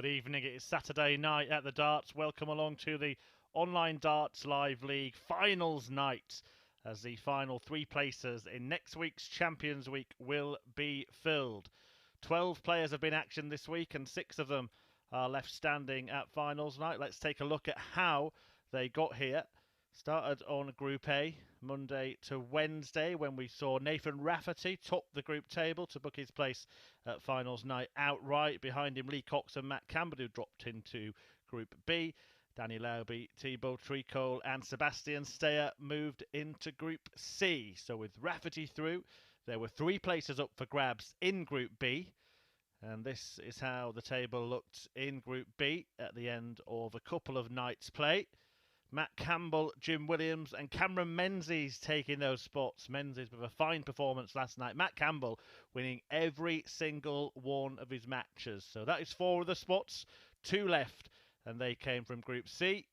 Good evening. It is Saturday night at the Darts. Welcome along to the Online Darts Live League finals night, as the final three places in next week's Champions Week will be filled. 12 players have been actioned this week, and 6 of them are left standing at finals night. Let's take a look at how they got here. Started on Group A, Monday to Wednesday, when we saw Nathan Rafferty top the group table to book his place at finals night outright. Behind him, Lee Cox and Matt Campbell, who dropped into Group B. Danny Lauby, Thibault Tricole and Sebastian Steyer moved into Group C. So with Rafferty through, there were 3 places up for grabs in Group B. And this is how the table looked in Group B at the end of a couple of nights' play. Matt Campbell, Jim Williams and Cameron Menzies taking those spots. Menzies with a fine performance last night. Matt Campbell winning every single one of his matches. So that is 4 of the spots, 2 left, and they came from Group C.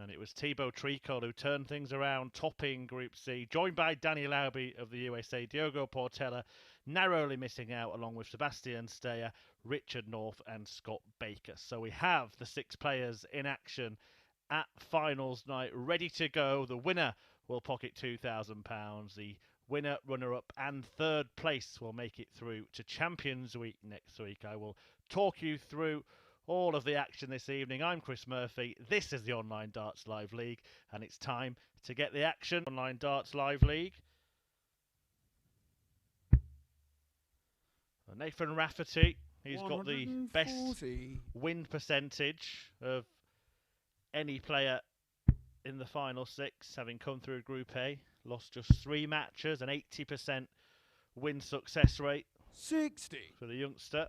And it was Thibault Tricole who turned things around, topping Group C, joined by Danny Lauby of the USA, Diogo Portela, narrowly missing out, along with Sebastian Steyer, Richard North and Scott Baker. So we have the 6 players in action at finals night, ready to go. The winner will pocket £2,000. The winner, runner-up and 3rd place will make it through to Champions Week next week. I will talk you through all of the action this evening. I'm Chris Murphy. This is the Online Darts Live League, and it's time to get the action. Online Darts Live League. Nathan Rafferty, he's got the best win percentage of any player in the final 6, having come through Group A. Lost just 3 matches, an 80% win success rate 60 for the youngster.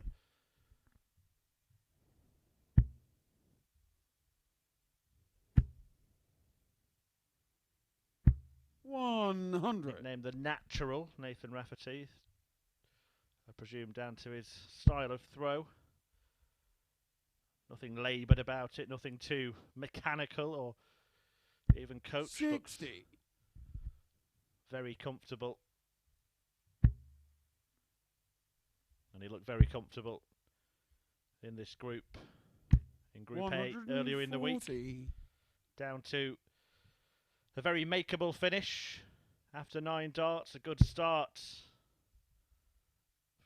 Nicknamed the Natural, Nathan Rafferty. I presume down to his style of throw. Nothing laboured about it, nothing too mechanical or even coached. 60. Very comfortable. And he looked very comfortable in this group. In Group A earlier in the week. Down to a very makeable finish after 9 darts. A good start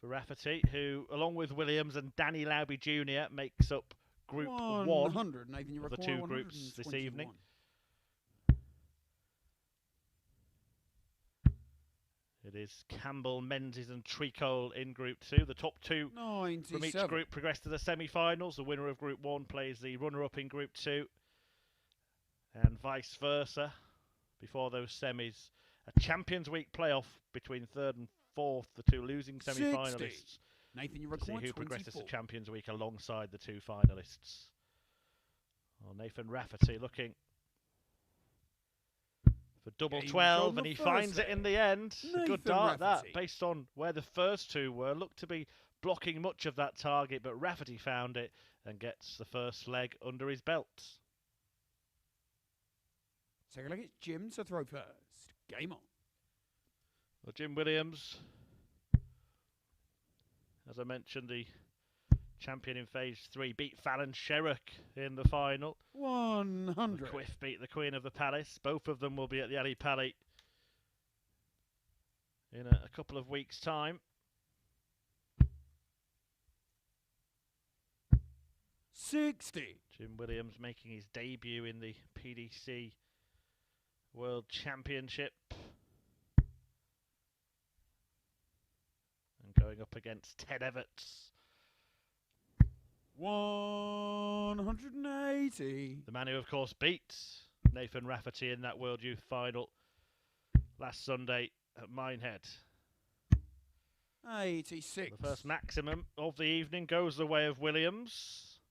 for Rafferty, who, along with Williams and Danny Lauby Jr., makes up Group 1 of the 2 groups this evening. It is Campbell, Menzies and Tricole in Group 2. The top 2 from each group progress to the semi-finals. The winner of Group 1 plays the runner-up in Group 2. And vice versa. Before those semis, a Champions Week playoff between 3rd and 4th, the 2 losing semi-finalists. Nathan, you see who 24. progresses to Champions Week alongside the 2 finalists. Well, Nathan Rafferty looking for double 12, and he finds it in the end. A good dart that, based on where the first 2 were. Looked to be blocking much of that target, but Rafferty found it and gets the first leg under his belt. Take a look at Jim to throw first. Game on. Well, Jim Williams, as I mentioned, the champion in Phase 3, beat Fallon Sherrock in the final. 100. Quiff beat the Queen of the Palace. Both of them will be at the Ali Pali in a couple of weeks' time. 60. Jim Williams making his debut in the PDC World Championship. And going up against Ted Everts. 180. The man who, of course, beat Nathan Rafferty in that World Youth Final last Sunday at Minehead. 86. The first maximum of the evening goes the way of Williams.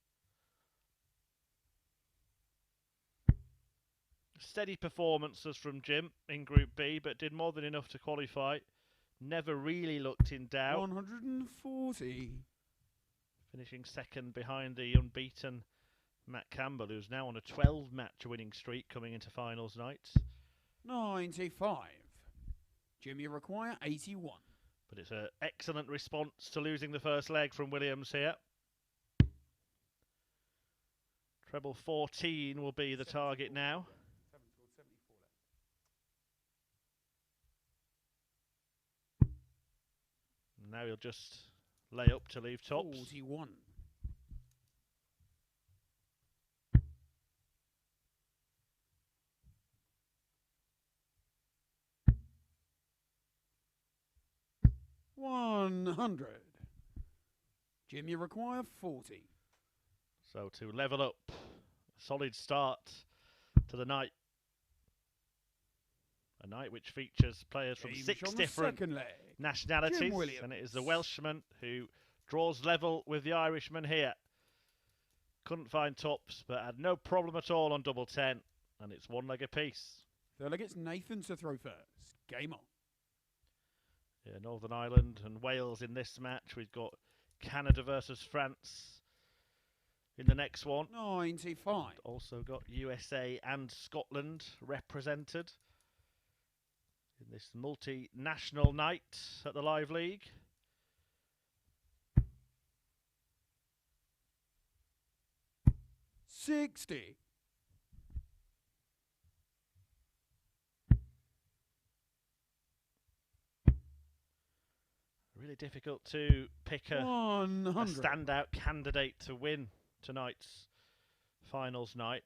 Steady performances from Jim in Group B, but did more than enough to qualify. Never really looked in doubt. 140. Finishing 2nd behind the unbeaten Matt Campbell, who's now on a 12-match winning streak coming into finals night. 95. Jim, you require 81. But it's an excellent response to losing the first leg from Williams here. Treble 14 will be the target now. Now he'll just lay up to leave tops. 41. $100. Jim, you require 40. So to level up, a solid start to the night. A night which features players from 6 different nationalities, and it is the Welshman who draws level with the Irishman here. Couldn't find tops, but had no problem at all on double 10, and it's one leg apiece. Third leg, it's Nathan to throw first. Game on. Yeah, Northern Ireland and Wales in this match. We've got Canada versus France in the next one. 95. Also got USA and Scotland represented in this multinational night at the Live League. $60. Really difficult to pick a standout candidate to win tonight's finals night.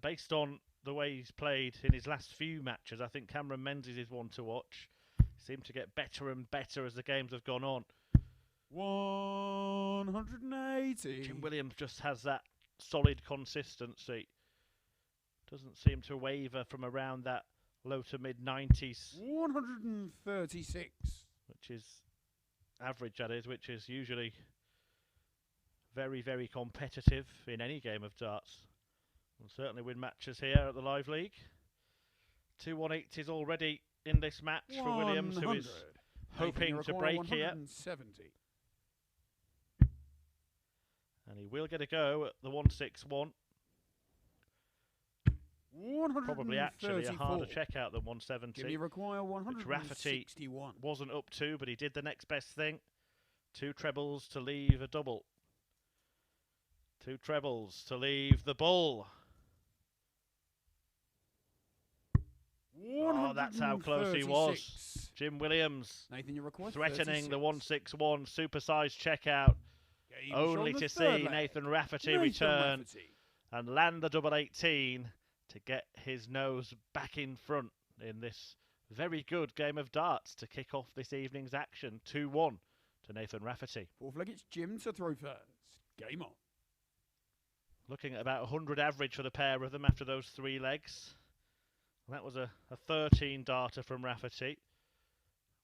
Based on the way he's played in his last few matches, I think Cameron Menzies is one to watch. He seemed to get better and better as the games have gone on. 180. Jim Williams just has that solid consistency. Doesn't seem to waver from around that low to mid 90s. 136. Which is average, that is, which is usually very, very competitive in any game of darts. And certainly win matches here at the Live League. 2 180s already in this match for Williams, who is hoping to break here. And he will get a go at the 161. Probably actually a harder check out than 170. Jimmy require 161. Which Rafferty wasn't up to, but he did the next best thing. 2 trebles to leave a double. 2 trebles to leave the bull. Oh, that's how close he was. Jim Williams Nathan, you require threatening 36. the 161 supersized checkout. Only to see Nathan Rafferty return and land the double 18 to get his nose back in front in this very good game of darts to kick off this evening's action. 2-1 to Nathan Rafferty. Fourth leg, it's Jim to throw first. Game on. Looking at about 100 average for the pair of them after those 3 legs. And that was a 13 darter from Rafferty.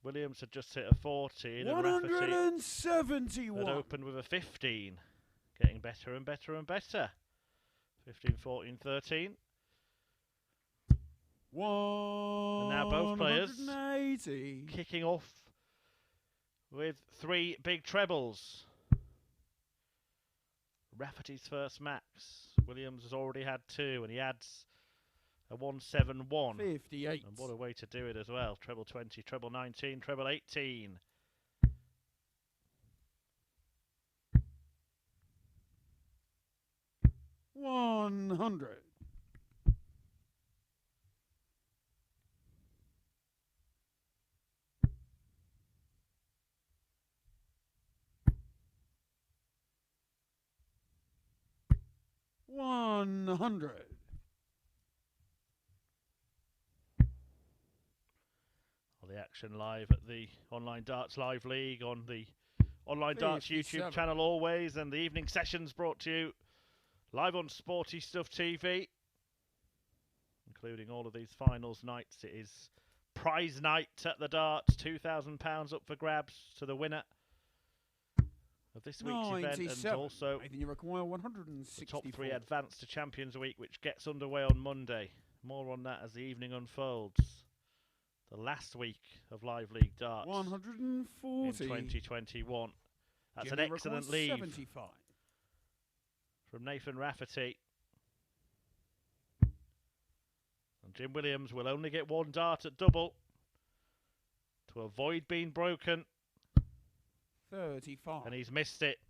Williams had just hit a 14 and Rafferty 171. had opened with a 15. Getting better and better and better. 15, 14, 13. And now both players kicking off with 3 big trebles. Rafferty's first max. Williams has already had 2 and he adds a 171. 58. And what a way to do it as well. Treble 20, treble 19, treble 18. $100. $100. The action live at the Online Darts Live League on the Online Darts YouTube channel always, and the evening sessions brought to you live on Sporty Stuff TV, including all of these finals nights. It is prize night at the darts, £2,000 up for grabs to the winner of this week's event, and also you require the top 3 advance to Champions Week, which gets underway on Monday. More on that as the evening unfolds. The last week of Live League Darts 140 in 2021. That's Jimmy an excellent lead 75. from Nathan Rafferty. And Jim Williams will only get 1 dart at double to avoid being broken. 35. And he's missed it.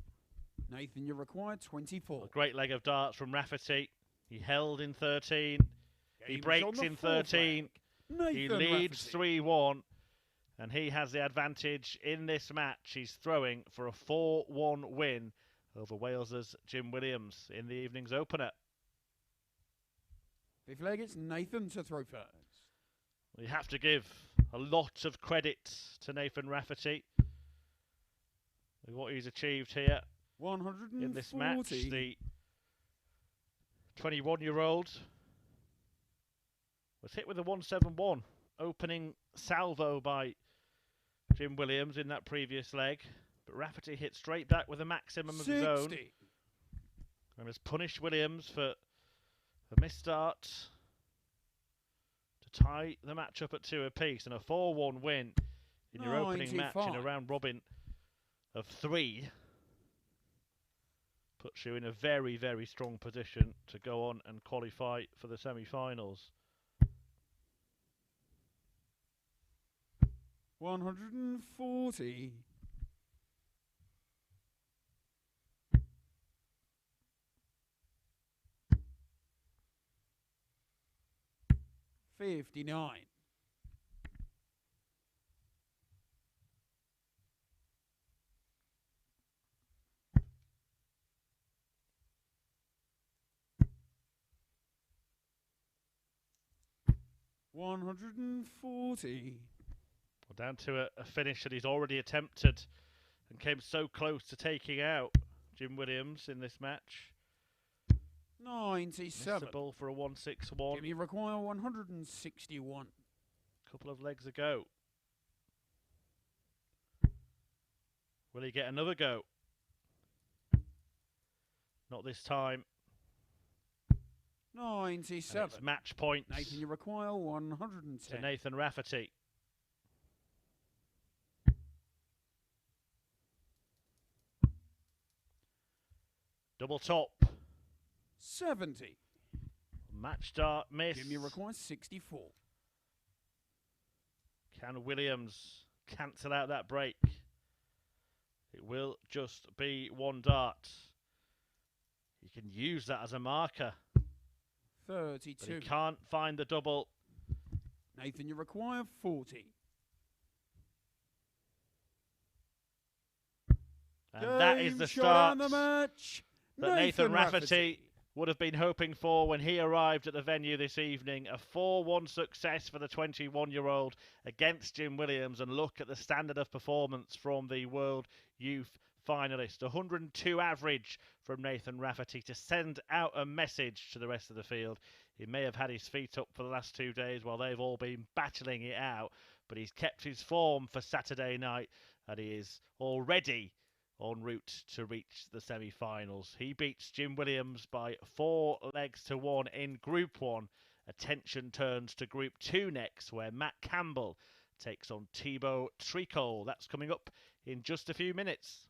Nathan, you require 24. A great leg of darts from Rafferty. He held in 13. He Game's breaks on the in fourth 13. leg. He Nathan leads Rafferty. 3-1. And he has the advantage in this match. He's throwing for a 4-1 win over Wales's Jim Williams in the evening's opener. Fifth leg, it's Nathan to throw first. We have to give a lot of credit to Nathan Rafferty with what he's achieved here 140. in this match. The 21-year-old was hit with a 171 opening salvo by Jim Williams in that previous leg, but Rafferty hit straight back with a maximum of his own and has punished Williams for a missed start to tie the match up at 2 apiece, and a 4-1 win in your opening match in a round robin of 3 puts you in a very, very strong position to go on and qualify for the semi-finals. 140. $59. $140. Well, down to a finish that he's already attempted and came so close to taking out Jim Williams in this match. 97. Missed the ball for a 161. Jimmy require 161. Couple of legs ago. Will he get another go? Not this time. 97. And it's match points. Nathan, you require 110. To Nathan Rafferty. Double top. 70. Match dart miss. Jimmy requires 64. Can Williams cancel out that break? It will just be one dart. He can use that as a marker. 32. But he can't find the double. Nathan, you require 40. And that is the start the match. that Nathan Rafferty would have been hoping for when he arrived at the venue this evening. A 4-1 success for the 21-year-old against Jim Williams. And look at the standard of performance from the World Youth finalist. 102 average from Nathan Rafferty to send out a message to the rest of the field. He may have had his feet up for the last 2 days while they've all been battling it out, but he's kept his form for Saturday night, and he is already en route to reach the semi-finals. He beats Jim Williams by 4 legs to 1 in Group 1. Attention turns to Group 2 next, where Matt Campbell takes on Thibault Tricole. That's coming up in just a few minutes.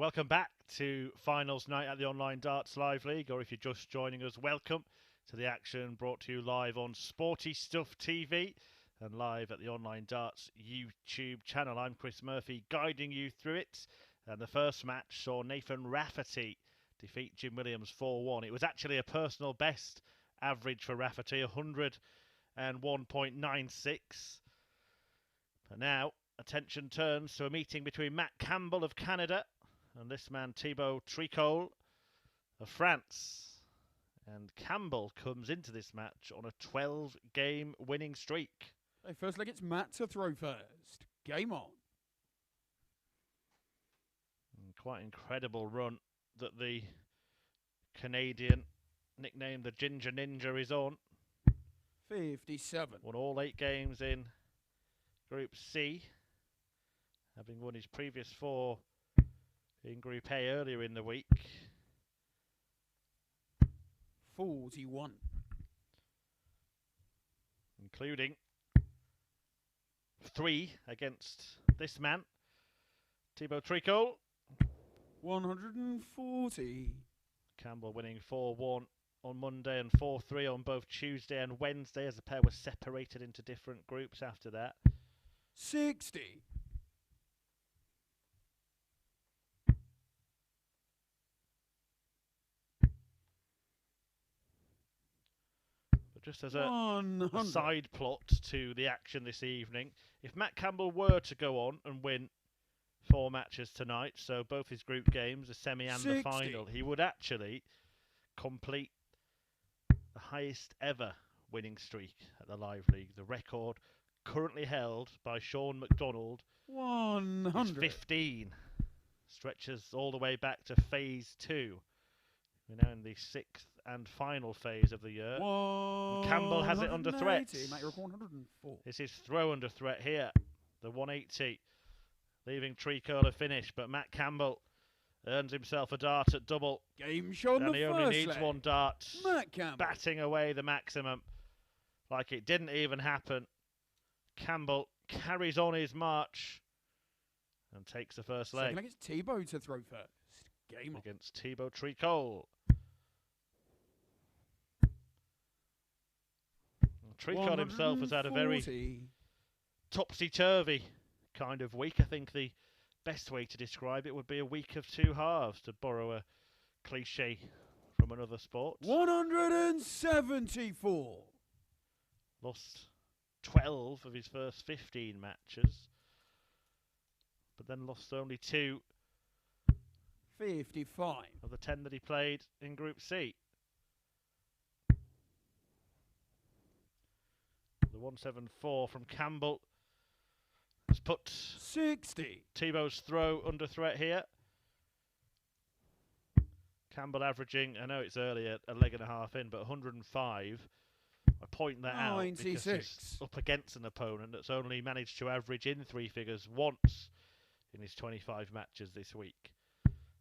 Welcome back to finals night at the Online Darts Live League, or if you're just joining us, welcome to the action brought to you live on Sporty Stuff TV and live at the Online Darts YouTube channel. I'm Chris Murphy, guiding you through it. And the first match saw Nathan Rafferty defeat Jim Williams 4-1. It was actually a personal best average for Rafferty, 101.96. But now, attention turns to a meeting between Matt Campbell of Canada and this man Thibault Tricole of France. And Campbell comes into this match on a 12-game winning streak. Hey, first leg, it's Matt to throw first. Game on. And quite incredible run that the Canadian, nicknamed the Ginger Ninja, is on. 57. Won all 8 games in Group C, having won his previous 4 in Group A earlier in the week. 41. Including 3 against this man, Thibault Tricole. 140. Campbell winning 4-1 on Monday and 4-3 on both Tuesday and Wednesday, as the pair were separated into different groups after that. 60. But just as a side plot to the action this evening, if Matt Campbell were to go on and win 4 matches tonight, so both his group games, the semi and 60. the final, he would actually complete the highest ever winning streak at the Live League. The record currently held by Sean McDonald 100. is 15. Stretches all the way back to phase 2. We're now in the 6th and final phase of the year. Campbell has it under threat. Mate, you're 104. This is throw under threat here. The 180, leaving Tricole a finish, but Matt Campbell earns himself a dart at double. Game shot, and he only needs leg. 1 dart. Matt Campbell Batting away the maximum like it didn't even happen. Campbell carries on his march and takes the first leg. Second leg, it's Thibault to throw first. Game on. Against Thibault Tricole. Tricole himself has had a very topsy-turvy kind of week. I think the best way to describe it would be a week of 2 halves, to borrow a cliche from another sport. 174. Lost 12 of his first 15 matches, but then lost only 2 55. of the 10 that he played in Group C. The 174 from Campbell has put 60. Thibault's throw under threat here. Campbell averaging, I know it's early at a leg and a half in, but 105. I point that out because he's up against an opponent that's only managed to average in 3 figures once in his 25 matches this week.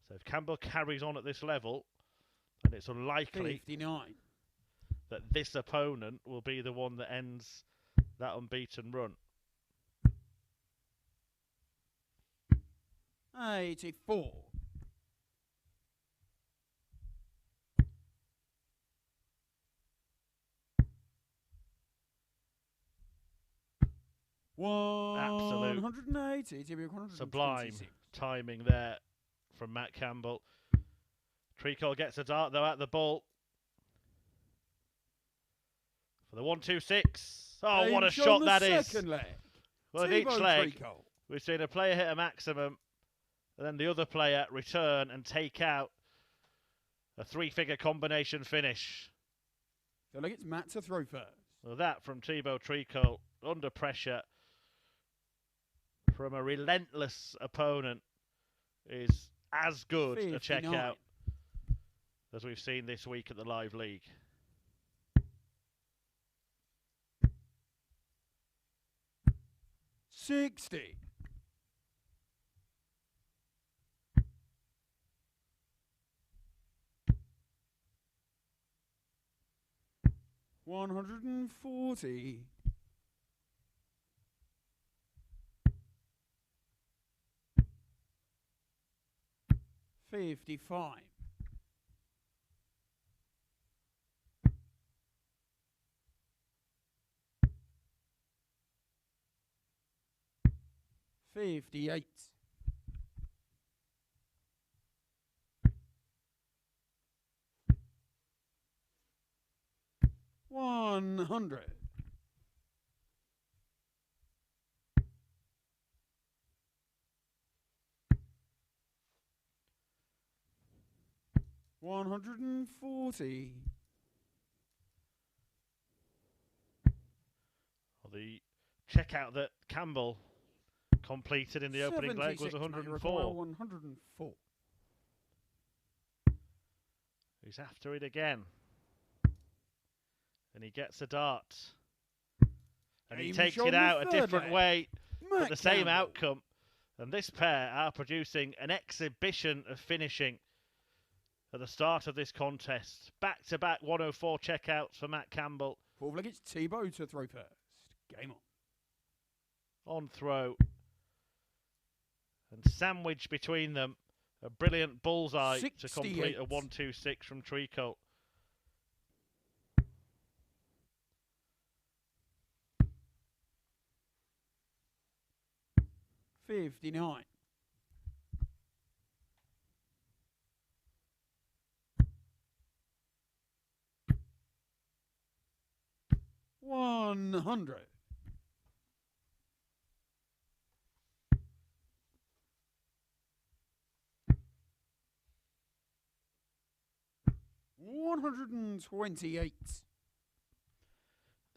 So if Campbell carries on at this level, then it's unlikely 59. that this opponent will be the one that ends that unbeaten run. 84. 180. Sublime timing there from Matt Campbell. Tricole gets a dart though at the ball. For the 126. Oh, what a shot that is. Leg. Well, at each leg, we've seen a player hit a maximum and then the other player return and take out a 3-figure combination finish. So like it's Matt to throw first. Well, that from Thibault Tricole under pressure from a relentless opponent is as good 59. a checkout as we've seen this week at the Live League. $60. 140. 55. 58. 100. 140. Well, the checkout that Campbell completed in the opening leg was 104. 104. He's after it again. And he gets a dart. And he takes it out a different way, but the same outcome. And this pair are producing an exhibition of finishing at the start of this contest. Back-to-back 104 checkouts for Matt Campbell. Fourth leg, it's Thibault to throw first. Game on. On throw. And sandwiched between them, a brilliant bullseye 68. to complete a 1-2-6 from Tricole. $59. 100. 128.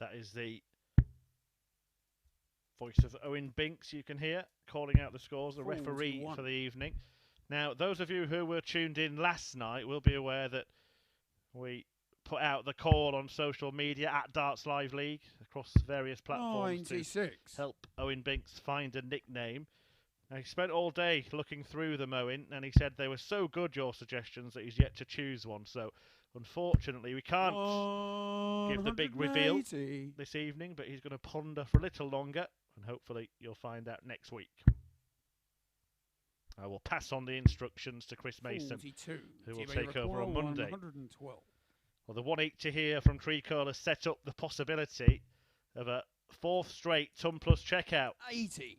That is the voice of Owen Binks you can hear calling out the scores, the referee 41. for the evening. Now, those of you who were tuned in last night will be aware that we put out the call on social media at Darts Live League across various platforms 96. to help Owen Binks find a nickname. Now, he spent all day looking through them, Owen, and he said they were so good, your suggestions, that he's yet to choose one. So, unfortunately, we can't give the big reveal this evening, but he's going to ponder for a little longer, and hopefully you'll find out next week. I will pass on the instructions to Chris Mason, 42. who will take over on Monday. 112. Well, the 180 here from Tricole has set up the possibility of a fourth straight ton plus checkout. 80.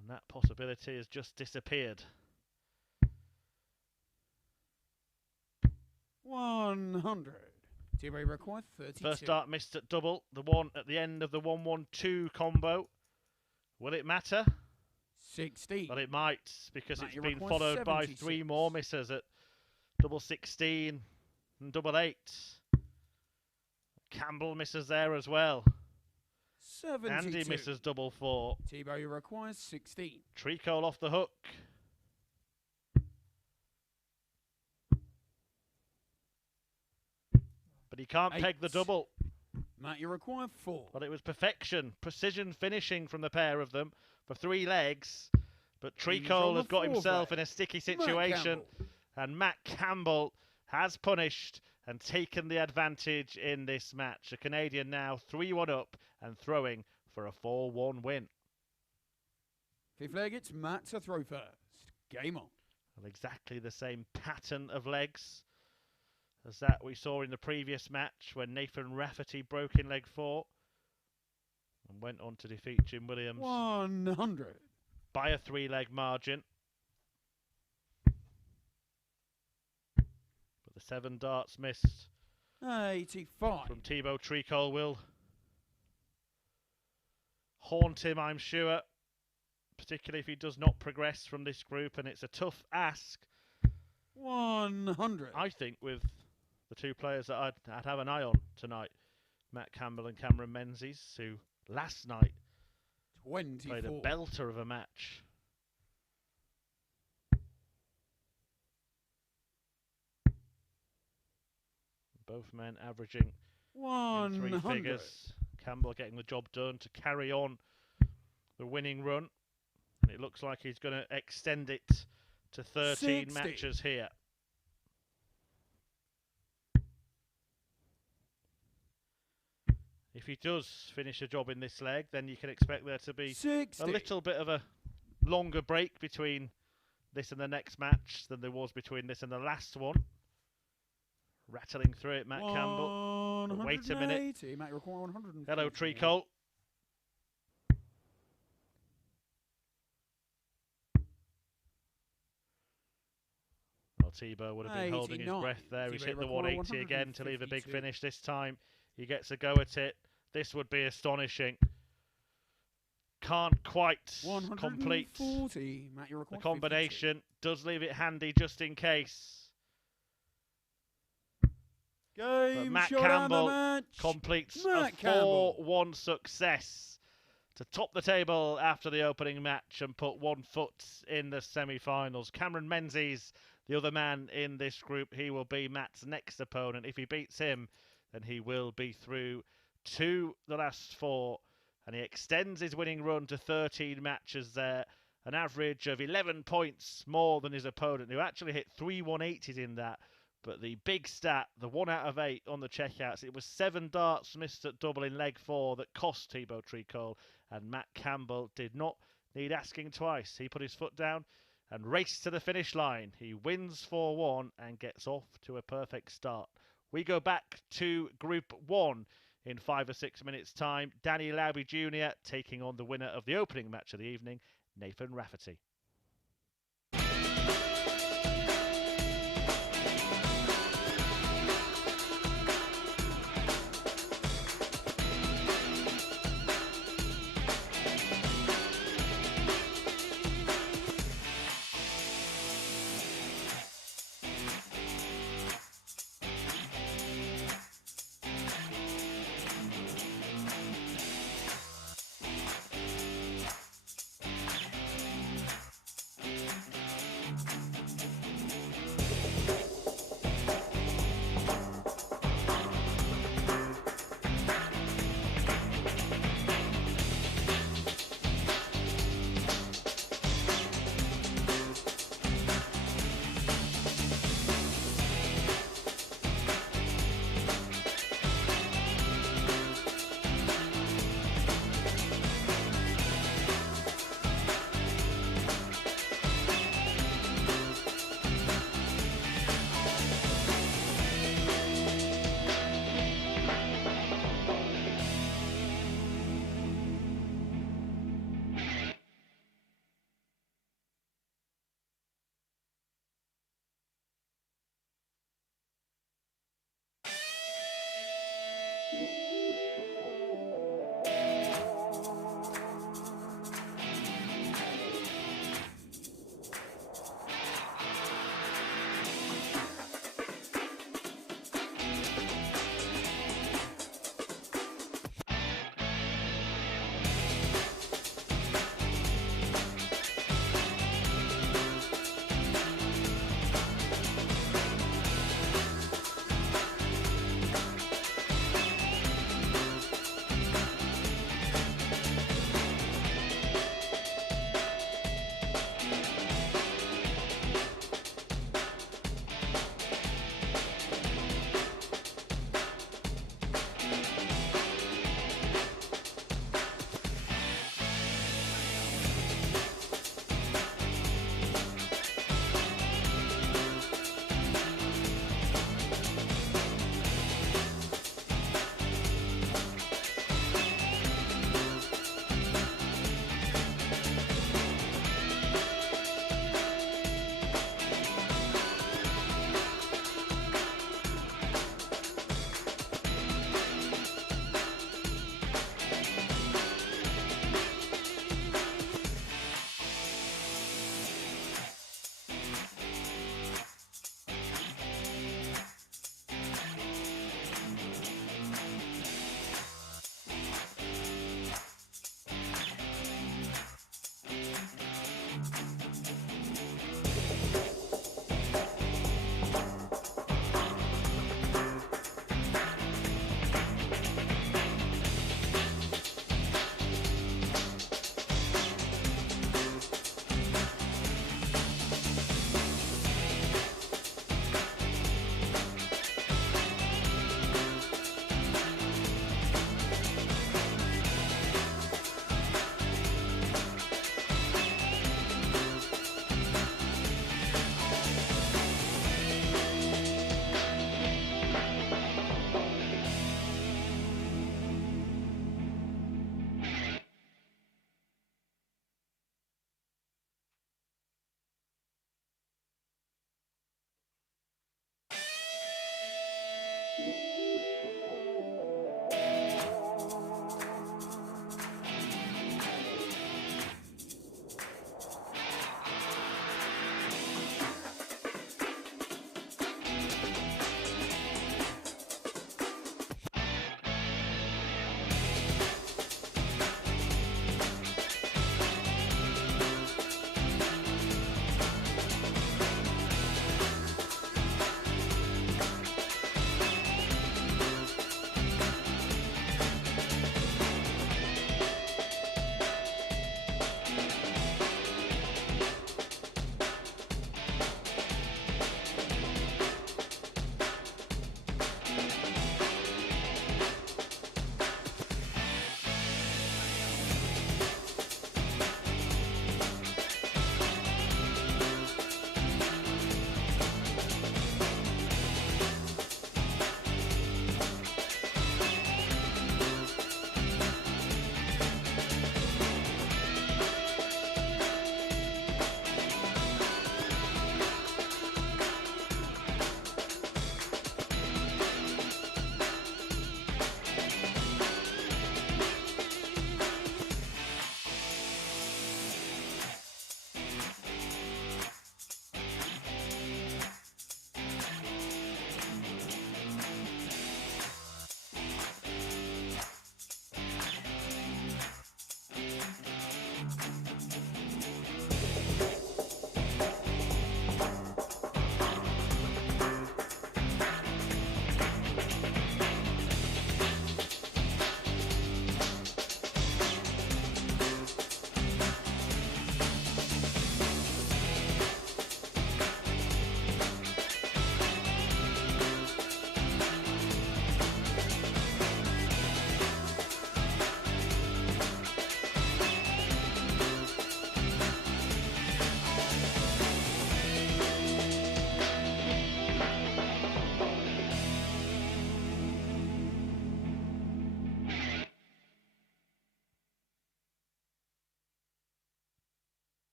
And that possibility has just disappeared. 100. Thibault required 32. First dart missed at double. The one at the end of the 1-1-2 combo. Will it matter? 60. Well, it might, because Matt, it's you been require followed by 76. 3 more misses at double 16 and double 8. Campbell misses there as well. 72. Andy misses double 4. Thibault requires 16. Tricole off the hook. But he can't 8. peg the double. Matt, you require 4. But it was perfection. Precision finishing from the pair of them for 3 legs. But Tricole has got himself in a sticky situation. And Matt Campbell has punished and taken the advantage in this match. The Canadian now 3-1 up and throwing for a 4-1 win. Fifth leg, it's Matt to throw first. Game on. Well, exactly the same pattern of legs as that we saw in the previous match when Nathan Rafferty broke in leg 4 and went on to defeat Jim Williams 100. by a 3-leg margin. But the 7 darts missed 85. from Thibault Tricole will haunt him, I'm sure, particularly if he does not progress from this group, and it's a tough ask. 100. I think with the 2 players that I'd have an eye on tonight, Matt Campbell and Cameron Menzies, who last night 24. played a belter of a match. Both men averaging in 3 figures. Campbell getting the job done to carry on the winning run. And it looks like he's going to extend it to 13 60. matches here. If he does finish a job in this leg, then you can expect there to be 60. a little bit of a longer break between this and the next match than there was between this and the last one. Rattling through it, Matt Campbell. But wait a minute. Matt, you require 140. Hello, Tricole. Well, Thibault would have been holding his breath there. He's hit the 180 again to leave a big finish. This time he gets a go at it. This would be astonishing. Can't quite complete Matt, you require the combination. 52. Does leave it handy just in case. But Matt Campbell completes a 4-1 success to top the table after the opening match and put 1 foot in the semi-finals. Cameron Menzies, the other man in this group, he will be Matt's next opponent. If he beats him, then he will be through to the last 4. And he extends his winning run to 13 matches there. An average of 11 points more than his opponent, who actually hit 3 180s in that. But the big stat, the 1 out of 8 on the checkouts, it was 7 darts missed at double in leg 4 that cost Thibault Tricole. And Matt Campbell did not need asking twice. He put his foot down and raced to the finish line. He wins 4-1 and gets off to a perfect start. We go back to Group 1 in 5 or 6 minutes' time. Danny Lauby Jr. taking on the winner of the opening match of the evening, Nathan Rafferty.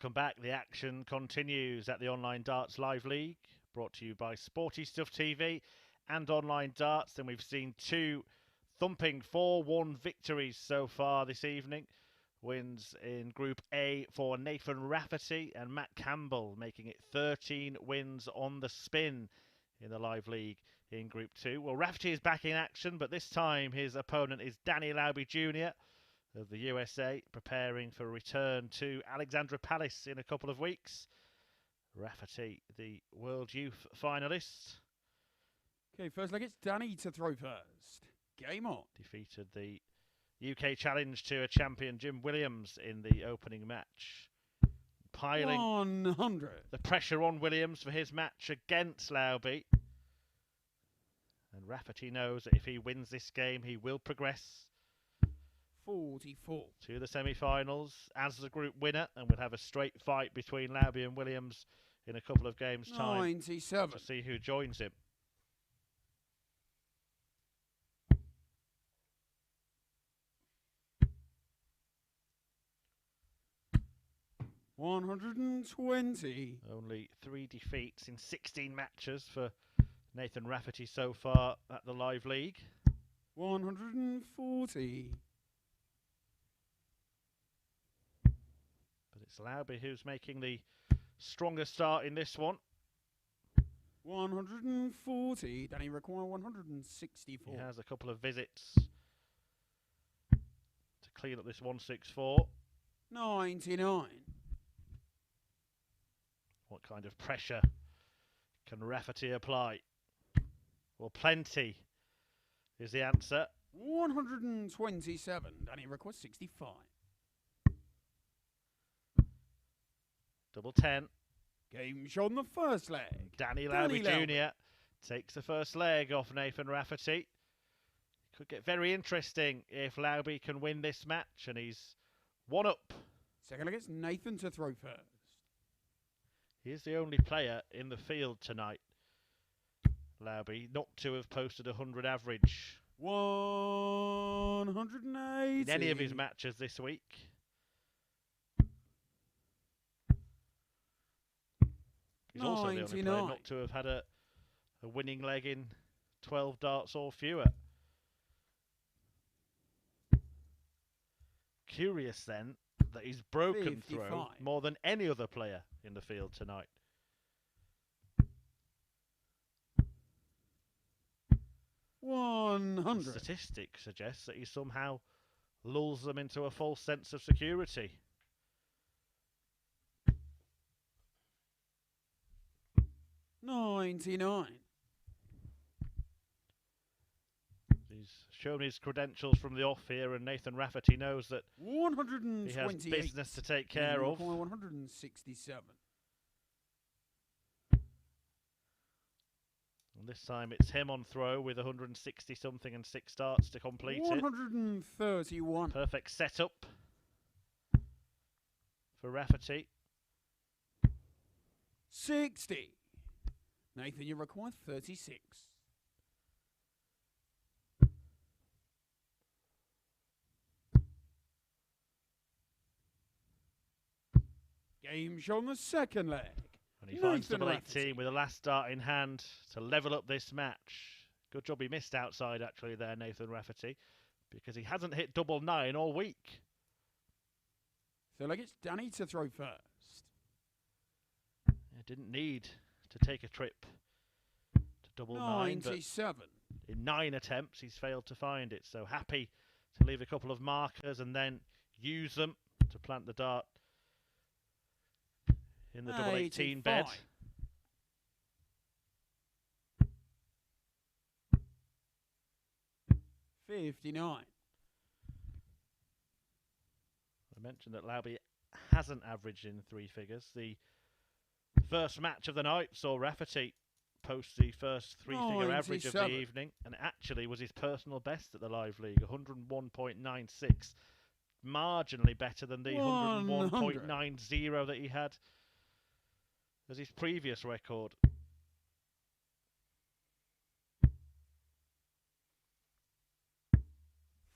Welcome back. The action continues at the Online Darts Live League, brought to you by Sporty Stuff TV and Online Darts. And we've seen two thumping 4-1 victories so far this evening. Wins in Group A for Nathan Rafferty and Matt Campbell, making it 13 wins on the spin in the Live League in Group 2. Well, Rafferty is back in action, but this time his opponent is Danny Lauby Jr. of the USA, preparing for a return to Alexandra Palace in a couple of weeks. Rafferty, the World Youth finalist. Okay, first leg, it's Danny to throw first. Game on. Defeated the UK Challenge Tour champion Jim Williams in the opening match. Piling 100. the pressure on Williams for his match against Lauby. And Rafferty knows that if he wins this game, he will progress 44. to the semi-finals as the group winner, and we'll have a straight fight between Lauby and Williams in a couple of games' time 97. to see who joins him. 120. Only 3 defeats in 16 matches for Nathan Rafferty so far at the Live League. 140. But it's Lauby who's making the stronger start in this one. 140. Danny require 164. He has a couple of visits to clean up this 164. 99. What kind of pressure can Rafferty apply? Well, plenty is the answer. 127. Danny requests 65. Double 10. Game shot on the first leg. Danny Danny Lauby Lauby. Jr. takes the first leg off Nathan Rafferty. Could get very interesting if Lauby can win this match, and he's one up. Second leg, it's Nathan to throw first. He's the only player in the field tonight, Lauby, not to have posted a 100 average 180. in any of his matches this week. He's also the only player not to have had a winning leg in 12 darts or fewer. Curious then that he's broken 55. through more than any other player in the field tonight. 100. Statistics suggest that he somehow lulls them into a false sense of security. 99. He's shown his credentials from the off here, and Nathan Rafferty knows that 128. he has business to take care of. 167. And this time it's him on throw with 160 something and 6 starts to complete it. 131. Perfect setup for Rafferty. 60. Nathan, you require 36. Game show on the second leg. And he finds Nathan double Rafferty. 18 with the last start in hand to level up this match. Good job he missed outside actually there, Nathan Rafferty, because he hasn't hit double 9 all week. So like it's Danny to throw first. He didn't need to take a trip to double 9, but 97. in 9 attempts he's failed to find it. So happy to leave a couple of markers and then use them to plant the dart in the double 18 bed. 59. I mentioned that Lauby hasn't averaged in 3 figures. The first match of the night saw Rafferty post the first 3-figure average of the 97. evening, and actually was his personal best at the Live League, 101.96. Marginally better than the 101.90 that he had as his previous record.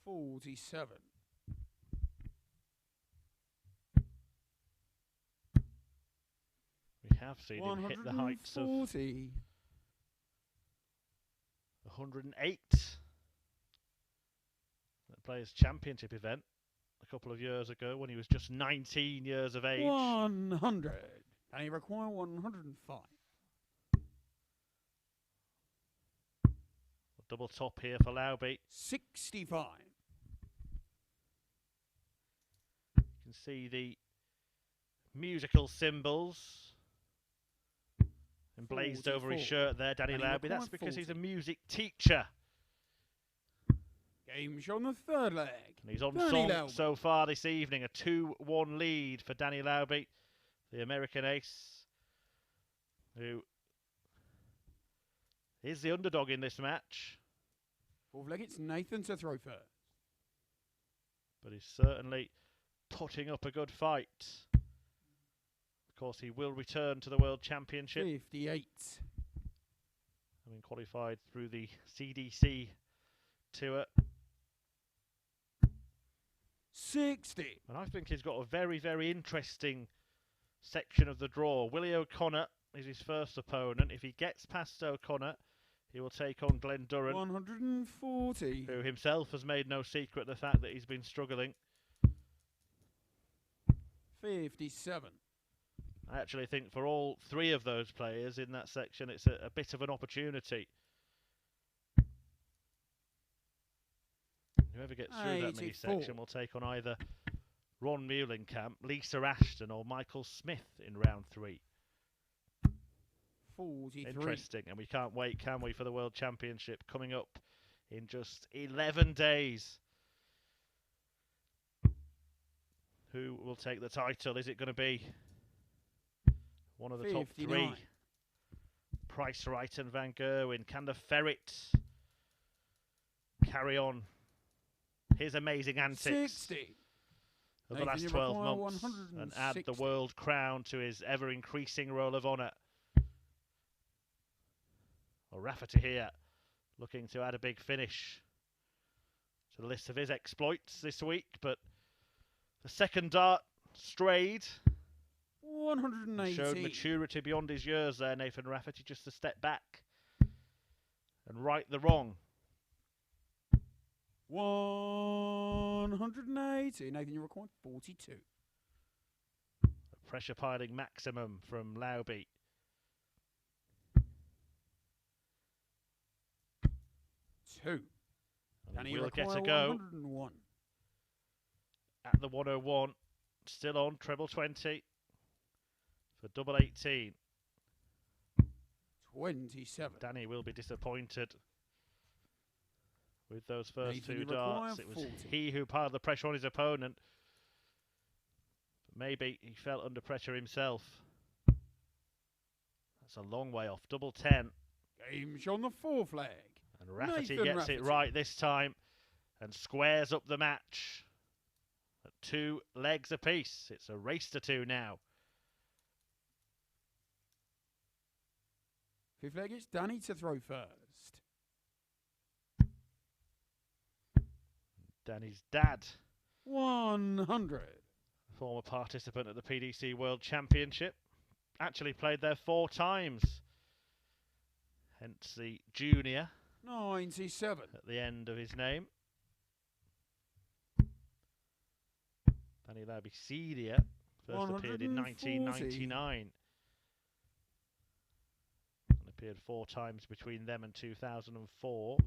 47. have seen him hit the heights of 140. 108. The Players' Championship event a couple of years ago when he was just 19 years of age. 100. And he require 105. Double top here for Lauby. 65. You can see the musical symbols emblazed over his shirt there, Danny Lauby. That's because he's a music teacher. Game show on the third leg. And he's on song so far this evening. A 2-1 lead for Danny Lauby, the American ace, who is the underdog in this match. Fourth leg, it's Nathan to throw first. But he's certainly putting up a good fight. Of course, he will return to the World Championship. 58. Having qualified through the CDC tour. 60. And I think he's got a very, very interesting section of the draw. Willie O'Connor is his first opponent. If he gets past O'Connor, he will take on Glenn Durran, 140. who himself has made no secret of the fact that he's been struggling. 57. I actually think for all three of those players in that section, it's a bit of an opportunity. Whoever gets through that mini section will take on either Ron Muhlenkamp, Lisa Ashton or Michael Smith in round 3. 43. Interesting, and we can't wait, can we, for the World Championship coming up in just 11 days. Who will take the title? Is it going to be one of the 59. top 3? Price Right and Van Gerwen. Can the Ferret carry on his amazing antics 60. of the last 12 months and add the world crown to his ever-increasing roll of honour? Well, Rafferty here looking to add a big finish to the list of his exploits this week, but the second dart strayed. 180. Showed maturity beyond his years there, Nathan Rafferty, just to step back and right the wrong. 180. Nathan, you require 42. A pressure piling maximum from Lauby. 2. And he will get a go 101. at the 101. Still on treble 20 for double 18. 27. Danny will be disappointed with those first Nathan, two darts. It was 40. he who piled the pressure on his opponent. But maybe he felt under pressure himself. That's a long way off. Double 10. Game show on the fourth leg. And Rafferty Nathan gets Rafferty. it right this time and squares up the match at 2 legs apiece. It's a race to 2 now. Fifth leg, it's Danny to throw first. Danny's dad, 100. former participant at the PDC World Championship, actually played there 4 times. Hence the junior 97. at the end of his name. Danny Lauby senior first appeared in 1999 and appeared 4 times between them and 2004.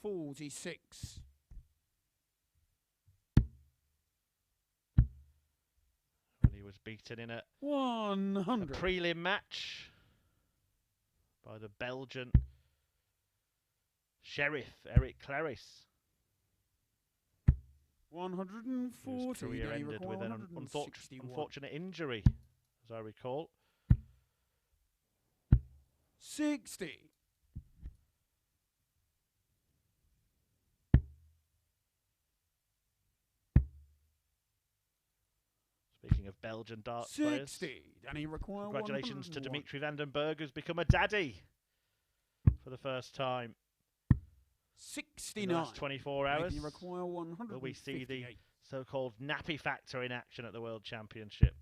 46. When he was beaten in a 100. prelim match by the Belgian Sheriff Eric Claris. 140. His career Danny ended with an unfortunate injury, as I recall. 60. Speaking of Belgian darts 60. players, Danny require congratulations to 101. Dimitri van den Berg, who's become a daddy for the first time 69. in the last 24 hours. Nathan require 158. Will we see the so-called nappy factor in action at the World Championship.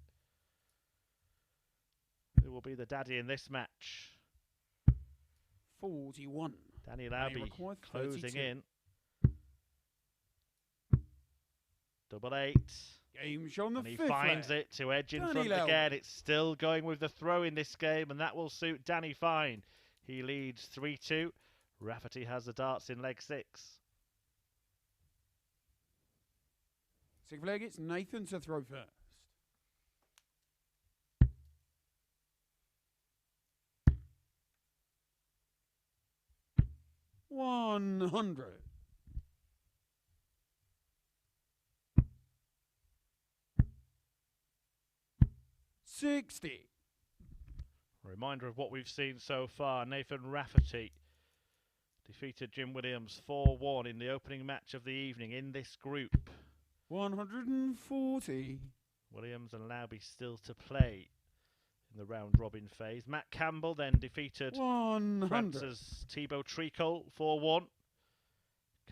Who will be the daddy in this match? 41. Danny Lauby closing 32. in. Double 8. Game shown the And he fifth finds leg. it to edge in Danny front Lauby. again. It's still going with the throw in this game, and that will suit Danny fine. He leads 3-2. Rafferty has the darts in leg 6. Sixth leg, it's Nathan to throw first. $100. 60. A reminder of what we've seen so far. Nathan Rafferty defeated Jim Williams 4-1 in the opening match of the evening in this group. 140. Williams and Lauby still to play in the round-robin phase. Matt Campbell then defeated 100. France's Thibault Tricole 4-1.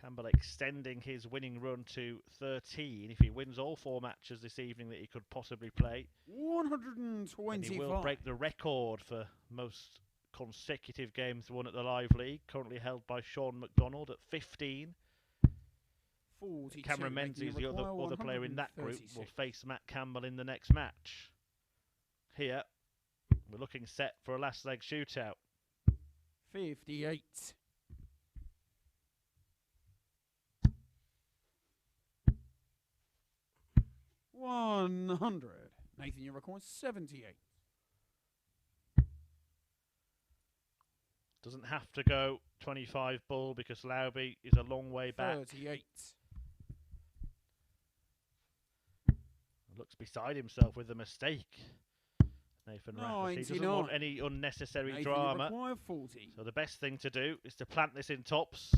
Campbell extending his winning run to 13 if he wins all 4 matches this evening that he could possibly play. 125. And he will break the record for most consecutive games won at the Live League, currently held by Sean McDonald at 15. 42. Cameron Menzies, the other player in that group, will 136. face Matt Campbell in the next match. Here, we're looking set for a last leg shootout. 58. $100. Nathan, your record 78. Doesn't have to go 25 bull because Lauby is a long way back. 38. Looks beside himself with a mistake. Nathan Rafferty doesn't 99. want any unnecessary Nathan, drama. you require 40. So the best thing to do is to plant this in tops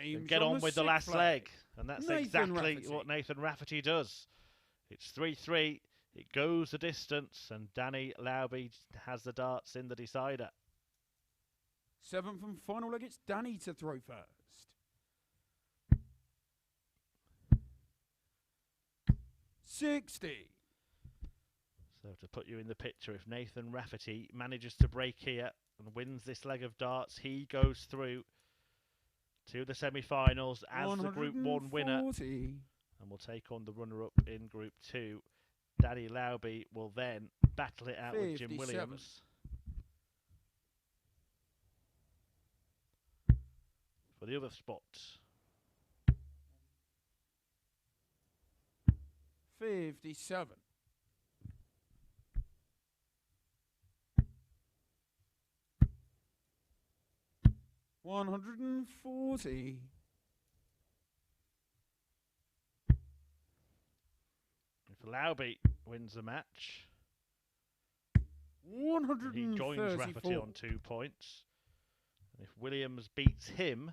Game and get on on the with the last sixth leg. And that's Nathan exactly Rafferty. what Nathan Rafferty does. It's 3-3. It goes the distance, and Danny Lauby has the darts in the decider. 7th and final leg, it's Danny to throw first. 60. So to put you in the picture, if Nathan Rafferty manages to break here and wins this leg of darts, he goes through to the semi-finals as the Group 1 winner 140. and will take on the runner-up in Group 2. Danny Lauby will then battle it out with Jim 57. Williams for the other spot. 57. $140. If Lauby wins the match, he 134. joins Rafferty on 2 points. And if Williams beats him,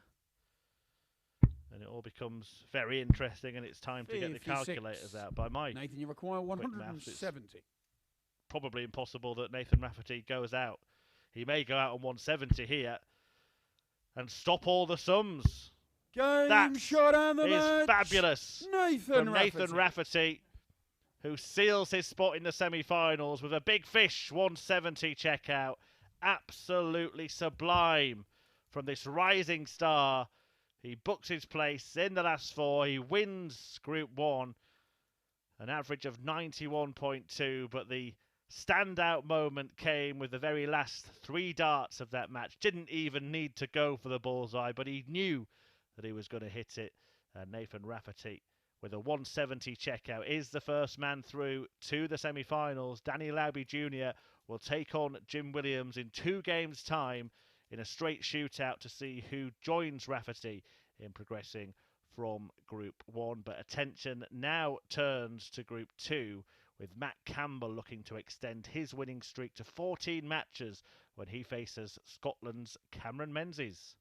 then it all becomes very interesting, and it's time to get the 56. calculators out. By my Nathan, you require quick maths, it's 170. probably impossible that Nathan Rafferty goes out. He may go out on 170 here and stop all the sums. Game That shot and the is match. fabulous Nathan from Rafferty. Nathan Rafferty, who seals his spot in the semi-finals with a big fish 170 checkout. Absolutely sublime from this rising star. He books his place in the last 4. He wins Group 1, an average of 91.2, but the standout moment came with the very last 3 darts of that match. Didn't even need to go for the bullseye, but he knew that he was going to hit it. And Nathan Rafferty, with a 170 checkout, is the first man through to the semi-finals. Danny Lauby Jr. will take on Jim Williams in 2 games' time in a straight shootout to see who joins Rafferty in progressing from Group 1. But attention now turns to Group 2, with Matt Campbell looking to extend his winning streak to 14 matches when he faces Scotland's Cameron Menzies.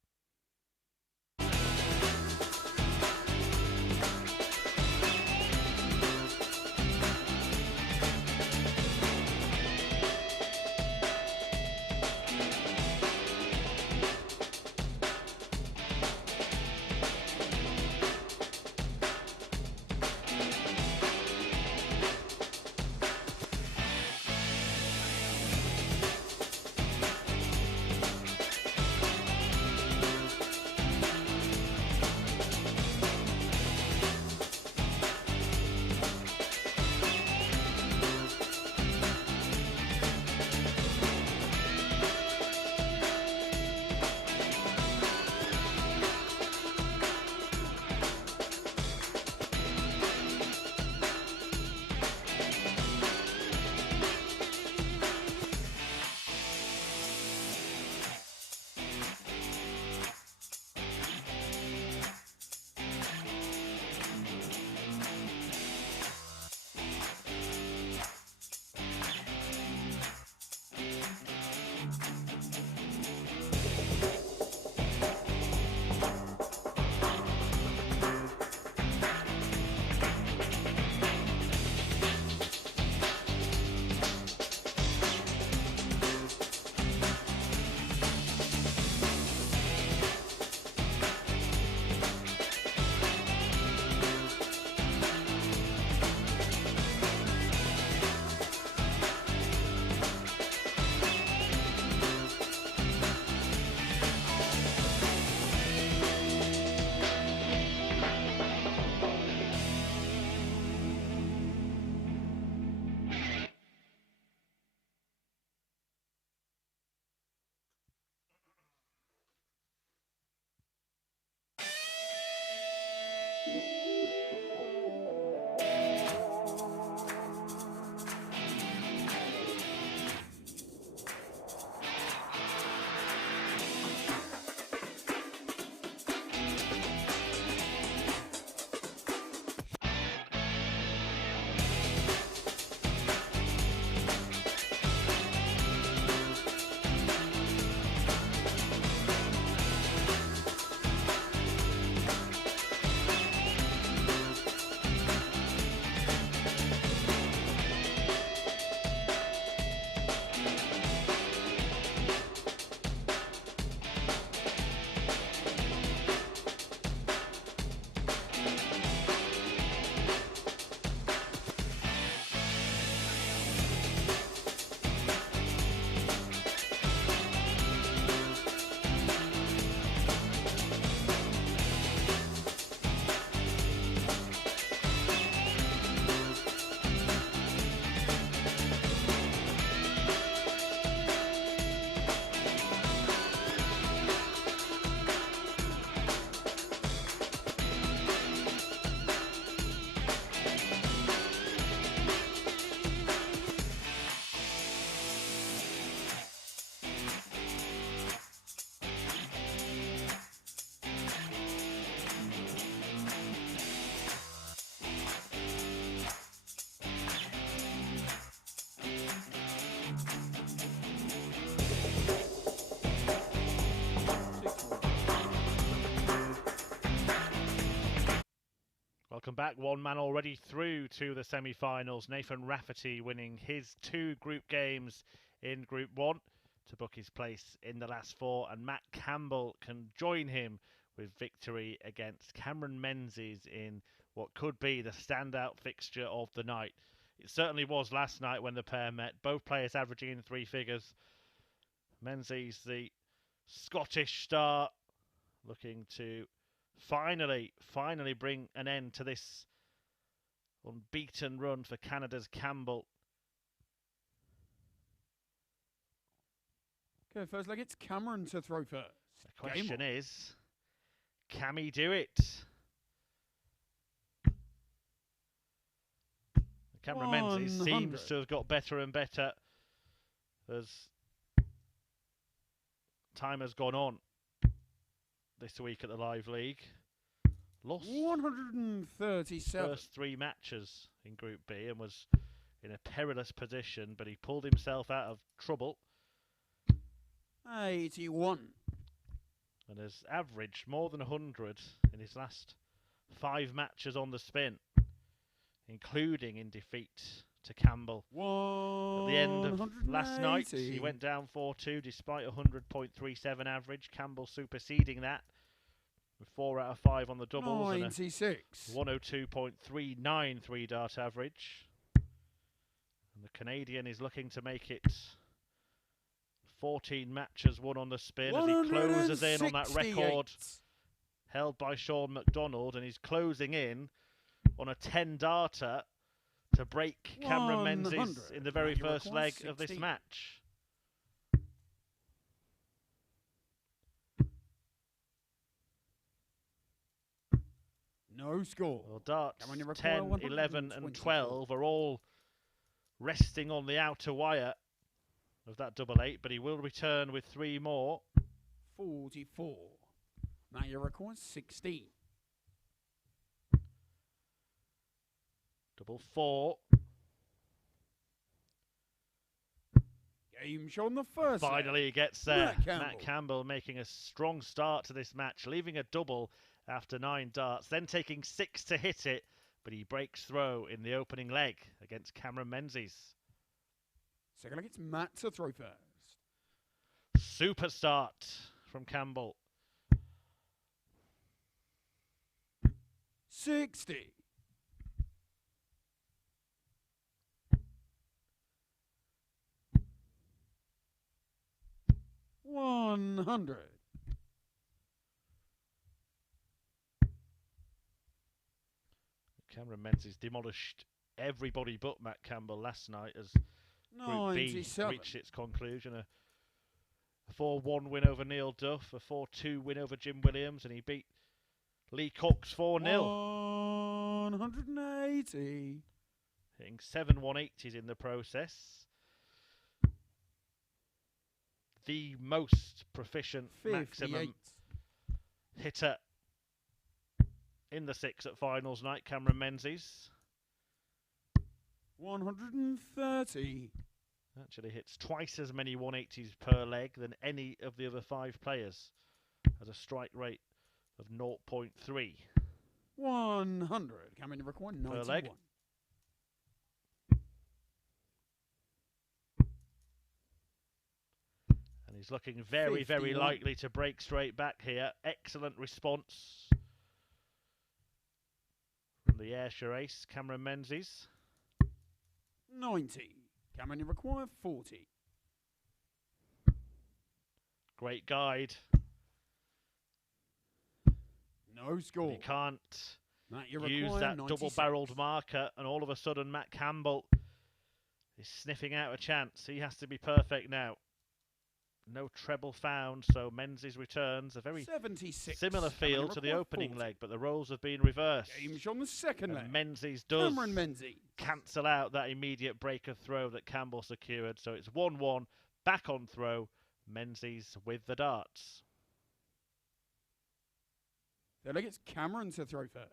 back. One man already through to the semi-finals. Nathan Rafferty winning his 2 group games in Group 1 to book his place in the last 4. And Matt Campbell can join him with victory against Cameron Menzies in what could be the standout fixture of the night. It certainly was last night when the pair met. Both players averaging in 3 figures. Menzies, the Scottish star, looking to finally bring an end to this unbeaten run for Canada's Campbell. Okay, first leg, it's Cameron to throw first. The question is, can he do it? Cameron Menzies seems to have got better and better as time has gone on this week at the Live League. Lost 137. first 3 matches in Group B and was in a perilous position, but he pulled himself out of trouble. 81. And has averaged more than 100 in his last 5 matches on the spin, including in defeat to Campbell. At the end of last night, he went down 4-2 despite a 100.37 average. Campbell superseding that with 4 out of 5 on the doubles 96. and a 102.393 dart average. And the Canadian is looking to make it 14 matches won on the spin as he closes in on that record held by Sean McDonald, and he's closing in on a 10-darter to break Cameron Menzies in the very first leg of this match. No score. Well, darts 10, 11 and 12 are all resting on the outer wire of that double 8, but he will return with 3 more. 44. Now you record 16. Double 4. Game shown the first. Finally he gets there. Matt Campbell making a strong start to this match, leaving a double after 9 darts, then taking 6 to hit it, but he breaks throw in the opening leg against Cameron Menzies. Second leg, it's Matt to throw first. Super start from Campbell. 60. $100. Cameron Menzies demolished everybody but Matt Campbell last night as Group B reached its conclusion. A 4-1 win over Neil Duff, a 4-2 win over Jim Williams, and he beat Lee Cox 4-0. 180. Hitting 7 180s in the process. The most proficient 58. maximum hitter in the 6 at finals night, Cameron Menzies. 130. Actually hits twice as many 180s per leg than any of the other 5 players. Has a strike rate of 0.3. 100. Cameron, you record 91. Per leg. And he's looking very, 51. very likely to break straight back here. Excellent response from the Ayrshire ace, Cameron Menzies. 90. Cameron, you require 40. Great guide. No score. He can't Matt, you use require that 96. double-barreled marker, and all of a sudden Matt Campbell is sniffing out a chance. He has to be perfect now. No treble found, so Menzies returns. A very 76. similar field to the opening 40. leg, but the roles have been reversed. Game's on the second And leg. Menzies does Cameron Menzies. cancel out that immediate break of throw that Campbell secured, so it's 1-1, back on throw, Menzies with the darts. Third leg, it's Cameron to throw first.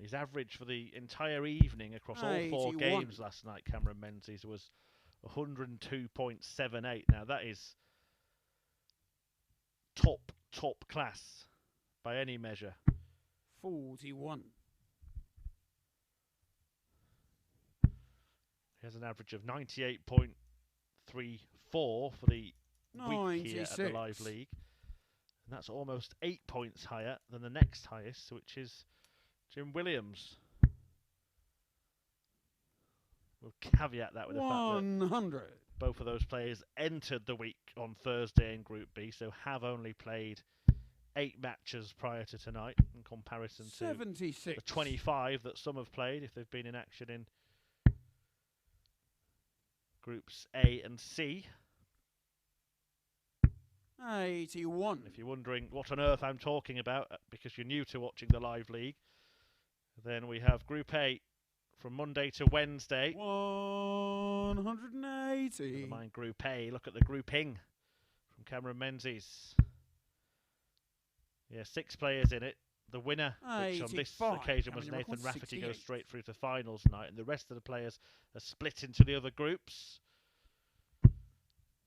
His average for the entire evening across all 4 81. games last night, Cameron Menzies, was 102.78. Now that is top class by any measure. 41. He has an average of 98.34 for the week here at the Live League. And that's almost 8 points higher than the next highest, which is Jim Williams. We'll caveat that with the fact that both of those players entered the week on Thursday in Group B, so have only played 8 matches prior to tonight in comparison to 76. the 25 that some have played if they've been in action in Groups A and C. 81. If you're wondering what on earth I'm talking about because you're new to watching the Live League, then we have Group A from Monday to Wednesday. 180. Never mind Group A, look at the grouping from Cameron Menzies. Yeah, 6 players in it. The winner, which on this occasion was Nathan Rafferty, goes straight through to finals tonight, and the rest of the players are split into the other groups.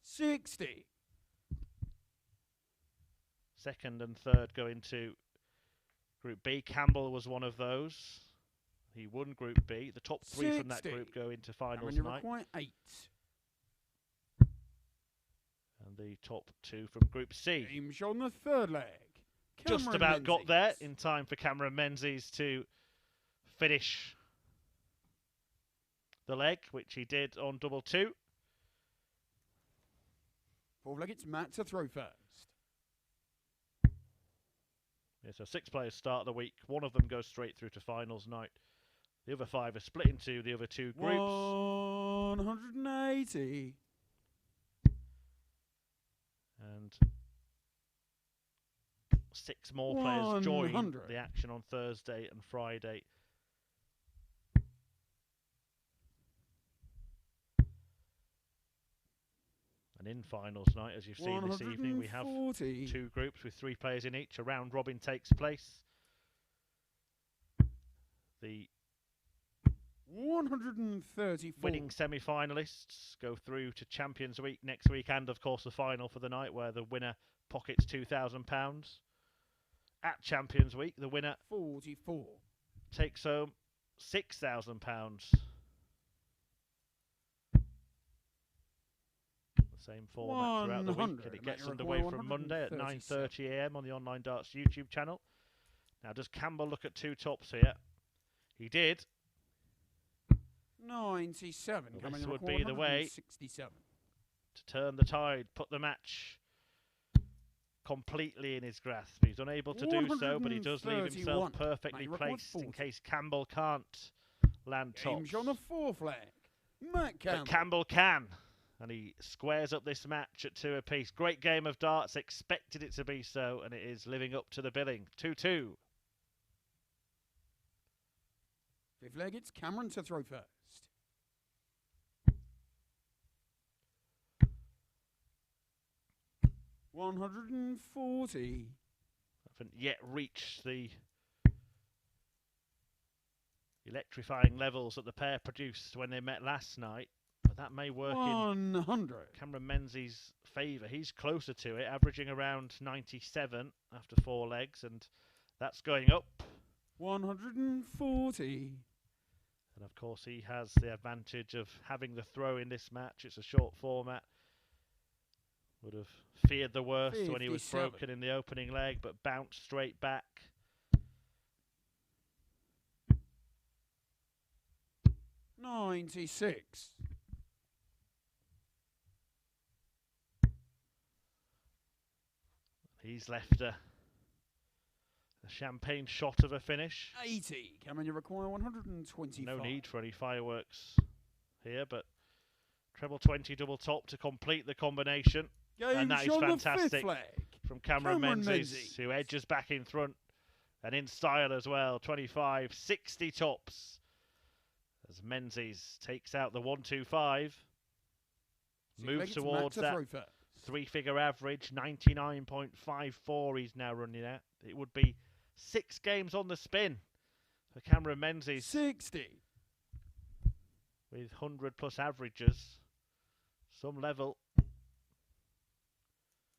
60. Second and third go into Group B. Campbell was one of those. He won Group B. The top 3 from that group go into finals tonight. 8. And the top 2 from Group C. Games on the third leg. Just about got there in time for Cameron Menzies to finish the leg, which he did on double 2. Fourth leg, it's Matt to throw first. Yeah, so 6 players start the week. 1 of them goes straight through to finals night. The other 5 are split into the other 2 groups. 180. And 6 more players join the action on Thursday and Friday. And in finals night, as you've seen this evening, we have 2 groups with 3 players in each. A round robin takes place. The 134 winning semi-finalists go through to Champions Week next week, and of course the final for the night, where the winner pockets £2,000. At Champions Week, the winner 44 takes home £6,000. Same format throughout the week, and it gets underway from Monday at 9:30 AM on the Online Darts YouTube channel. Now, does Campbell look at 2 tops here? He did. 97. Well, this would be the way 67 to turn the tide, put the match completely in his grasp. He's unable to do so, but he does leave himself perfectly placed in case Campbell can't land tops. Games on the fourth leg. Matt Campbell. But Campbell can. And he squares up this match at 2 apiece. Great game of darts. Expected it to be so, and it is living up to the billing. 2-2. Fifth leg, it's Cameron to throw first. 140. Haven't yet reached the electrifying levels that the pair produced when they met last night. That may work 100. in Cameron Menzies' favour. He's closer to it, averaging around 97 after 4 legs, and that's going up. 140. And of course, he has the advantage of having the throw in this match. It's a short format. Would have feared the worst 57. when he was broken in the opening leg, but bounced straight back. 96. He's left a champagne shot of a finish. 80. Cameron, you require 125. No need for any fireworks here, but treble 20 double top to complete the combination. And that is fantastic from Cameron Menzies, who edges back in front and in style as well. 25, 60 tops as Menzies takes out the 125. Moves towards that 3-figure average, 99.54 he's now running at. It would be 6 games on the spin for Cameron Menzies. 60. With 100 plus averages. Some level.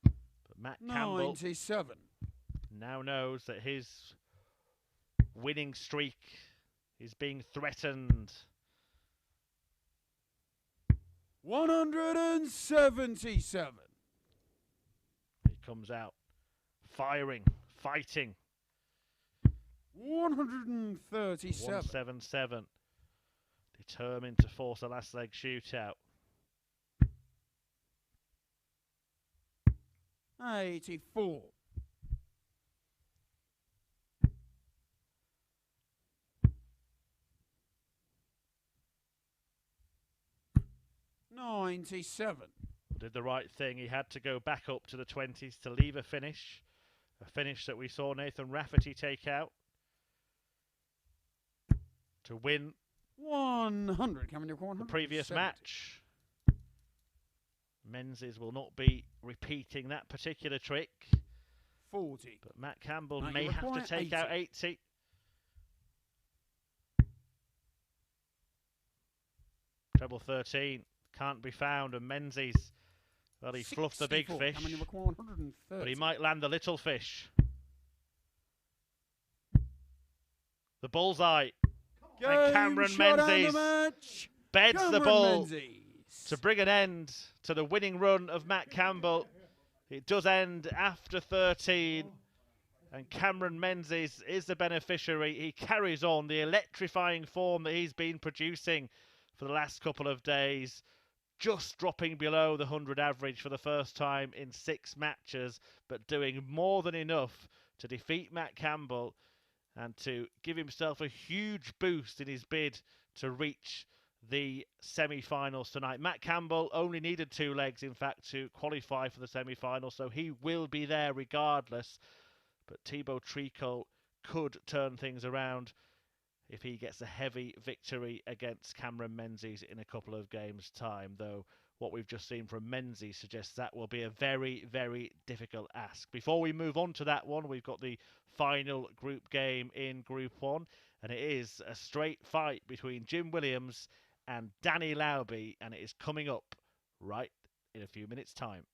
But Matt Campbell, 97. now knows that his winning streak is being threatened. 177. He comes out firing, fighting. 137. 177. Determined to force a last leg shootout. 84. 97. Did the right thing. He had to go back up to the 20s to leave a finish. A finish that we saw Nathan Rafferty take out. To win 100. the previous match. Menzies will not be repeating that particular trick. 40. But Matt Campbell Now may you have to require take 80. out 80. Treble 13 can't be found, and Menzies, well, he fluffed the big 64. fish, How many require 130? but he might land the little fish. The bullseye. And Cameron Menzies beds the ball to bring an end to the winning run of Matt Campbell. It does end after 13, and Cameron Menzies is the beneficiary. He carries on the electrifying form that he's been producing for the last couple of days, just dropping below the 100 average for the first time in 6 matches, but doing more than enough to defeat Matt Campbell and to give himself a huge boost in his bid to reach the semi-finals tonight. Matt Campbell only needed 2 legs, in fact, to qualify for the semi-final, so he will be there regardless. But Thibault Tricole could turn things around if he gets a heavy victory against Cameron Menzies in a couple of games' time, though what we've just seen from Menzies suggests that will be a very, very difficult ask. Before we move on to that one, we've got the final group game in Group 1, and it is a straight fight between Jim Williams and Danny Lauby, and it is coming up right in a few minutes' time.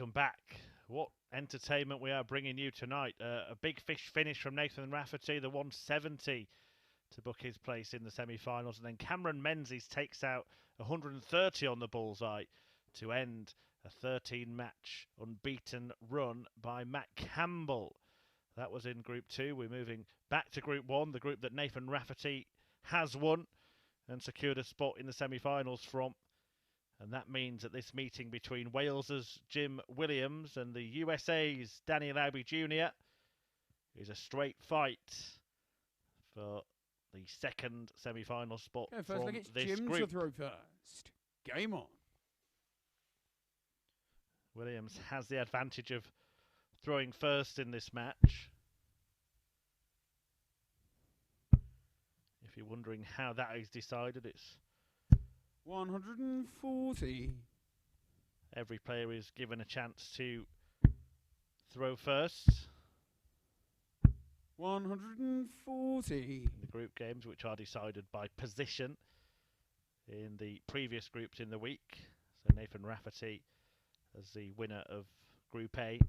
welcome back. What entertainment we are bringing you tonight. A big fish finish from Nathan Rafferty, the 170 to book his place in the semi-finals. And then Cameron Menzies takes out 130 on the bullseye to end a 13-match unbeaten run by Matt Campbell. That was in Group 2. We're moving back to Group 1, the group that Nathan Rafferty has won and secured a spot in the semi-finals from. And that means that this meeting between Wales's Jim Williams and the USA's Danny Lauby Jr. is a straight fight for the second semi-final spot from look, it's this Jim group. to throw first. Game on. Williams has the advantage of throwing first in this match. If you're wondering how that is decided, it's 140. every player is given a chance to throw first. 140. In the group games, which are decided by position in the previous groups in the week. So Nathan Rafferty, as the winner of Group A,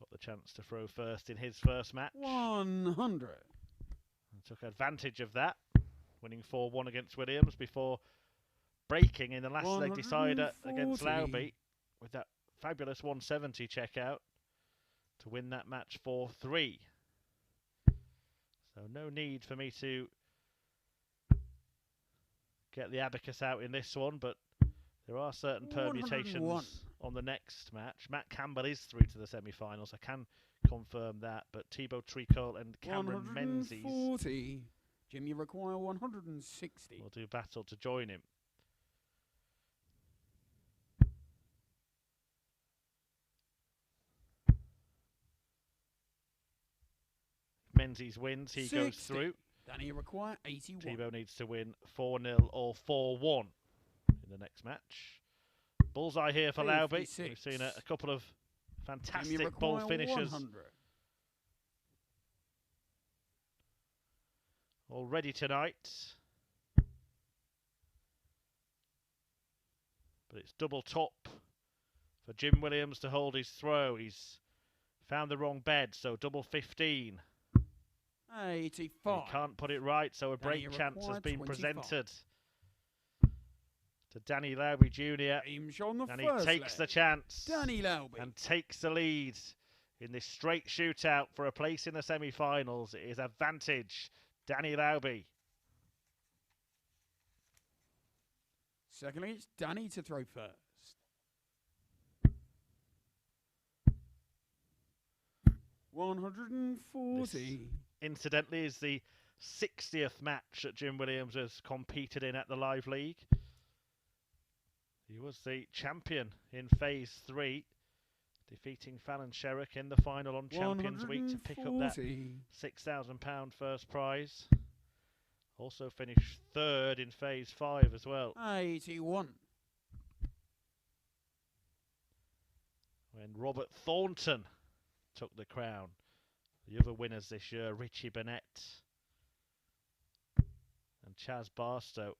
got the chance to throw first in his first match. 100. And took advantage of that, winning 4-1 against Williams before breaking in the last leg decider against Lauby with that fabulous 170 checkout to win that match 4-3. So no need for me to get the abacus out in this one, but there are certain permutations on the next match. Matt Campbell is through to the semi-finals. I can confirm that, but Thibault Tricole and Cameron Menzies 140. Jim, you require 160. will do battle to join him. Menzies wins, he 60. goes through. Danny, you require 81. Thibault needs to win 4-0 or 4-1 in the next match. Bullseye here for Lauby. We've seen a couple of fantastic ball finishes 100. already tonight. But it's double top for Jim Williams to hold his throw. He's found the wrong bed, so double 15. 85. He can't put it right, so a Danny, break chance has been 25. presented to Danny Lauby Jr. And he takes the chance Danny Lauby. and takes the lead in this straight shootout for a place in the semi-finals. It is advantage Danny Lauby. Secondly, it's Danny to throw first. $140. Incidentally, is the 60th match that Jim Williams has competed in at the Live League. He was the champion in Phase 3, defeating Fallon Sherrick in the final on Champions Week to pick up that £6,000 first prize. Also finished third in Phase 5 as well. 81. When Robert Thornton took the crown. The other winners this year, Richie Burnett and Chaz Barstow.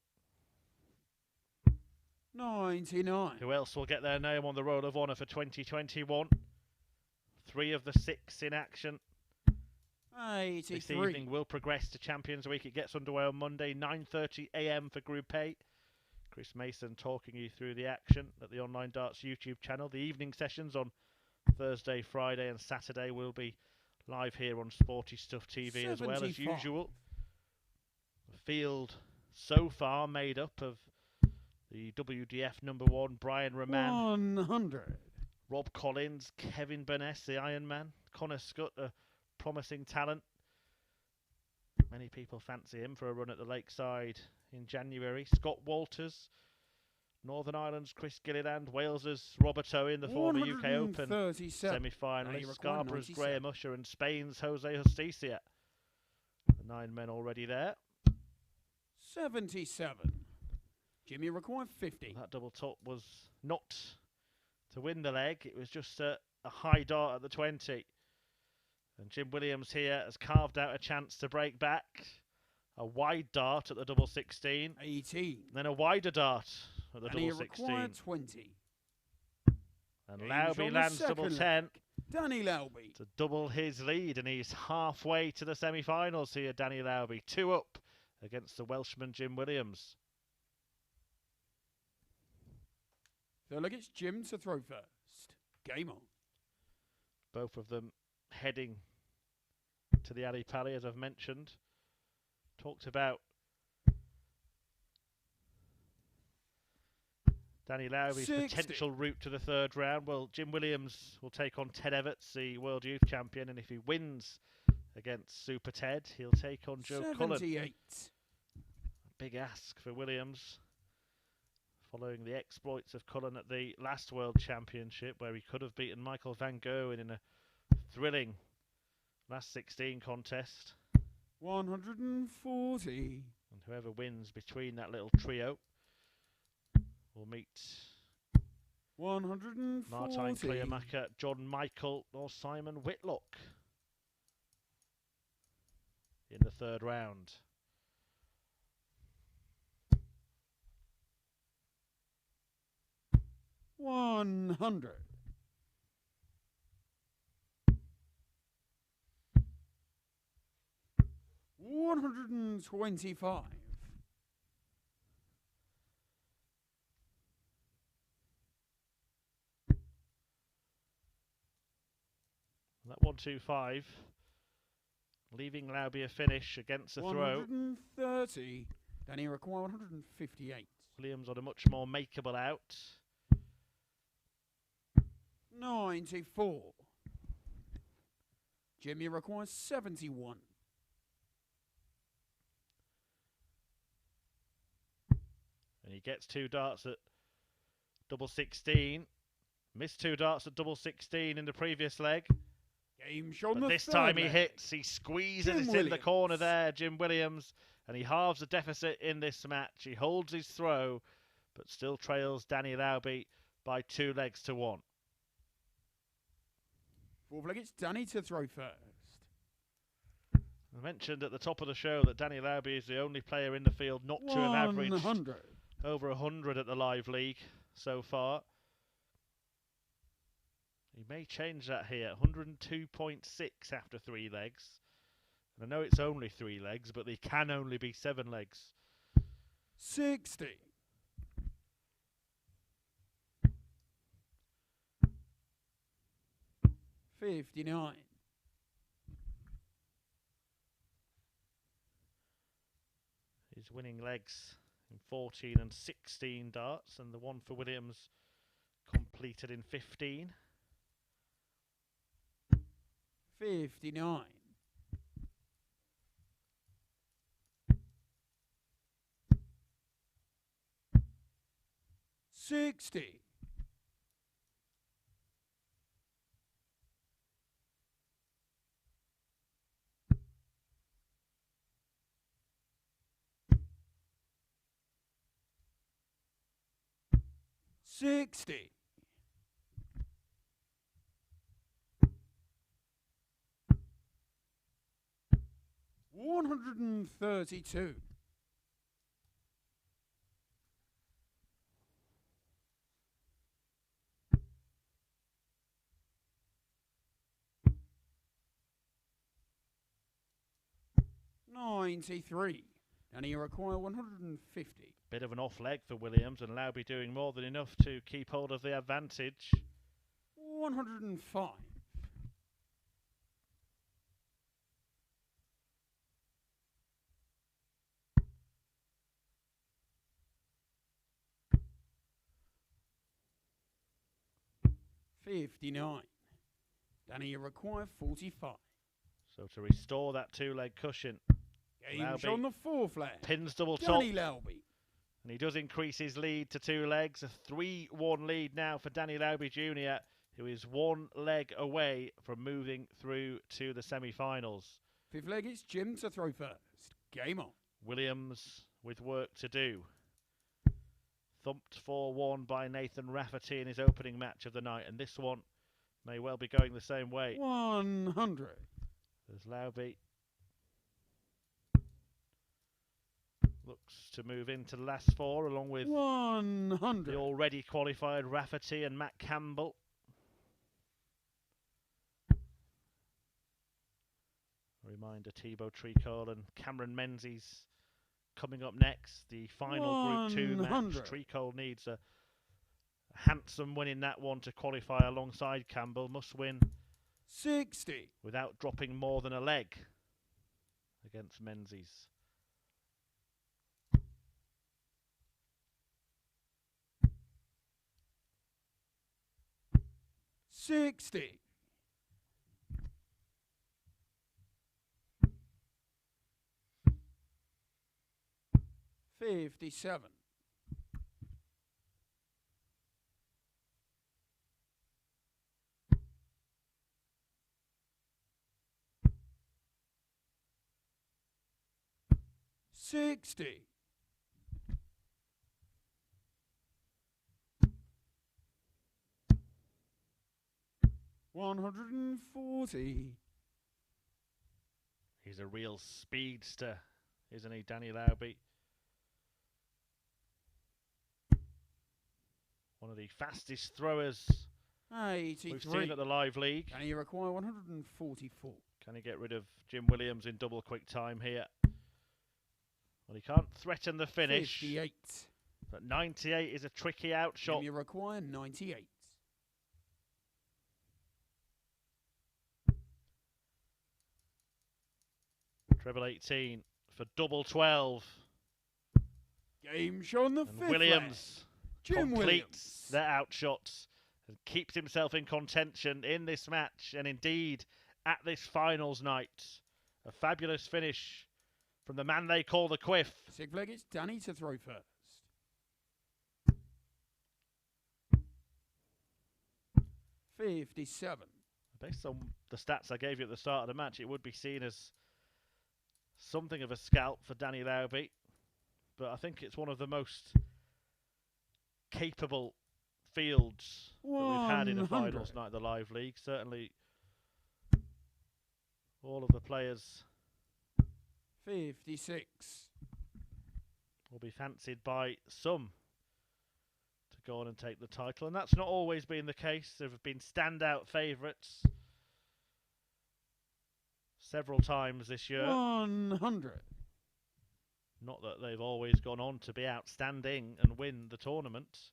99. Who else will get their name on the Roll of Honour for 2021? 3 of the 6 in action. 83. This evening will progress to Champions Week. It gets underway on Monday, 9:30 AM for Group A. Chris Mason talking you through the action at the Online Darts YouTube channel. The evening sessions on Thursday, Friday and Saturday will be live here on Sporty Stuff TV 75. As well as usual. The field so far made up of the WDF #1 Brian Roman, 100. Rob Collins, Kevin Burness, the Iron Man, Connor Scott, a promising talent. Many people fancy him for a run at the Lakeside in January. Scott Walters, Northern Ireland's Chris Gilliland, Wales's Robert Owen, the former UK Open semi-finalist, Scarborough's Graham Usher and Spain's Jose Justicia. The 9 men already there. 77. Jimmy required 50. That double top was not to win the leg. It was just a high dart at the 20. And Jim Williams here has carved out a chance to break back. A wide dart at the double 16. 18. Then a wider dart at the and double he 16. required 20. And Game's Lauby on the lands double second 10 leg. Danny Lauby. to double his lead, and he's halfway to the semi-finals here, Danny Lauby. 2 up against the Welshman Jim Williams. Third leg, it's Jim to throw first. Game on. Both of them heading to the Ali Pali, as I've mentioned. Talked about Danny Lauby's 60. potential route to the third round. Well, Jim Williams will take on Ted Everts, the World Youth Champion, and if he wins against Super Ted, he'll take on Joe Cullen. 78. Big ask for Williams, following the exploits of Cullen at the last World Championship, where he could have beaten Michael van Gerwen in a thrilling last 16 contest. 140. And whoever wins between that little trio will meet 140. Martijn Kleermaker, John Michael or Simon Whitlock in the third round. $100. $125. That 125, leaving Lauby a finish against the throw. 130. Danny require 158. Williams on a much more makeable out. 94. Jimmy requires 71. And he gets 2 darts at double 16. Missed 2 darts at double 16 in the previous leg. Game shot But the this third time he leg. hits, he squeezes Jim it in the Williams. corner there, Jim Williams, and he halves the deficit in this match. He holds his throw, but still trails Danny Lauby by 2 legs to 1. Fourth leg, it's Danny to throw first. I mentioned at the top of the show that Danny Lauby is the only player in the field not to have averaged 100. over 100 at the Live League so far. He may change that here. 102.6 after 3 legs. And I know it's only 3 legs, but they can only be 7 legs. 60. $59. His winning legs in 14 and 16 darts, and the one for Williams completed in 15. 59. $60. $60. $132. $93. And you require 150. Bit of an off leg for Williams, and Lauby doing more than enough to keep hold of the advantage. 105. $59. Danny, you require 45. So to restore that 2-leg cushion, Game's Lauby on the fourth leg. pins double top, Danny Lauby. and he does increase his lead to 2 legs. A 3-1 lead now for Danny Lauby Jr., who is 1 leg away from moving through to the semi-finals. Fifth leg, it's Jim to throw first. Game on. Williams with work to do. Thumped 4-1 by Nathan Rafferty in his opening match of the night, and this one may well be going the same way. 100. As Lauby looks to move into the last 4 along with 100. the already qualified Rafferty and Matt Campbell. Reminder, Thibault Tricole and Cameron Menzies coming up next. The final Group 2 match. Tricole needs a handsome win in that one to qualify alongside Campbell. Must win 60 without dropping more than a leg against Menzies. $60. 57. 60. 140. He's a real speedster, isn't he, Danny Lauby? One of the fastest throwers 83. we've seen at the Live League. And he require 144. Can he get rid of Jim Williams in double quick time here? Well, he can't threaten the finish. 58. But 98 is a tricky outshot. And you require 98. Treble 18 for double 12. Game show on the And fifth. Williams Jim completes Williams. their outshots and keeps himself in contention in this match and indeed at this finals night. A fabulous finish from the man they call the Quiff. Sig flag, it's Danny to throw first. $57. Based on the stats I gave you at the start of the match, it would be seen as something of a scalp for Danny Lauby. But I think it's one of the most capable fields that we've had in a finals night of the Live League. Certainly all of the players 56. will be fancied by some to go on and take the title. And that's not always been the case. There have been standout favourites several times this year. 100. Not that they've always gone on to be outstanding and win the tournament.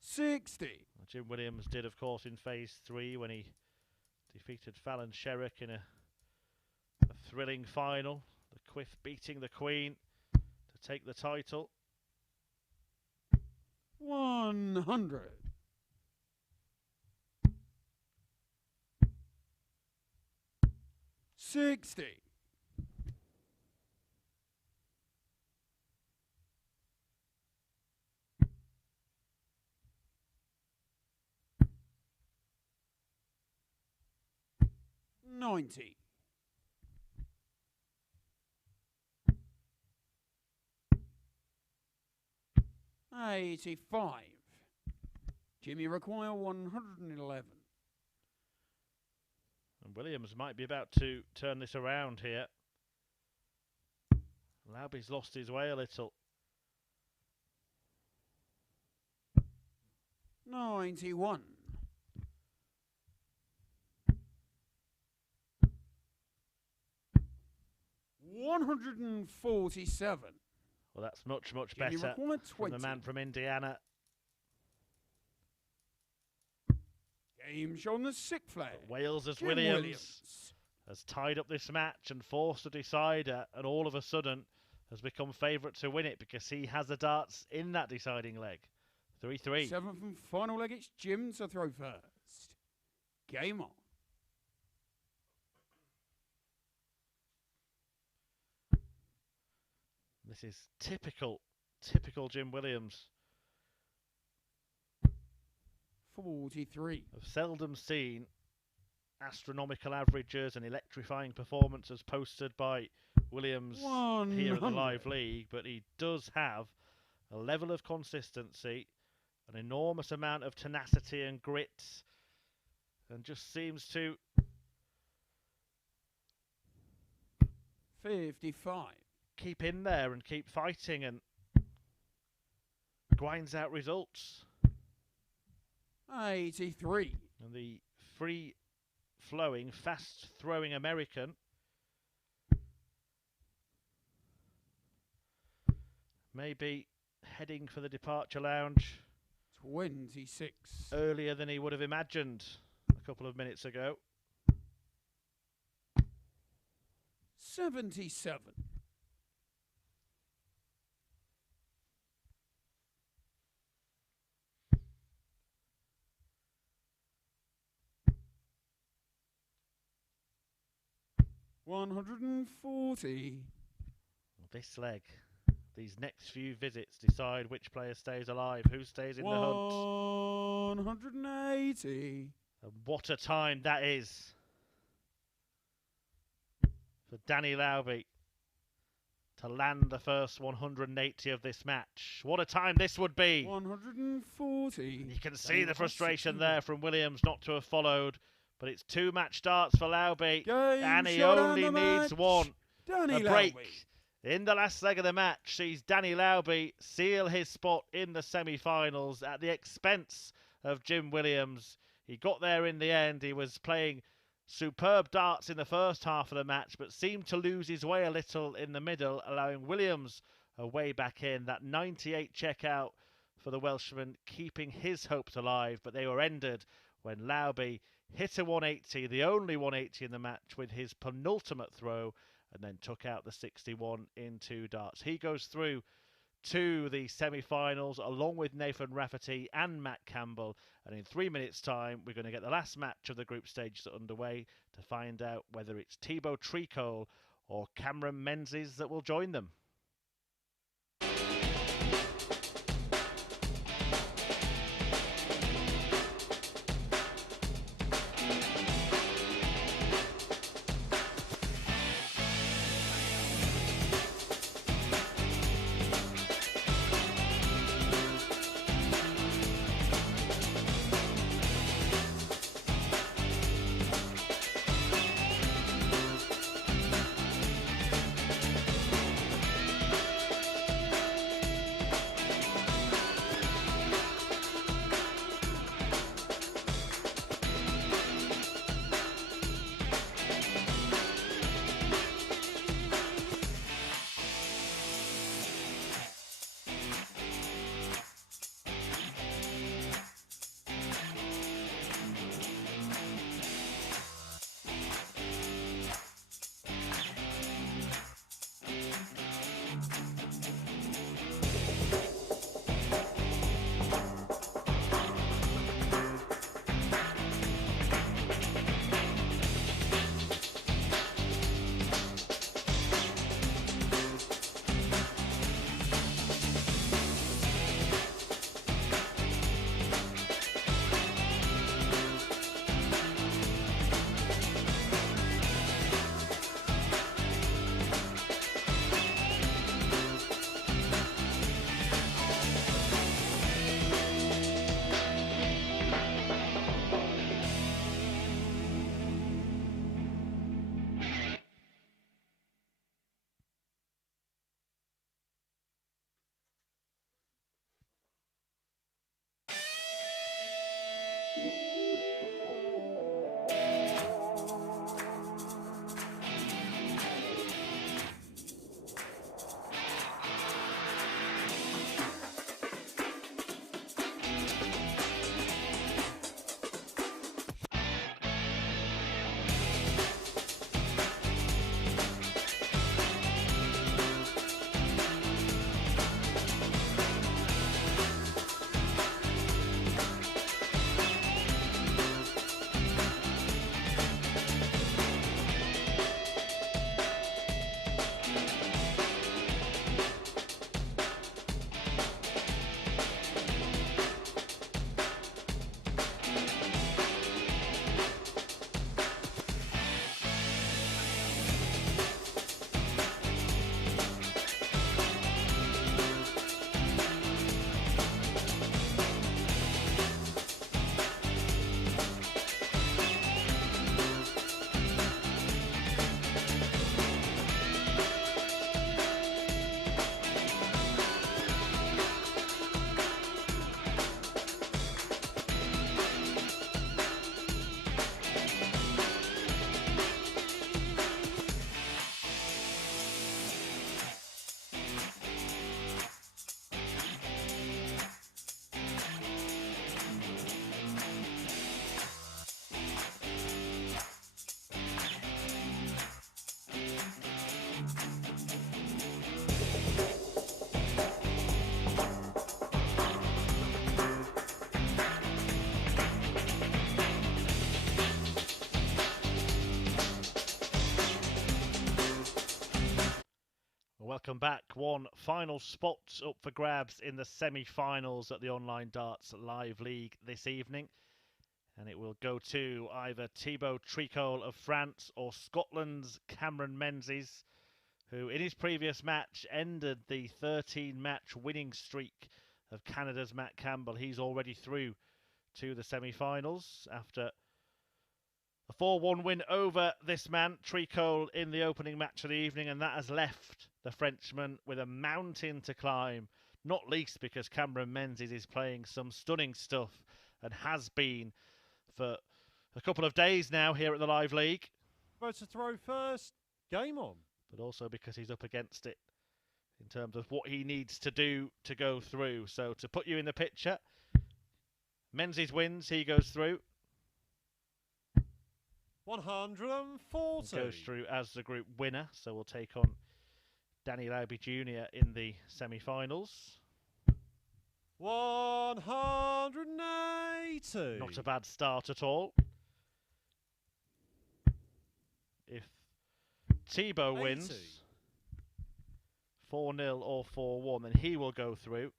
60. Jim Williams did, of course, in Phase 3 when he defeated Fallon Sherrick in a thrilling final. The Quiff beating the Queen to take the title. 100. 60. 90. 85. Jimmy require 111. And Williams might be about to turn this around here. Lauby's lost his way a little. 91. 147. Well, that's much, much Jimmy better required from 20. the man from Indiana. Game shown the sixth flag. But Wales as Jim Williams has tied up this match and forced a decider, and all of a sudden has become favourite to win it because he has the darts in that deciding leg. 3-3. Seventh and final leg, it's Jim to throw first. Game on. This is typical Jim Williams. 43. I've seldom seen astronomical averages and electrifying performances posted by Williams here at the 100. Live League, but he does have a level of consistency, an enormous amount of tenacity and grit, and just seems to 55. keep in there and keep fighting and grinds out results. 83. And the free-flowing, fast-throwing American maybe heading for the departure lounge 26. earlier than he would have imagined a couple of minutes ago. 77. $140. This leg, these next few visits decide which player stays alive, who stays in the hunt. 180. And what a time that is for Danny Lauby to land the first 180 of this match. What a time this would be. 140. You can see the frustration there from Williams not to have followed. But it's 2 match starts for Lauby, and he only needs one. Danny A break Lauby. in the last leg of the match sees Danny Lauby seal his spot in the semi-finals at the expense of Jim Williams. He got there in the end. He was playing superb darts in the first half of the match, but seemed to lose his way a little in the middle, allowing Williams a way back in. That 98 checkout for the Welshman, keeping his hopes alive, but they were ended when Lauby hit a 180, the only 180 in the match, with his penultimate throw, and then took out the 61 in 2 darts. He goes through to the semi-finals along with Nathan Rafferty and Matt Campbell, and in 3 minutes time we're going to get the last match of the group stages underway to find out whether it's Thibault Tricole or Cameron Menzies that will join them. Welcome back. One final spot up for grabs in the semi-finals at the Online Darts Live League this evening. And it will go to either Thibault Tricole of France or Scotland's Cameron Menzies, who in his previous match ended the 13-match winning streak of Canada's Matt Campbell. He's already through to the semi-finals after a 4-1 win over this man, Tricole, in the opening match of the evening, and that has left the Frenchman with a mountain to climb, not least because Cameron Menzies is playing some stunning stuff and has been for a couple of days now here at the Live League. About to throw first, game on. But also because he's up against it in terms of what he needs to do to go through. So to put you in the picture, Menzies wins, he goes through. 140. Goes through as the group winner, so we'll take on Danny Lauby Jr. in the semi-finals. 180. Not a bad start at all. If Thibault wins 4-0 or 4-1, then he will go through.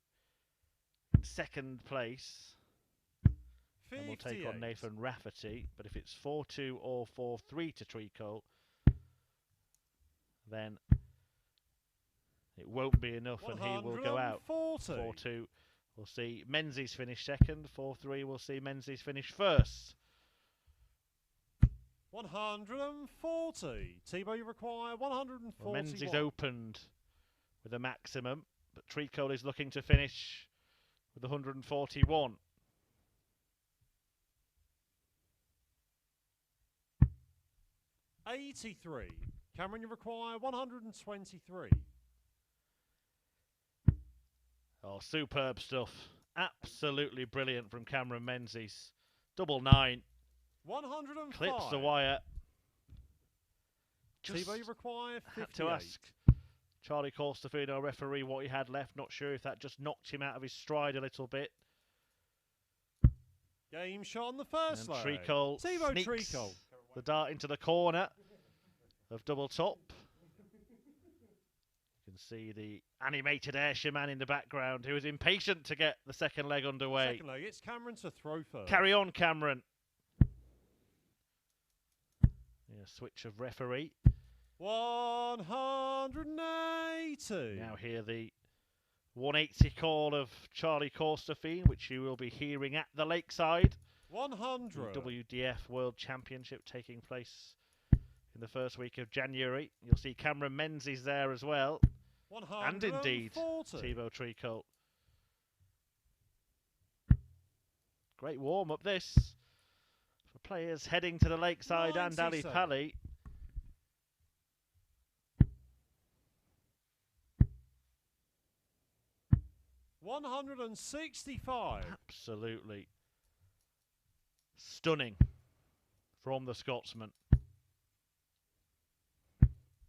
In second place, and we'll take on Nathan Rafferty. But if it's 4-2 or 4-3 to Tricole, then it won't be enough and he will go out. 4-2, we'll see Menzies finish second. 4-3, we'll see Menzies finish first. 140. Thibault, you require 140. Well, Menzies opened with a maximum, but Tricole is looking to finish with 141. 83. Cameron, you require 123. Oh, superb stuff. Absolutely brilliant from Cameron Menzies. 99. 105. Clips the wire. Thibault, you require 58. Had to ask Charlie Costafino, referee, what he had left. Not sure if that just knocked him out of his stride a little bit. Game shot on the first leg. Tricole Thibault sneaks Tricole. the dart into the corner of double top. You can see the animated Ayrshire in the background, who is impatient to get the second leg underway. Second leg, it's Cameron to throw first. Carry on, Cameron. Yeah, switch of referee. 180. Now hear the 180 call of Charlie Costafino, which you will be hearing at the Lakeside. 100. The WDF World Championship taking place in the first week of January. You'll see Cameron Menzies there as well. 140. And indeed, Thibault Tricole. Great warm-up this for players heading to the Lakeside and Ali 97. Pally. $165. Absolutely stunning from the Scotsman.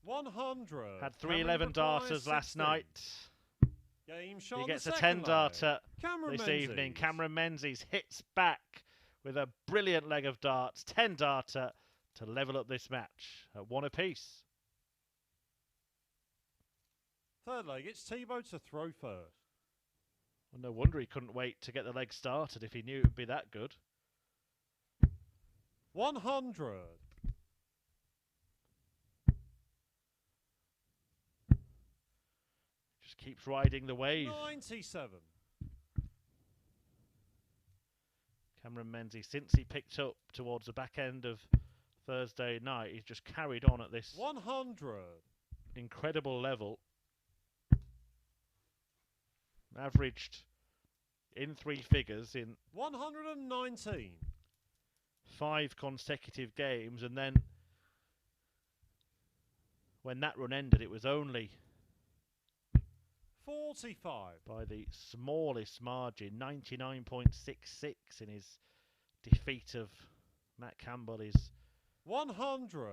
100. Had 311 darters last night. Game shot He gets a the 10 second darter Cameron this Menzies. evening. Cameron Menzies hits back with a brilliant leg of darts. 10 darter to level up this match at one apiece. Third leg, it's Thibault to throw first. Well, no wonder he couldn't wait to get the leg started if he knew it would be that good. 100. Just keeps riding the wave. 97. Cameron Menzies, since he picked up towards the back end of Thursday night, he's just carried on at this 100. incredible level. Averaged in three figures in 119. 5 consecutive games, and then when that run ended, it was only 45. by the smallest margin, 99.66 in his defeat of Matt Campbell. His 100.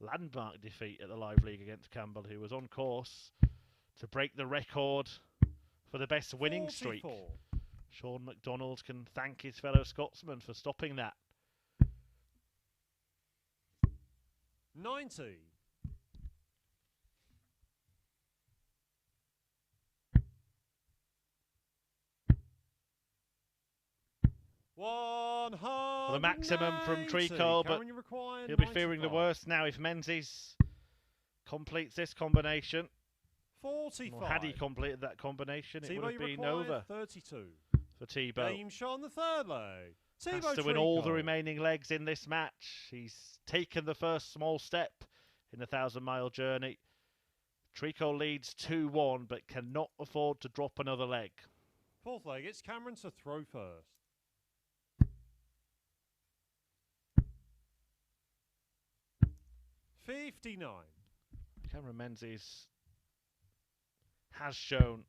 landmark defeat at the Live League against Campbell, who was on course to break the record for the best winning 44. streak. Sean McDonald can thank his fellow Scotsman for stopping that. 90. 100. The maximum from Tricole, but he'll be fearing the worst now if Menzies completes this combination. 45. Or had he completed that combination, it Thibault, would have been require over 32. for Thibault. Game shot on the third leg. Thibault Has to win all the Tricole. remaining legs in this match. He's taken the first small step in the 1,000-mile journey. Tricole leads 2-1, but cannot afford to drop another leg. Fourth leg, it's Cameron to throw first. $59. Cameron Menzies has shown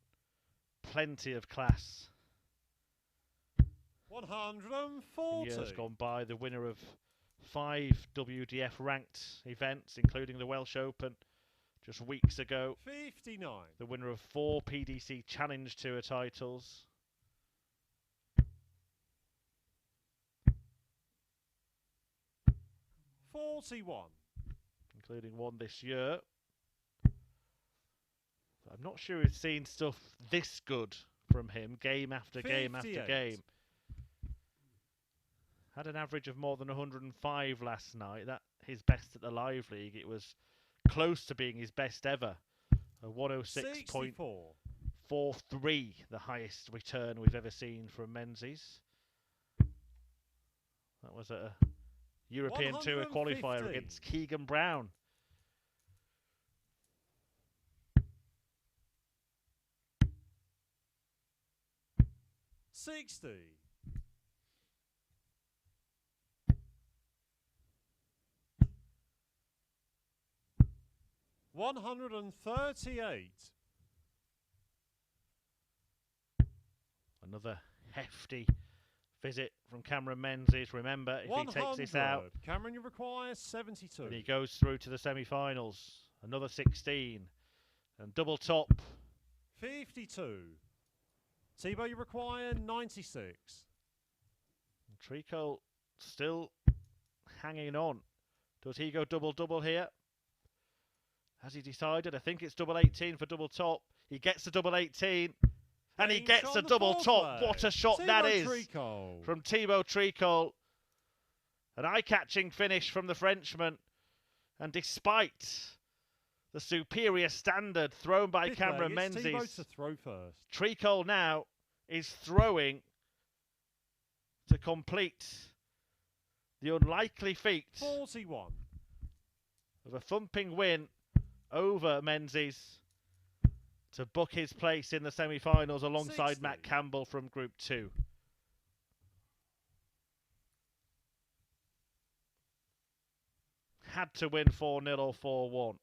plenty of class. 140. Years gone by, the winner of 5 WDF ranked events, including the Welsh Open just weeks ago. 59. The winner of 4 PDC Challenge Tour titles. $41. Including one this year. I'm not sure we've seen stuff this good from him, game after game after 58. game. Had an average of more than 105 last night. That his best at the Live League. It was close to being his best ever. A 106.43, the highest return we've ever seen from Menzies. That was a European Tour qualifier against Keegan Brown. $60. $138. Another hefty visit from Cameron Menzies. Remember, if he takes this out, Cameron, you require 72. and he goes through to the semi-finals. Another 16. And double top. 52. Thibault, you require 96. Tricole still hanging on. Does he go double-double here? Has he decided? I think it's double 18 for double top. He gets the double 18. And he gets a double top. What a shot that is from Thibault Tricole. An eye-catching finish from the Frenchman. And despite the superior standard thrown by Cameron Menzies, Tricole now is throwing to complete the unlikely feat 41 of a thumping win over Menzies to book his place in the semi-finals alongside 60. Matt Campbell from Group 2. Had to win 4-0 or 4-1.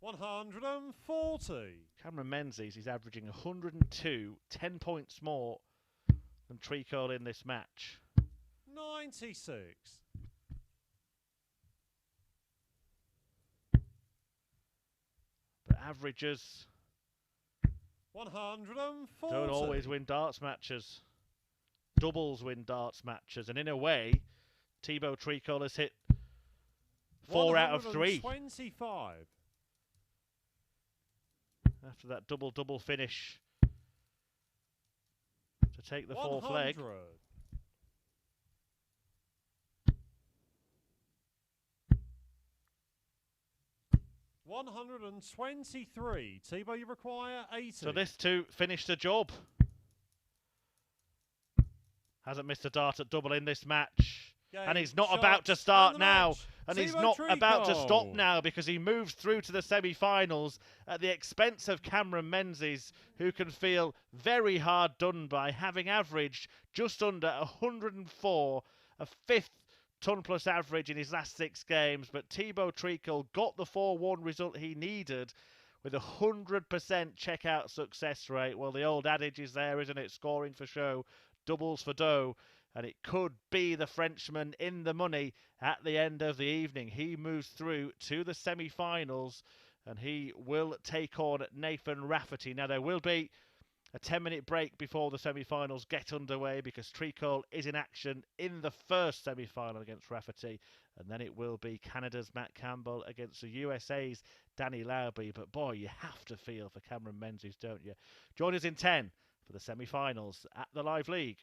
140. Cameron Menzies is averaging 102, 10 points more than Tricole in this match. 96. But averages 140. don't always win darts matches. Doubles win darts matches. And in a way, Thibault Tricole has hit 4 out of 3. 25. After that double-double finish to take the 4th leg. 123. Thibault, you require 80. So this too finished the job. Hasn't missed a dart at double in this match. And he's not about to start now. And he's not about to stop now because he moves through to the semi-finals at the expense of Cameron Menzies, who can feel very hard done by, having averaged just under 104, a 5th ton-plus average in his last 6 games. But Thibault Tricole got the 4-1 result he needed with a 100% check-out success rate. Well, the old adage is there, isn't it? Scoring for show, doubles for dough. And it could be the Frenchman in the money at the end of the evening. He moves through to the semi-finals and he will take on Nathan Rafferty. Now, there will be a 10-minute break before the semi-finals get underway because Tricole is in action in the first semi-final against Rafferty. And then it will be Canada's Matt Campbell against the USA's Danny Lauby. But boy, you have to feel for Cameron Menzies, don't you? Join us in 10 for the semi-finals at the Live League.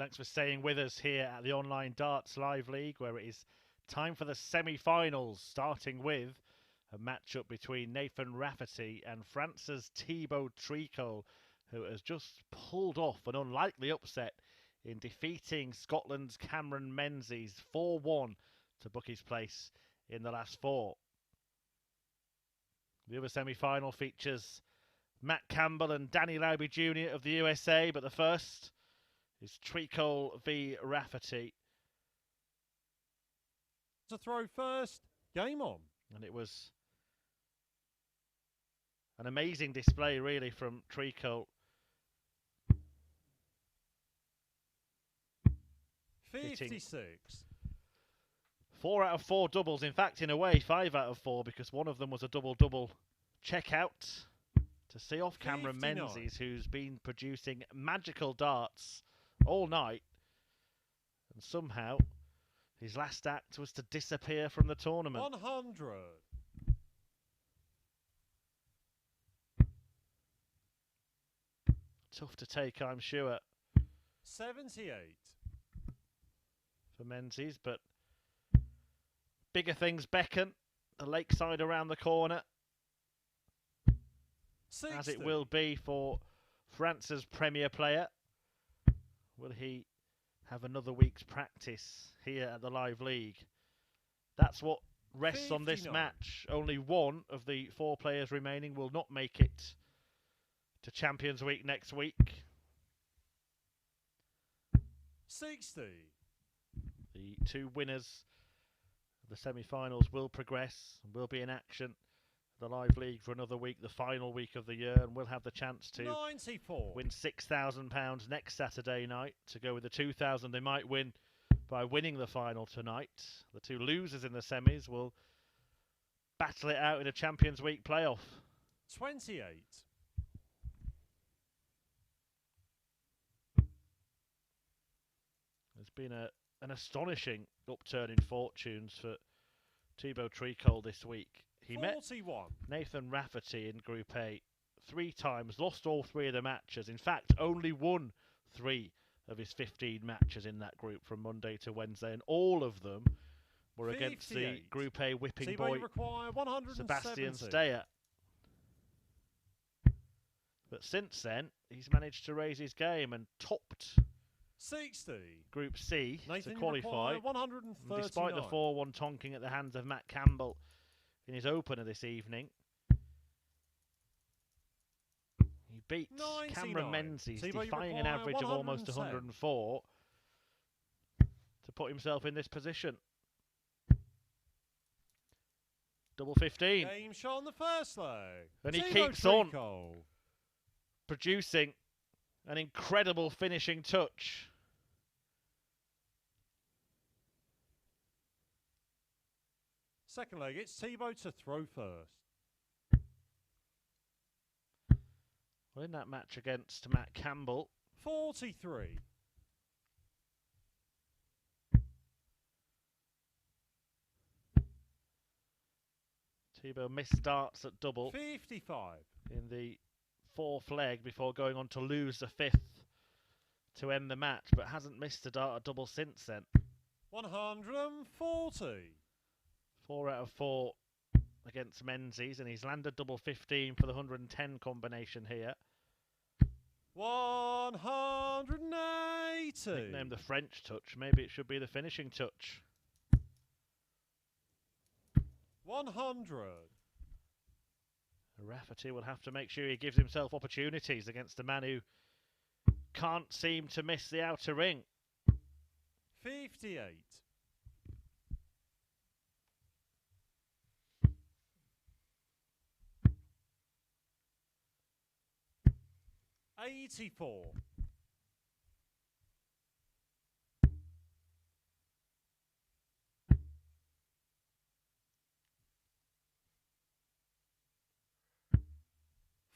Thanks for staying with us here at the Online Darts Live League, where it is time for the semi-finals, starting with a matchup between Nathan Rafferty and France's Thibault Tricole, who has just pulled off an unlikely upset in defeating Scotland's Cameron Menzies 4-1 to book his place in the last four. The other semi-final features Matt Campbell and Danny Lauby Jr. of the USA, but the first is Tricole v Rafferty. To throw first, game on. And it was an amazing display, really, from Tricole. 56. 4 out of 4 doubles. In fact, in a way, 5 out of 4, because one of them was a double-double checkout to see off Cameron 59. Menzies, who's been producing magical darts all night. And somehow, his last act was to disappear from the tournament. 100. Tough to take, I'm sure, 78. for Menzies, but bigger things beckon. The lakeside around the corner, 60. as it will be for France's premier player. Will he have another week's practice here at the Live League? That's what rests on this 59. match. Only one of the 4 players remaining will not make it to Champions Week next week. 60. The 2 winners of the semi-finals will progress and will be in action the Live League for another week, the final week of the year, and will have the chance to 94. win £6,000 next Saturday night to go with the 2,000 they might win by winning the final tonight. The 2 losers in the semis will battle it out in a Champions Week playoff. 28. There's been an astonishing upturn in fortunes for Thibault Tricole this week. He 41. met Nathan Rafferty in Group A 3 times, lost all 3 of the matches. In fact, only won 3 of his 15 matches in that group from Monday to Wednesday, and all of them were against the 58. Group A whipping Thibault, boy you require 170. Sebastian Steyer. But since then, he's managed to raise his game and topped 60. Group C Nathan, to you qualify. require 139. Despite the 4-1 tonking at the hands of Matt Campbell in his opener this evening, he beat 99. Cameron Menzies, Thibault, you defying an require average of almost 107. 104 to put himself in this position. Double 15. Game shot on the first leg. And he Thibault keeps on Tricole. producing an incredible finishing touch. Second leg, it's Thibault to throw first. Well, in that match against Matt Campbell, 43. Thibault missed darts at double 55. in the 4th leg before going on to lose the 5th to end the match, but hasn't missed a dart at double since then. 140. 4 out of 4 against Menzies, and he's landed double 15 for the 110 combination here. 180. Nicknamed the French touch, maybe it should be the finishing touch. 100. Rafferty will have to make sure he gives himself opportunities against a man who can't seem to miss the outer ring. 58. 84.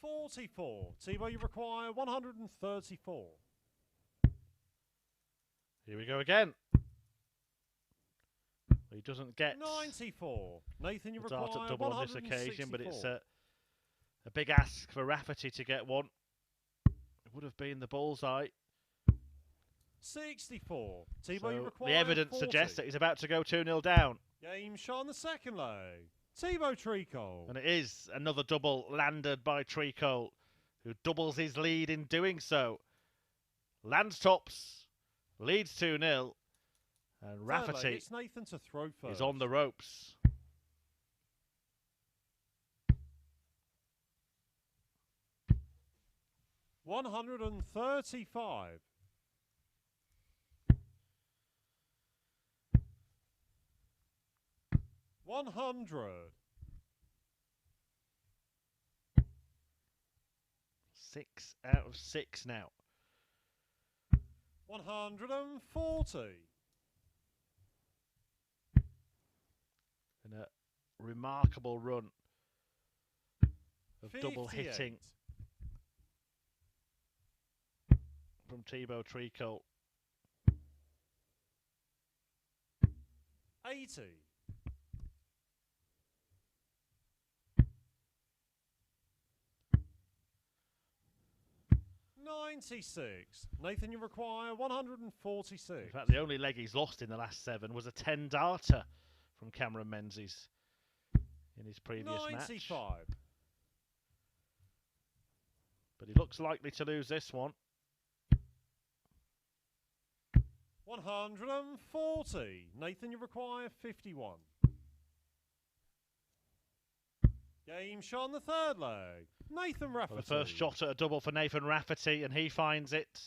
44. Thibault, you require 134. Here we go again. He doesn't get 94. Nathan, you the dart require at double on this occasion, but it's 164. a big ask for Rafferty to get one. It would have been the bullseye. 64. Thibault, you So require the evidence 40. suggests that he's about to go 2-0 down. Game shot on the second leg. Thibault Tricole. And it is another double landed by Tricole, who doubles his lead in doing so. Lands tops, leads 2-0, and Third leg, Rafferty it's Nathan to throw first. is on the ropes. $135. $100. 6 out of 6 now. 140. In a remarkable run of double 58. hitting from Thibault Tricole. 80. 96. Nathan, you require 146. In fact, the only leg he's lost in the last 7 was a 10-darter from Cameron Menzies in his previous 95. match. But he looks likely to lose this one. 140. Nathan, you require 51. Game shot on the third leg. Nathan Rafferty. Well, the first shot at a double for Nathan Rafferty, and he finds it.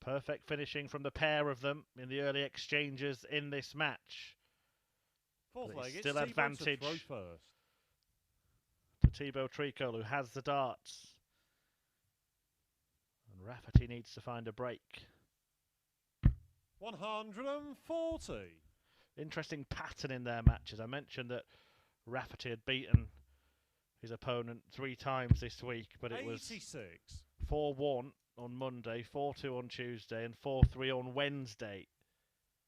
Perfect finishing from the pair of them in the early exchanges in this match. Fourth But leg, it's it's still Thibault advantage to throw first. to Thibault Tricole, who has the darts. And Rafferty needs to find a break. 140. Interesting pattern in their matches. I mentioned that Rafferty had beaten his opponent 3 times this week, but it was 86. 4-1 on Monday, 4-2 on Tuesday, and 4-3 on Wednesday.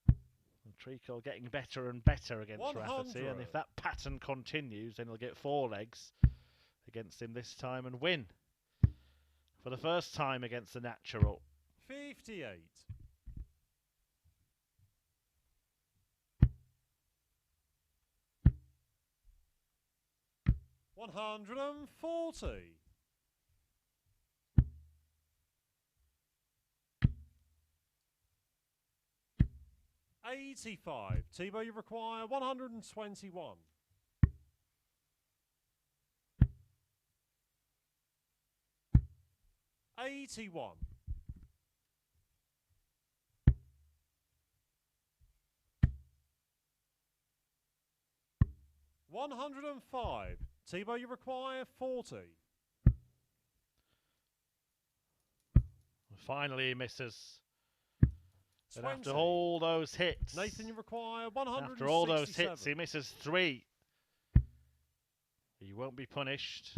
And Tricole getting better and better against 100. Rafferty, and if that pattern continues, then he'll get 4 legs against him this time and win for the first time against the natural. 58. 140. 85. Thibault, you require 121. 81. 105. Thibault, you require 40. Finally, he misses. And 20. after all those hits, Nathan, you require 167. after all those hits, he misses 3. He won't be punished.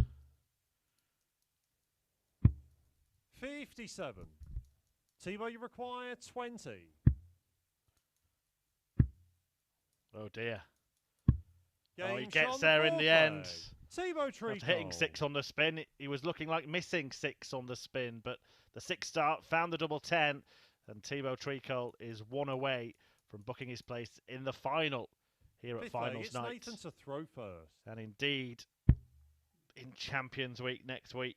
57. Thibault, you require 20. Oh dear. Game He shot gets on there in fourth the end. leg. Thibault Tricole. After hitting 6 on the spin, he was looking like missing 6 on the spin, but the 6 start found the double 10, and Thibault Tricole is 1 away from booking his place in the final here at Fifth leg, Finals it's Night. Nathan to throw first. And indeed, in Champions Week next week.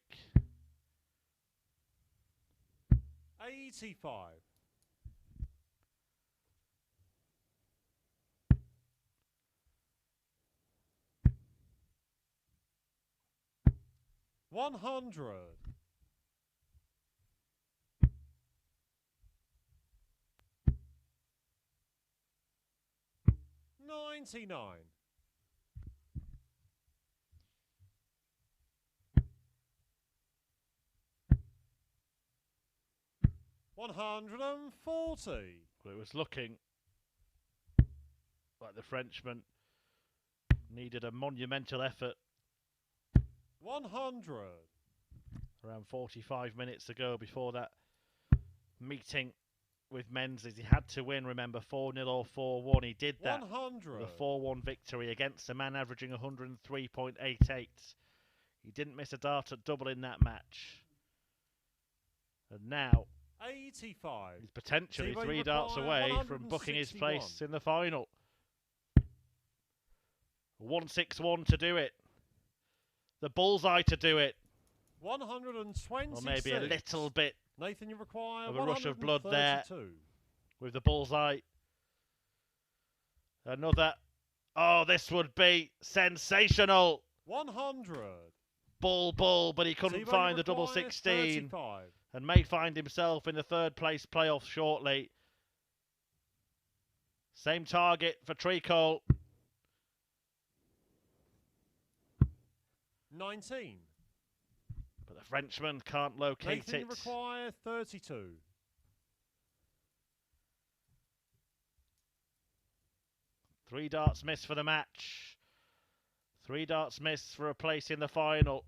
85. 100. 99. 140. Well, it was looking like the Frenchman needed a monumental effort 100. around 45 minutes ago before that meeting with Menzies. He had to win, remember, 4-0 or 4-1. He did that 100. with a 4-1 victory against a man averaging 103.88. He didn't miss a dart at double in that match. And now 85. He's potentially Thibault, 3 you darts require away from booking his 161. place in the final. 161 to do it. The bullseye to do it. 126. Or maybe a little bit Nathan, you require of a rush of blood there 132. with the bullseye. Another. Oh, this would be sensational. 100. Bull, but he couldn't Thibault, find you the double require 16 35. and may find himself in the 3rd place playoff shortly. Same target for Tricole. 19. But the Frenchman can't locate Nathan, it. you require 32. Three darts miss for the match. 3 darts miss for a place in the final.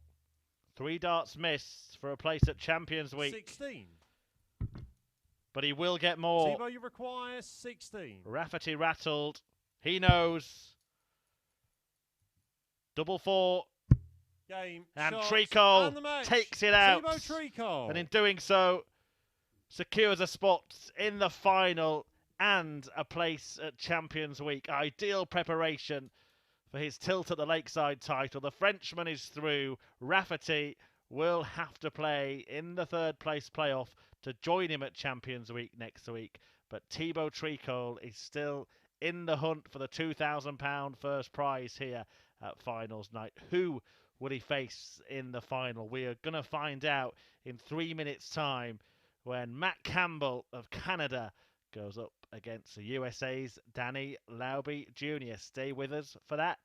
3 darts miss for a place at Champions Week. 16. But he will get more. Thibault, you require 16. Rafferty rattled. He knows. Double 4. Game. And shots, Tricole and the match. takes it out. Thibault Tricole. And in doing so, secures a spot in the final and a place at Champions Week. Ideal preparation for his tilt at the Lakeside title. The Frenchman is through. Rafferty will have to play in the 3rd place playoff to join him at Champions Week next week. But Thibault Tricole is still in the hunt for the £2,000 first prize here at finals night. Who will he face in the final? We are going to find out in 3 minutes' time when Matt Campbell of Canada goes up against the USA's Danny Lauby Jr. Stay with us for that.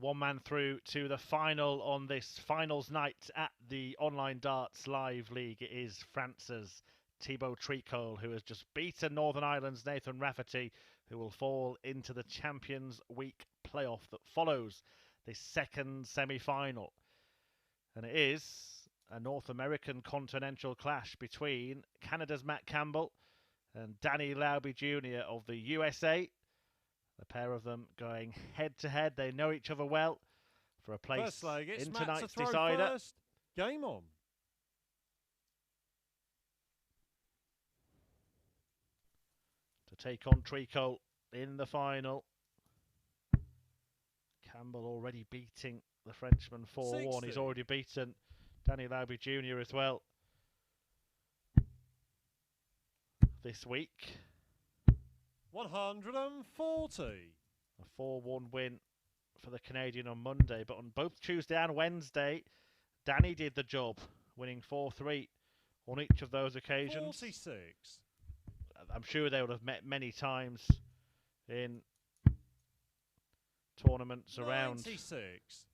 one man through to the final on this finals night at the Online Darts Live League. It is France's Thibault Tricole, who has just beaten Northern Ireland's Nathan Rafferty, who will fall into the Champions Week playoff that follows this second semi-final. And it is a North American continental clash between Canada's Matt Campbell and Danny Lauby Jr. of the USA. The pair of them going head-to-head. They know each other well for a place in tonight's decider. First. Game on. To take on Tricole in the final. Campbell already beating the Frenchman 4-1. He's already beaten Danny Lauby Jr. as well this week. 140. A 4-1 win for the Canadian on Monday, but on both Tuesday and Wednesday, Danny did the job, winning 4-3 on each of those occasions. 46. I'm sure they would have met many times in tournaments around 96.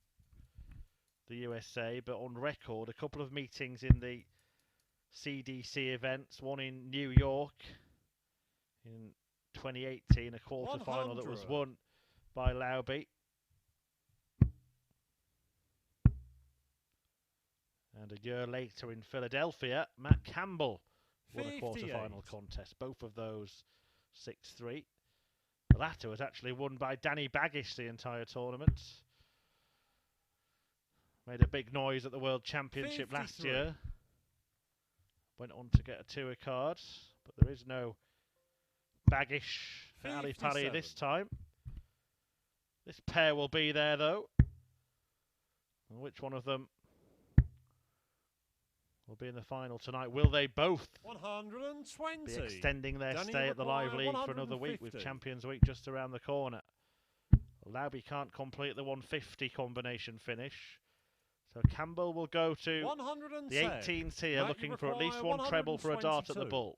the USA, but on record, a couple of meetings in the CDC events, one in New York in 2018, a quarter-final that was won by Lauby. And a year later in Philadelphia, Matt Campbell won a quarter-final contest. Both of those 6-3. The latter was actually won by Danny Baggish the entire tournament. Made a big noise at the World Championship 53. last year. Went on to get a tour card, but there is no Baggish for Ali Pali this time. This pair will be there though. And which one of them will be in the final tonight? Will they both 120. be extending their Danny stay at the Live League for another week with Champions Week just around the corner? Lauby can't complete the 150 combination finish. So Campbell will go to the 18s here, looking for at least one treble for a dart at the bull.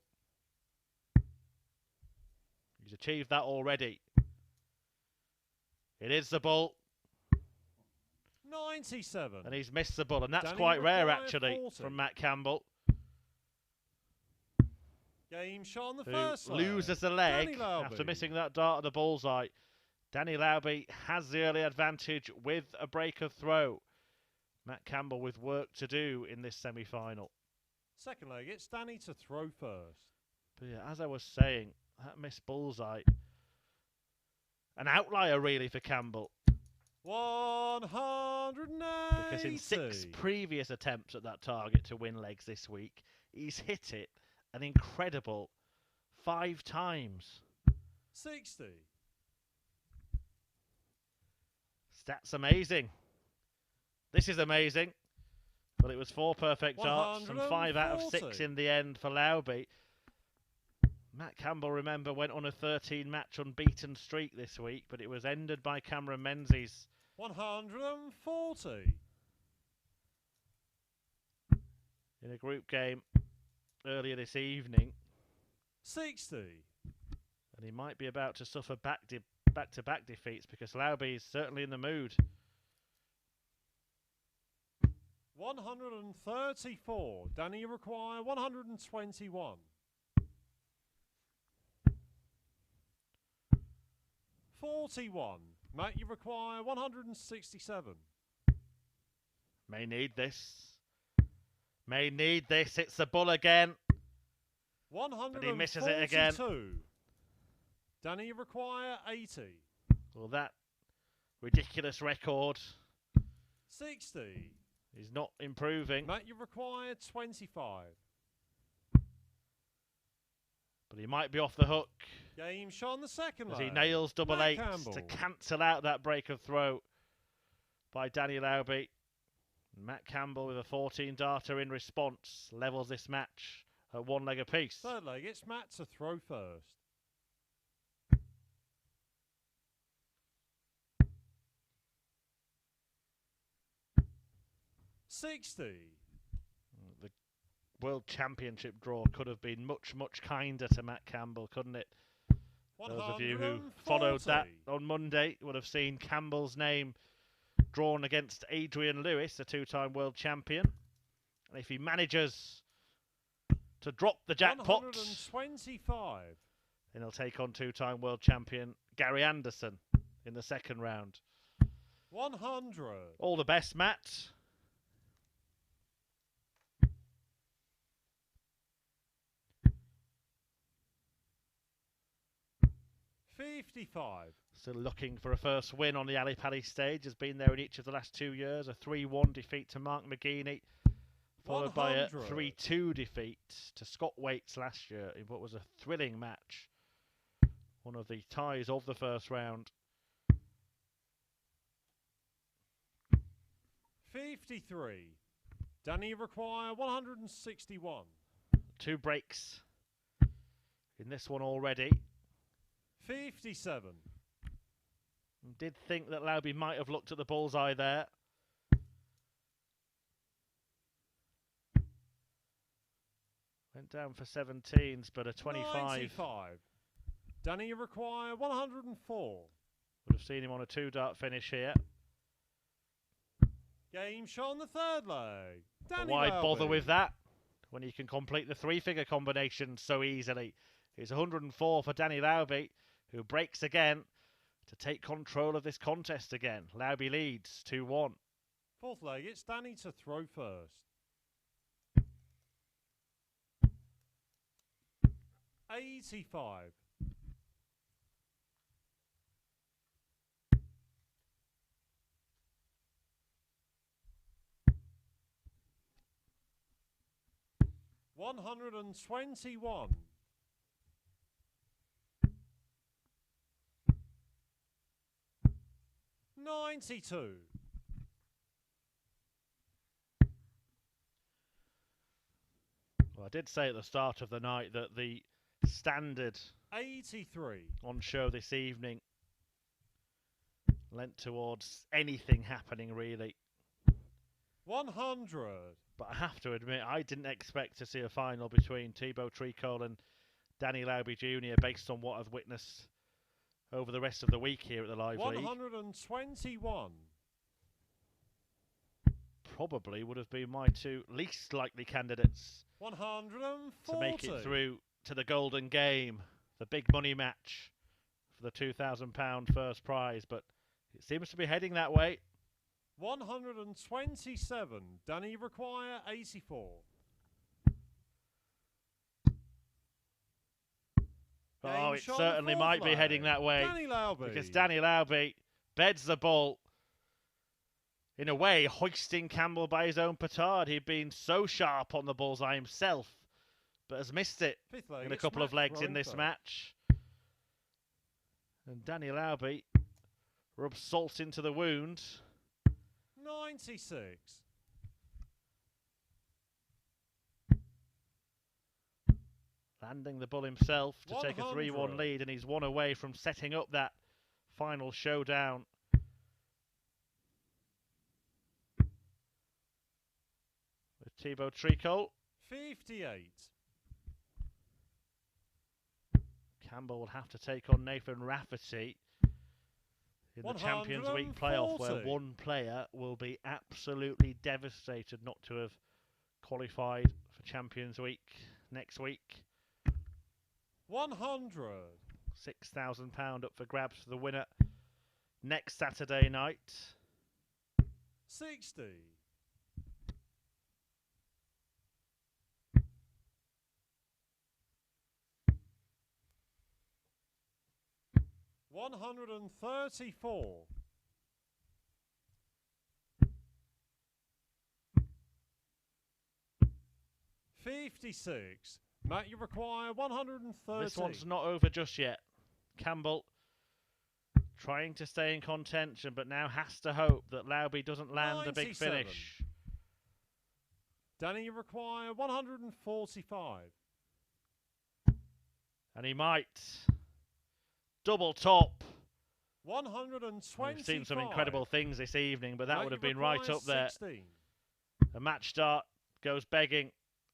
He's achieved that already. It is the bull. 97. And he's missed the bull, and that's Danny quite rare actually 40. from Matt Campbell. Game shot on the Who first loses a leg after missing that dart at the bullseye. Danny Lauby has the early advantage with a break of throw. Matt Campbell with work to do in this semi-final. Second leg, it's Danny to throw first. But yeah, as I was saying, that missed bullseye. An outlier really for Campbell. 180. Because in 6 previous attempts at that target to win legs this week, he's hit it an incredible 5 times. 60. Stats amazing. This is amazing. Well, it was 4 perfect darts and 5 out of 6 in the end for Lauby. Matt Campbell, remember, went on a 13-match unbeaten streak this week, but it was ended by Cameron Menzies. 140. In a group game earlier this evening. 60. And he might be about to suffer back-to-back defeats because Lauby is certainly in the mood. 134. Danny, you require 121. 41. Matt, you require 167. May need this. May need this. It's the bull again. 142. But he misses it again. Danny, you require 80. Well, that ridiculous record 60. is not improving. Matt, you require 25. But he might be off the hook. Game shot on the second as leg. he nails double Matt 8s Campbell. to cancel out that break of throw by Danny Lauby. Matt Campbell with a 14-darter in response levels this match at 1 leg apiece. Third leg, it's Matt to throw first. 60. The World Championship draw could have been much, much kinder to Matt Campbell, couldn't it? Those of you who followed that on Monday would have seen Campbell's name drawn against Adrian Lewis, a two-time world champion. And if he manages to drop the jackpot, 125. then he'll take on two-time world champion Gary Anderson in the second round. 100. All the best, Matt. $55. Still looking for a first win on the Ali Pali stage. Has been there in each of the last 2 years. A 3-1 defeat to Mark McGeaney, followed by a 3-2 defeat to Scott Waits last year in what was a thrilling match. One of the ties of the first round. 53. Danny require 161. 2 breaks in this one already. 57. Did think that Lauby might have looked at the bullseye there. Went down for 17s, but a 25. 95. Danny require 104. Would have seen him on a 2-dart finish here. Game shot on the third leg. But why bother with that when you can complete the 3-figure combination so easily? It's 104 for Danny Lauby, who breaks again to take control of this contest again. Lauby leads 2-1. Fourth leg, it's Danny to throw first. 85. $121. 92. Well, I did say at the start of the night that the standard 83 on show this evening lent towards anything happening, really. 100. But I have to admit, I didn't expect to see a final between Thibault Tricole and Danny Lauby Jr. based on what I've witnessed over the rest of the week here at the Live League. 121. Probably would have been my 2 least likely candidates 140. to make it through to the Golden Game, the big money match for the £2,000 first prize, but it seems to be heading that way. 127. Danny require 84. Oh, it certainly might be heading that way. Danny Lauby. Because Danny Lauby beds the ball, in a way, hoisting Campbell by his own petard. He'd been so sharp on the bullseye himself, but has missed it in a couple of legs in this match. And Danny Lauby rubs salt into the wound. 96. Landing the bull himself to 100. take a 3-1 lead, and he's 1 away from setting up that final showdown. With Thibault Tricole. 58. Campbell will have to take on Nathan Rafferty in the Champions Week playoff, where one player will be absolutely devastated not to have qualified for Champions Week next week. 100. £6,000 up for grabs for the winner next Saturday night. 60. 134. 56. Matt, you require 130. This one's not over just yet. Campbell trying to stay in contention, but now has to hope that Lauby doesn't land the big finish. Danny, you require 145. And he might. Double top. 125. We've seen some incredible things this evening, but that Matt, would have you been right require up there. 16. A match start goes begging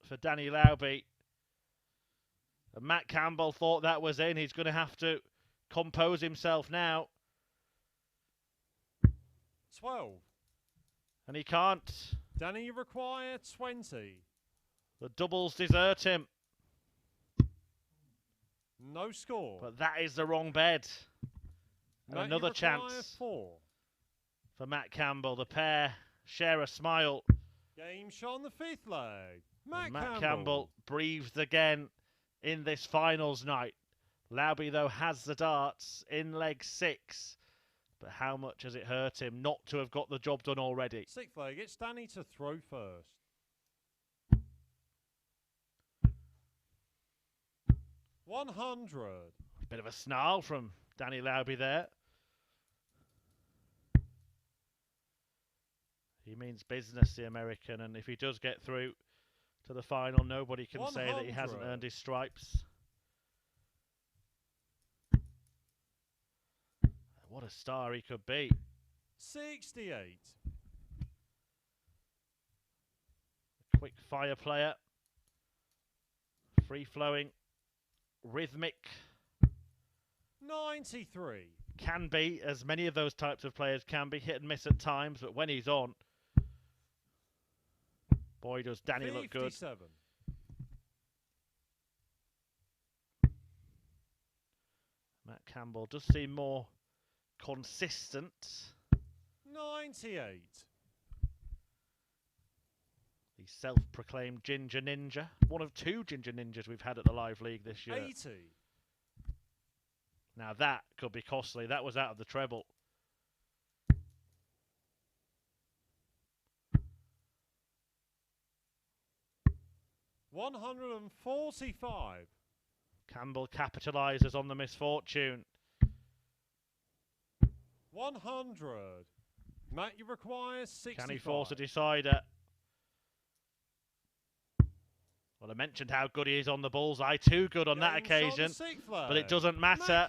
for Danny Lauby. And Matt Campbell thought that was in. He's going to have to compose himself now. 12. And he can't. Danny, you require 20. The doubles desert him. No score. But that is the wrong bed. And Matt, another you require chance 4. for Matt Campbell. The pair share a smile. Game shot on the 5th leg. And Matt Campbell breathed again in this finals night. Lauby, though, has the darts in leg 6. But how much has it hurt him not to have got the job done already? 6th leg, it's Danny to throw first. $100. Bit of a snarl from Danny Lauby there. He means business, the American, and if he does get through to the final, nobody can say that he hasn't 100. earned his stripes. What a star he could be. 68. Quick fire player. Free-flowing. Rhythmic. 93. Can be, as many of those types of players can be, hit and miss at times, but when he's on, boy, does Danny look good. 57. Matt Campbell does seem more consistent. 98. The self-proclaimed Ginger Ninja. One of 2 Ginger Ninjas we've had at the Live League this year. 80. Now that could be costly. That was out of the treble. $145. Campbell capitalises on the misfortune. 100. Matt, you require 65. Can he force a decider? Well, I mentioned how good he is on the bullseye. Too good on that occasion. But it doesn't matter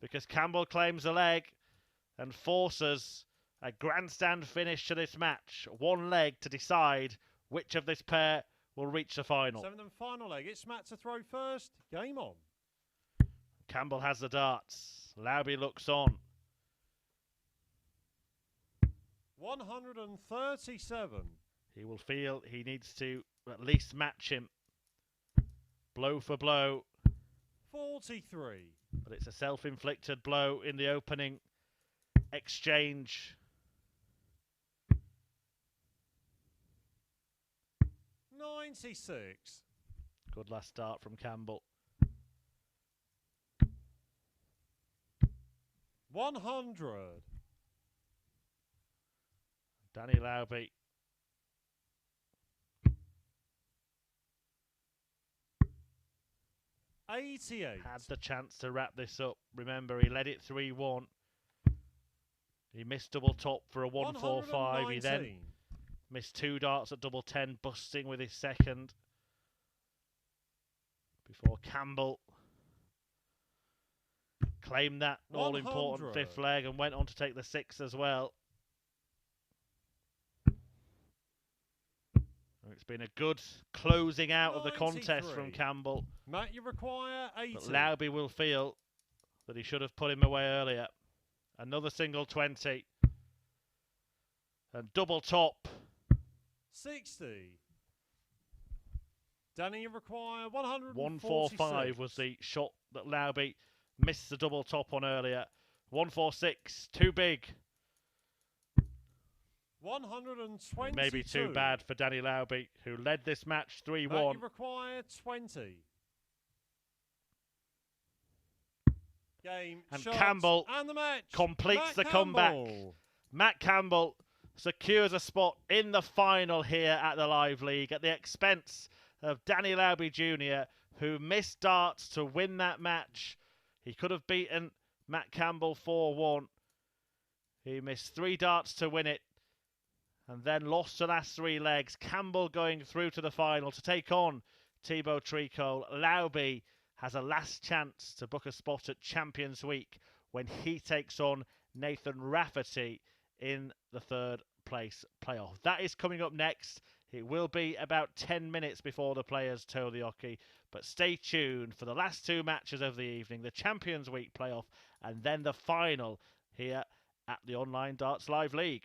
because Campbell claims the leg and forces a grandstand finish to this match. 1 leg to decide which of this pair will reach the final. 7th and final leg. It's Matt to throw first. Game on. Campbell has the darts. Lauby looks on. 137. He will feel he needs to at least match him. Blow for blow. 43. But it's a self-inflicted blow in the opening exchange. 96. Good last start from Campbell. 100. Danny Lauby. $88. Had the chance to wrap this up. Remember, he led it 3-1. He missed double top for a 145. He then missed 2 darts at double 10, busting with his second. Before Campbell claimed that all-important 5th leg and went on to take the 6th as well. It's been a good closing out of the contest from Campbell. Matt, you require 80. But Lauby will feel that he should have put him away earlier. Another single 20. And double top. 60. Danny, you require 146. 145 was the shot that Lauby missed the double top on earlier. 146, too big. 122. Maybe too bad for Danny Lauby, who led this match 3-1. Matt, you require 20. Game, and shots, Campbell and the match. completes the comeback. Matt Campbell secures a spot in the final here at the Live League at the expense of Danny Lauby Jr., who missed darts to win that match. He could have beaten Matt Campbell 4-1. He missed 3 darts to win it and then lost the last 3 legs. Campbell going through to the final to take on Thibault Tricole. Lauby has a last chance to book a spot at Champions Week when he takes on Nathan Rafferty in the 3rd place playoff. That is coming up next. It will be about 10 minutes before the players toe the hockey, but stay tuned for the last 2 matches of the evening, the Champions Week playoff and then the final here at the Online Darts Live League.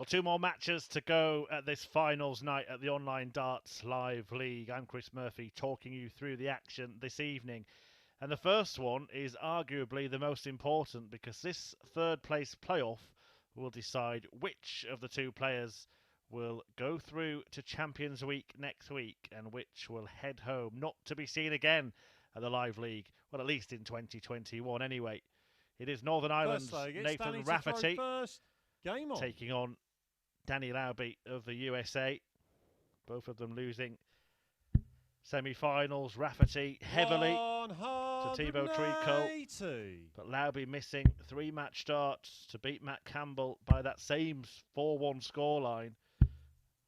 Well, two more matches to go at this finals night at the Online Darts Live League. I'm Chris Murphy, talking you through the action this evening. And the first one is arguably the most important, because this third place playoff will decide which of the two players will go through to Champions Week next week and which will head home, not to be seen again at the Live League, well, at least in 2021 anyway. It is Northern Ireland's Nathan Rafferty taking on Danny Lauby of the USA. Both of them losing semi-finals. Rafferty heavily to Thibault Tricole, but Lauby missing 3 match starts to beat Matt Campbell by that same 4-1 scoreline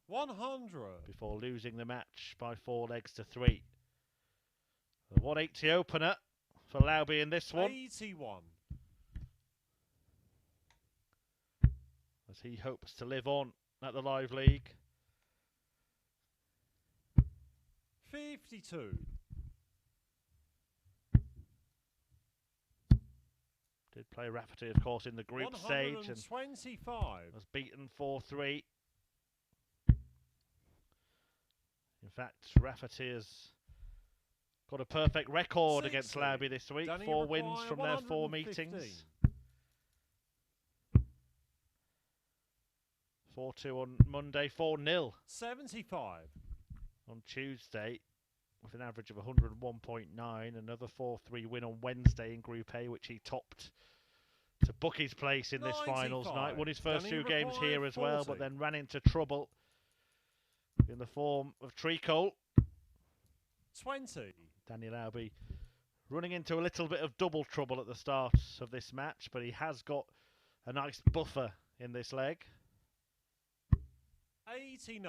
100 before losing the match by 4 legs to 3. The 180 opener for Lauby in this one, 81 as he hopes to live on at the Live League. 52 Did play Rafferty, of course, in the group stage and 125 was beaten 4-3. In fact, Rafferty has got a perfect record against Lauby this week. 4 wins from their 4 meetings. 4-2 on Monday, 4-0 75 on Tuesday, with an average of 101.9. Another 4-3 win on Wednesday in Group A, which he topped to book his place in this finals night. Won his first 2 games here as well, but then ran into trouble in the form of Tricole. 20 Danny Lauby running into a little bit of double trouble at the start of this match, but he has got a nice buffer in this leg. 89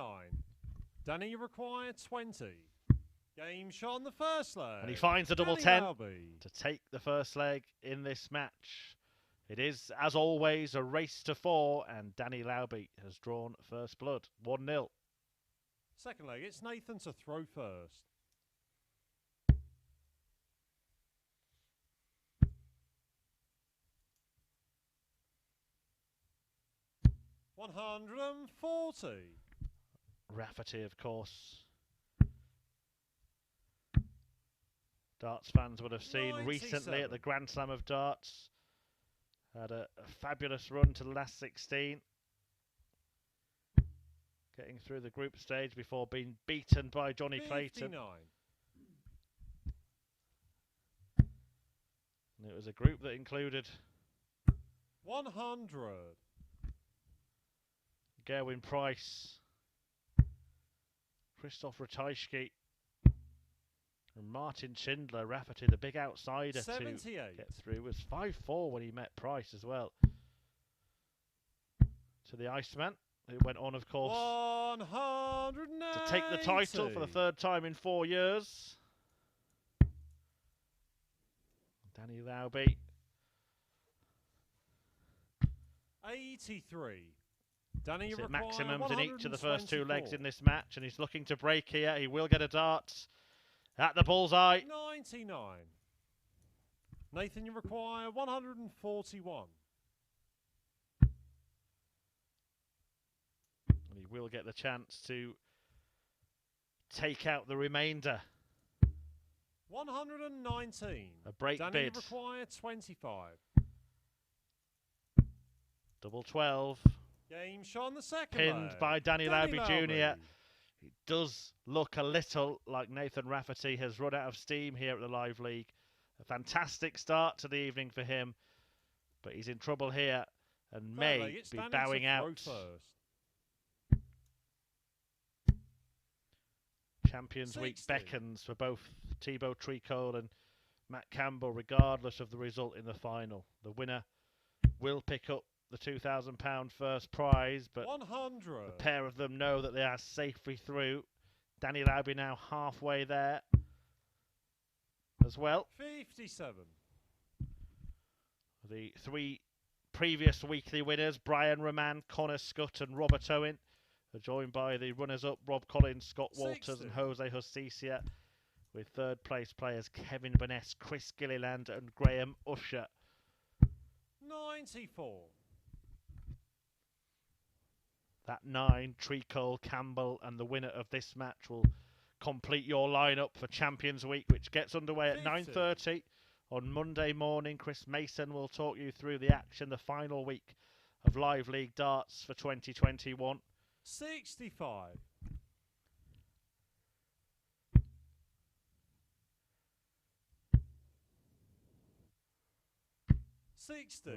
Danny, you require 20. Game shot on the first leg. And he finds a double 10 to take the first leg in this match. It is, as always, a race to 4, and Danny Lauby has drawn first blood. 1-0. Second leg, it's Nathan to throw first. $140. Rafferty, of course. Darts fans would have seen 97. recently at the Grand Slam of Darts. Had a fabulous run to the last 16. Getting through the group stage before being beaten by Johnny 59. Clayton. And it was a group that included 100. Gerwin Price, Christoph Ratajski, and Martin Schindler. Rafferty, the big outsider 78. to get through. It was 5-4 when he met Price as well. To the Iceman, who went on, of course, 180. to take the title for the 3rd time in 4 years. Danny Lauby. 83. Danny, you Maximums in each of the first 2 legs in this match, and he's looking to break here. He will get a dart at the bullseye. 99. Nathan, you require 141. And he will get the chance to take out the remainder. 119. A break Danny, bid. you require 25. Double 12. Game shot on the second Pinned leg. by Danny Lauby Jr. Lauby. It does look a little like Nathan Rafferty has run out of steam here at the Live League. A fantastic start to the evening for him, but he's in trouble here and may be bowing out. Champions Week beckons for both Thibault Tricole and Matt Campbell, regardless of the result in the final. The winner will pick up the £2,000 first prize, but 100. the pair of them know that they are safely through. Danny Lauby now halfway there as well. 57. The 3 previous weekly winners, Brian Roman, Connor Scott and Robert Owen, are joined by the runners-up Rob Collins, Scott Walters 60. and Jose Justicia, with third-place players Kevin Burness, Chris Gilliland and Graham Usher. 94. That 9, Tricole, Campbell, and the winner of this match will complete your lineup for Champions Week, which gets underway at 9:30 on Monday morning. Chris Mason will talk you through the action, the final week of Live League Darts for 2021. 65.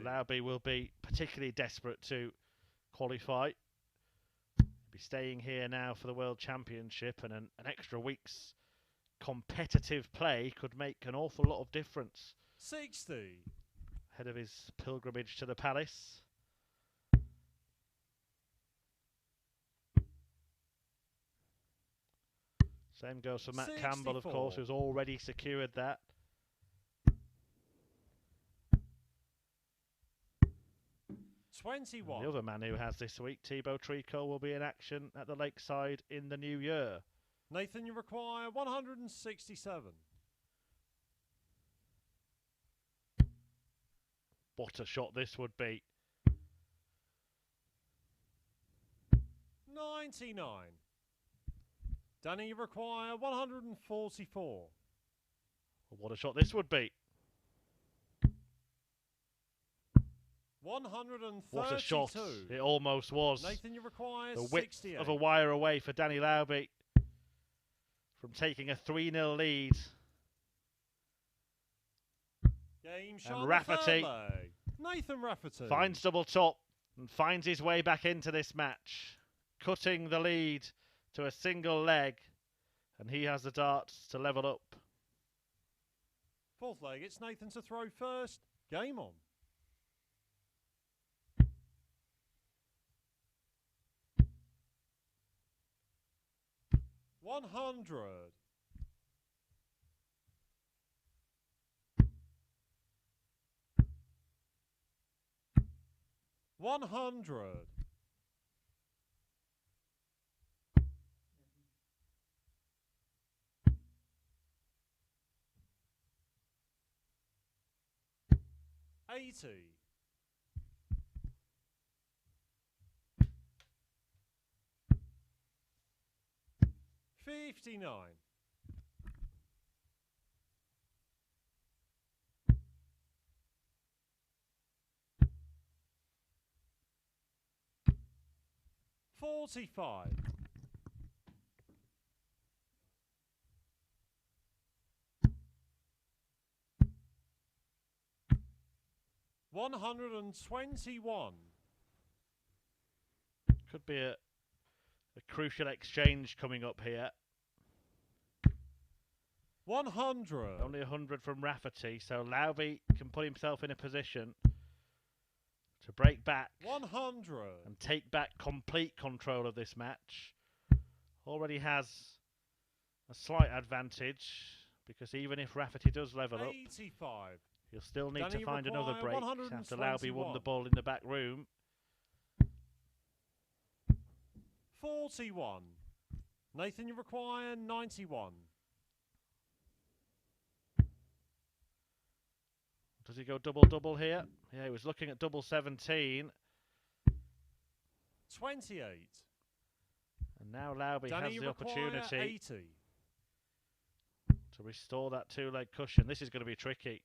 Lauby will be particularly desperate to qualify. Be staying here now for the World Championship, and an extra week's competitive play could make an awful lot of difference. 60. Ahead of his pilgrimage to the palace. Same goes for Matt 64. Campbell, of course, who's already secured that. 21. And the other man who has this week, Thibault Tricole, will be in action at the Lakeside in the new year. Nathan, you require 167. What a shot this would be. 99. Danny, you require 144. What a shot this would be. 132. What a shot it almost was. Nathan, you require the width 68. of a wire away for Danny Lauby from taking a 3-0 lead. Game And Rafferty Nathan Rafferty finds double top and finds his way back into this match, cutting the lead to a single leg, and he has the darts to level up. Fourth leg, it's Nathan to throw first. Game on. 100. 100. 80. 59. 45. 121. Could be a crucial exchange coming up here. 100. Only 100 from Rafferty, so Lauby can put himself in a position to break back 100. and take back complete control of this match. Already has a slight advantage, because even if Rafferty does level up, 85. he'll still need Danny to find another require break after 121. Lauby won the ball in the back room. 41. Nathan, you require 91. Does he go double-double here? Yeah, he was looking at double 17. 28. And now Lauby Danny, has you the require opportunity 80. to restore that two-leg cushion. This is going to be tricky.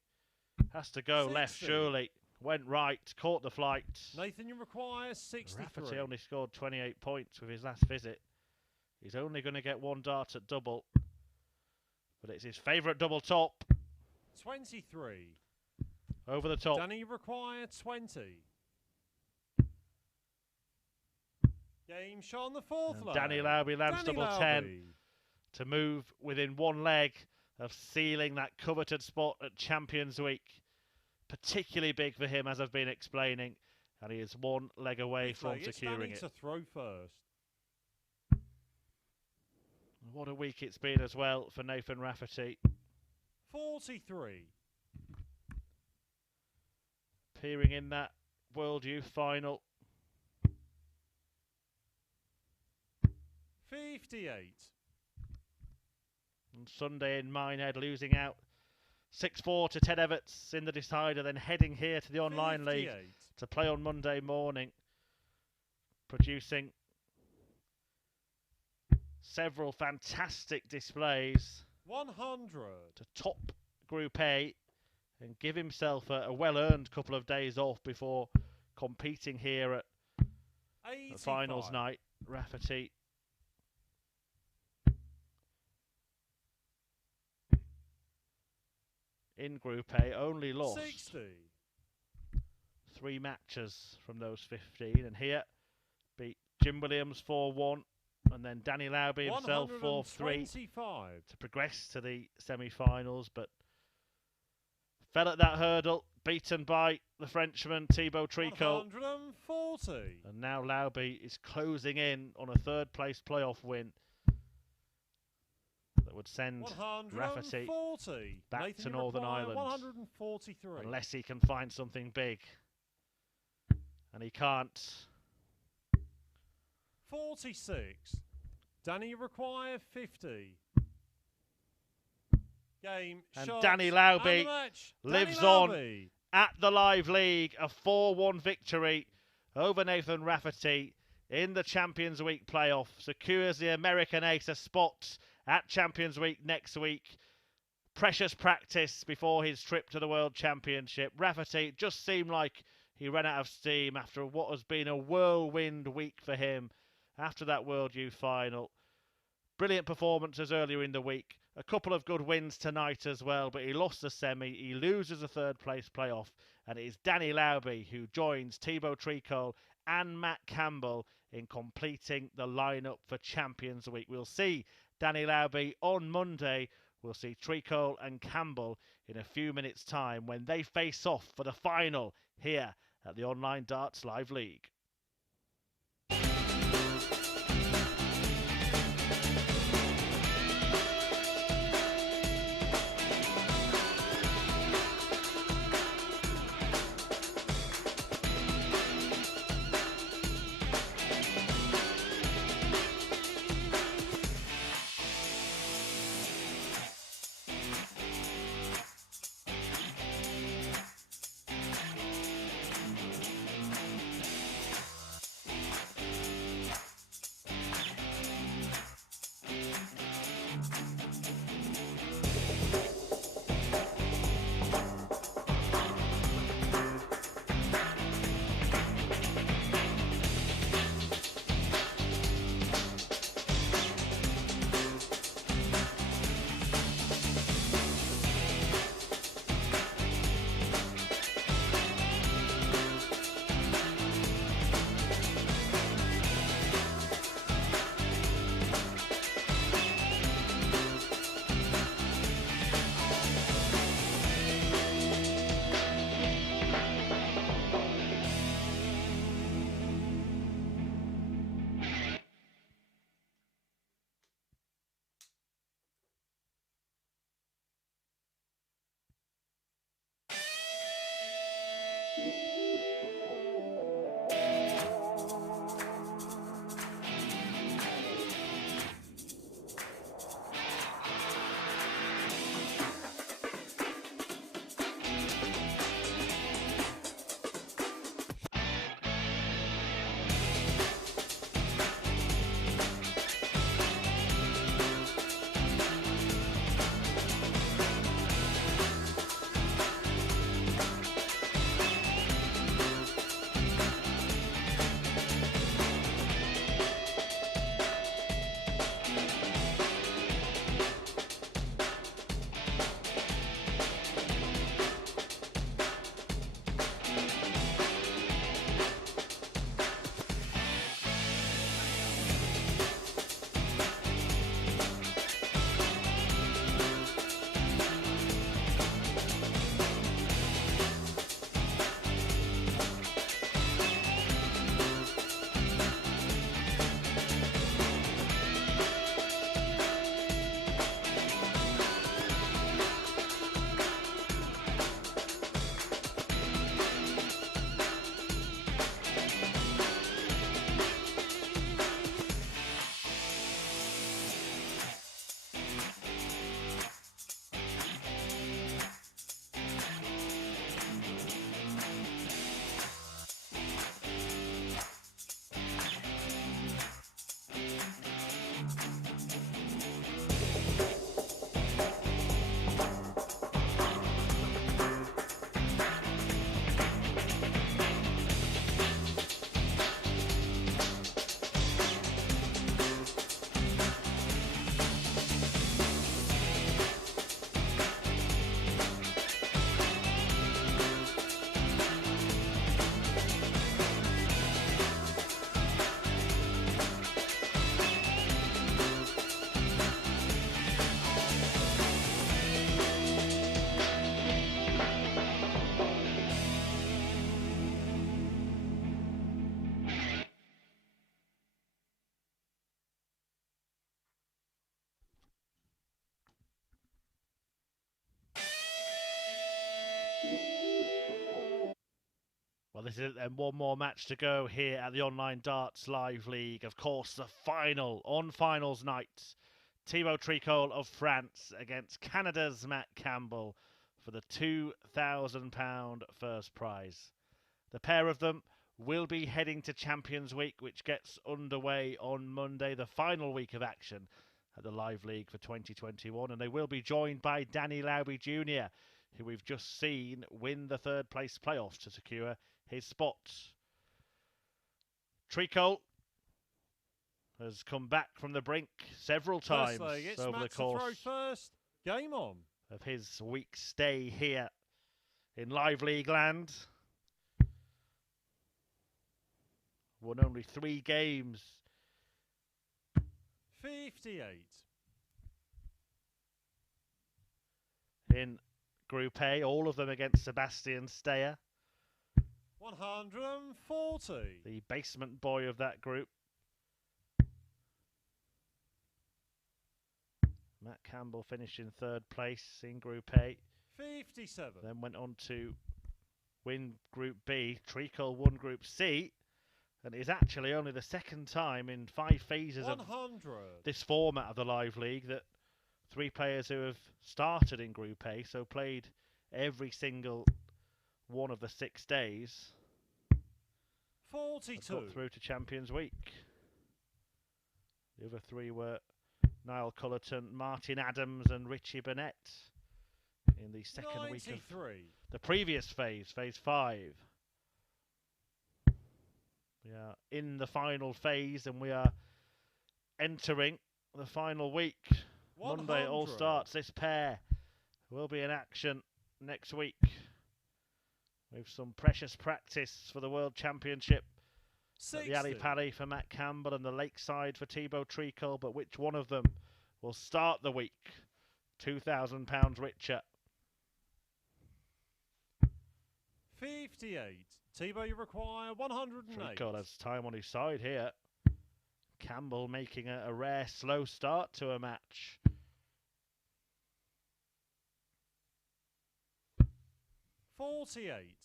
Has to go left, 60. surely. Went right, caught the flight. Nathan, you require 63. Rafferty only scored 28 points with his last visit. He's only going to get one dart at double. But it's his favourite double top. 23. Over the top. Danny, you require 20. Game shot on the fourth And leg. Danny Lauby lands Danny double Lauby. 10 to move within one leg of sealing that coveted spot at Champions Week. Particularly big for him, as I've been explaining, and he is one leg away Fifth from leg, it's securing Danny it. to throw first. What a week it's been as well for Nathan Rafferty. 43. Appearing in that World Youth Final. 58. On Sunday in Minehead, losing out 6-4 to Ted Everts in the decider, then heading here to the online league 58. to play on Monday morning, producing several fantastic displays 100. to top Group A and give himself a well-earned couple of days off before competing here at the finals 85. night. Rafferty in Group A only lost 60. 3 matches from those 15, and here beat Jim Williams 4-1, and then Danny Lauby himself 4-3 to progress to the semi-finals, but fell at that hurdle, beaten by the Frenchman Thibault Tricole. 140. And now Lauby is closing in on a third place playoff win that would send Rafferty 140. back Nathan, to you Northern require Ireland 143. unless he can find something big. And he can't. 46. Danny, you require 50. Game, And shot, Danny and Lauby the match. lives Danny on Lauby. at the Live League, a 4-1 victory over Nathan Rafferty in the Champions Week playoff, secures the American Ace a spot at Champions Week next week. Precious practice before his trip to the World Championship. Rafferty just seemed like he ran out of steam after what has been a whirlwind week for him after that World Youth final. Brilliant performances earlier in the week. A couple of good wins tonight as well, but he lost the semi. He loses a third place playoff, and it is Danny Lauby who joins Thibault Tricole and Matt Campbell in completing the lineup for Champions Week. We'll see Danny Lauby on Monday. We'll see Tricole and Campbell in a few minutes' time when they face off for the final here at the Online Darts Live League. This is and one more match to go here at the Online Darts Live League. Of course, the final on finals night. Thibault Tricole of France against Canada's Matt Campbell for the £2,000 first prize. The pair of them will be heading to Champions Week, which gets underway on Monday, the final week of action at the Live League for 2021. And they will be joined by Danny Lauby Jr., who we've just seen win the third place playoffs to secure his spot. Tricole has come back from the brink several times over the course Game on. of his week's stay here in Live League land. Won only 3 games. 58. In Group A, all of them against Sebastian Steyer, 140. the basement boy of that group. Matt Campbell finished in 3rd place in Group A. 57. Then went on to win Group B. Tricole won Group C. And it is actually only the 2nd time in 5 phases 100. of this format of the Live League that 3 players who have started in Group A, so played every single one of the 6 days, 42. got through to Champions Week. The other 3 were Niall Cullerton, Martin Adams and Richie Burnett in the 2nd week of the previous phase, phase 5. We are in the final phase and we are entering the final week. 100. Monday it all starts. This pair will be in action next week with some precious practice for the World Championship. At the Ali Pali for Matt Campbell and the Lakeside for Thibault Tricole, but which one of them will start the week £2,000 richer? 58. Thibault, you require 108. Tricole has time on his side here. Campbell making a rare slow start to a match. 48.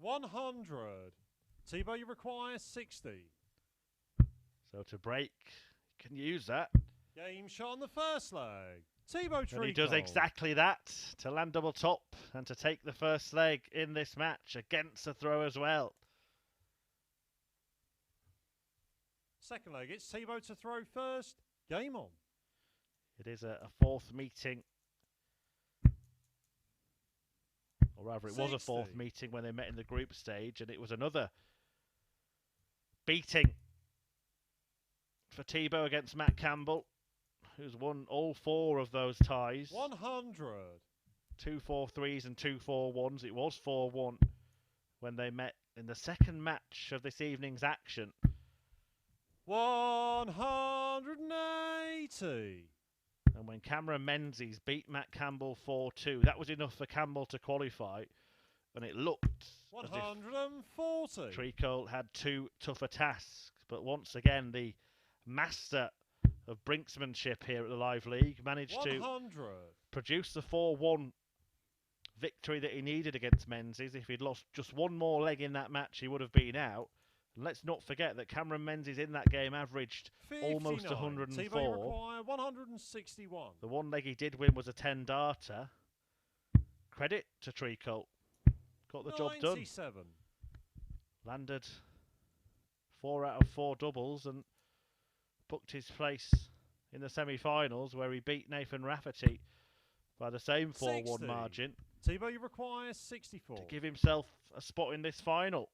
100. Thibault, you require 60. So to break, you can use that. Game shot on the first leg. Thibault Tricole. And he does exactly that to land double top and to take the first leg in this match against the throw as well. Second leg, it's Thibault to throw first. Game on. It is a 4th meeting. Or rather, it was a 4th meeting when they met in the group stage, and it was another beating for Thibault against Matt Campbell, who's won all 4 of those ties. 100. 2 4-3s and 2 4-1s. It was 4-1 when they met in the 2nd match of this evening's action. 180. And when Cameron Menzies beat Matt Campbell 4-2, that was enough for Campbell to qualify. And it looked 140. As if Tricole had 2 tougher tasks. But once again, the master of brinksmanship here at the Live League managed 100. to produce the 4-1 victory that he needed against Menzies. If he'd lost just one more leg in that match, he would have been out. And let's not forget that Cameron Menzies in that game averaged 59. almost 104. Thibault require 161. The one leg he did win was a 10-darter. Credit to Tricole. Got the job done. 97. Landed 4 out of 4 doubles and booked his place in the semi-finals where he beat Nathan Rafferty by the same 4-1 60. margin. Thibault, you require 64. To give himself a spot in this final.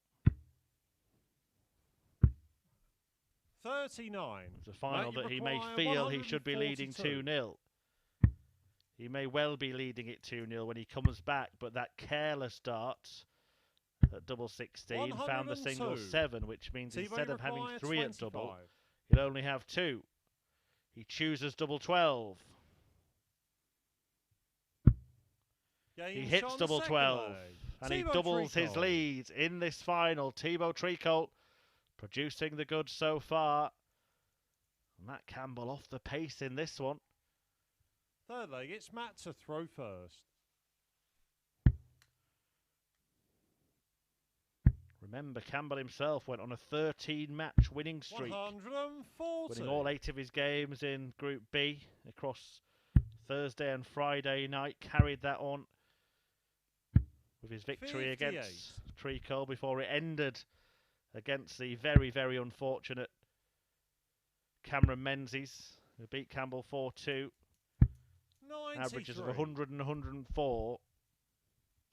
39. It's a final Matt, that he may require feel he should be leading 2-0. He may well be leading it 2-0 when he comes back, but that careless dart at double 16 found the single 7, which means Thibault instead of having 3 at 25. double, he'll only have 2. He chooses double 12. Game He hits shot on double the 12 leg. and he Thibault doubles his Tricole. lead in this final. Thibault Tricole producing the goods so far. Matt Campbell off the pace in this one. Third leg, it's Matt to throw first. Remember, Campbell himself went on a 13-match winning streak, 140. winning all 8 of his games in Group B across Thursday and Friday night. Carried that on with his victory 58. against Tricole before it ended against the very, very unfortunate Cameron Menzies, who beat Campbell 4-2. 93. Averages of 100 and 104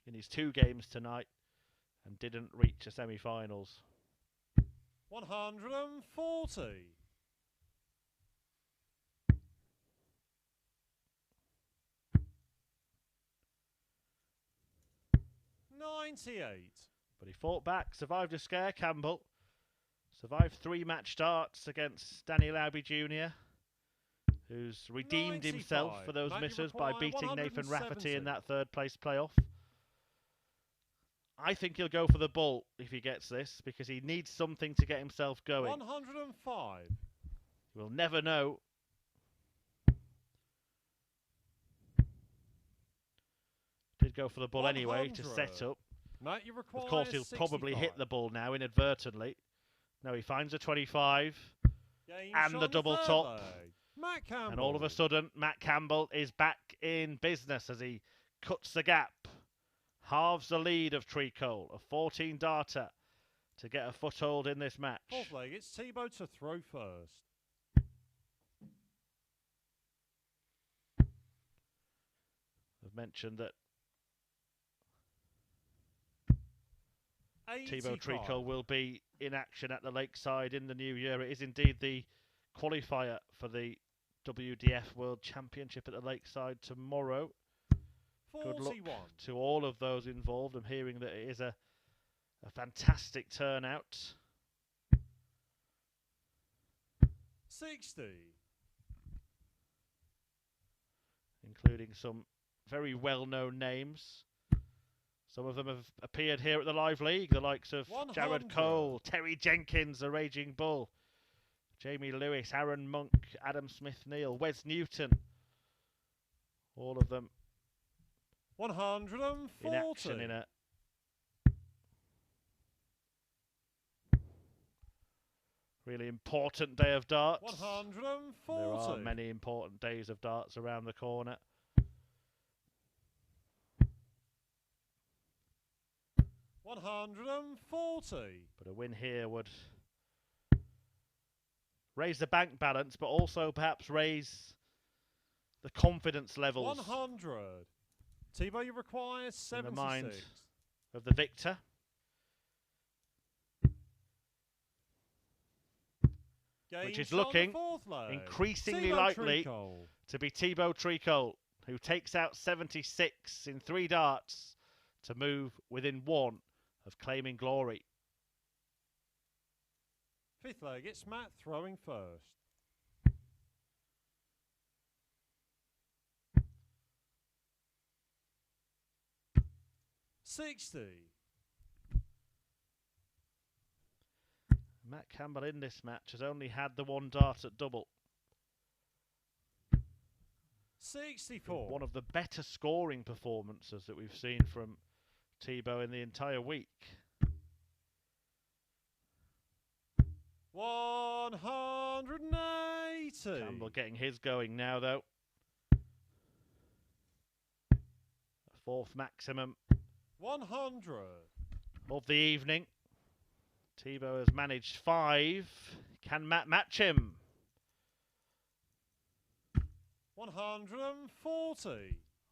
in his 2 games tonight, and didn't reach the semi-finals. 140. 98. But he fought back, survived a scare, Campbell. Survived 3 match darts against Danny Lauby Jr., who's redeemed 95. himself for those Might misses by require beating Nathan Rafferty in 170. that 3rd place playoff. I think he'll go for the bull if he gets this, because he needs something to get himself going. 105. We'll never know. Did go for the bull anyway to 100. set up. Matt, you require Of course, he'll 65. probably hit the bull now inadvertently. No, he finds a 25 Game and shot the on double third top. leg. Matt Campbell. And all of a sudden, Matt Campbell is back in business as he cuts the gap. Halves the lead of Tricole, a 14 darter, to get a foothold in this match. Fourth leg, it's Thibault to throw first. I've mentioned that 85. Thibault Tricole will be in action at the Lakeside in the new year. It is indeed the qualifier for the WDF World Championship at the Lakeside tomorrow. 41. Good luck to all of those involved. I'm hearing that it is a fantastic turnout. 60. Including some very well-known names. Some of them have appeared here at the Live League, the likes of 100. Jared Cole, Terry Jenkins, the Raging Bull, Jamie Lewis, Aaron Monk, Adam Smith-Neal, Wes Newton. All of them 140. in action in a really important day of darts. 140. There are many important days of darts around the corner. 140. But a win here would raise the bank balance, but also perhaps raise the confidence levels 100. Thibault, you require in 76. the mind of the victor. Game Which is shot on the looking fourth leg. increasingly Thibault likely Tricole. to be Thibault Tricole, who takes out 76 in 3 darts to move within 1 of claiming glory. Fifth leg, it's Matt throwing first. $60. Matt Campbell in this match has only had the 1 dart at double. 64. One of the better scoring performances that we've seen from Thibault in the entire week. 180. Campbell getting his going now, though. A 4th maximum 100. of the evening. Thibault has managed 5. Can Matt match him? 140. Well,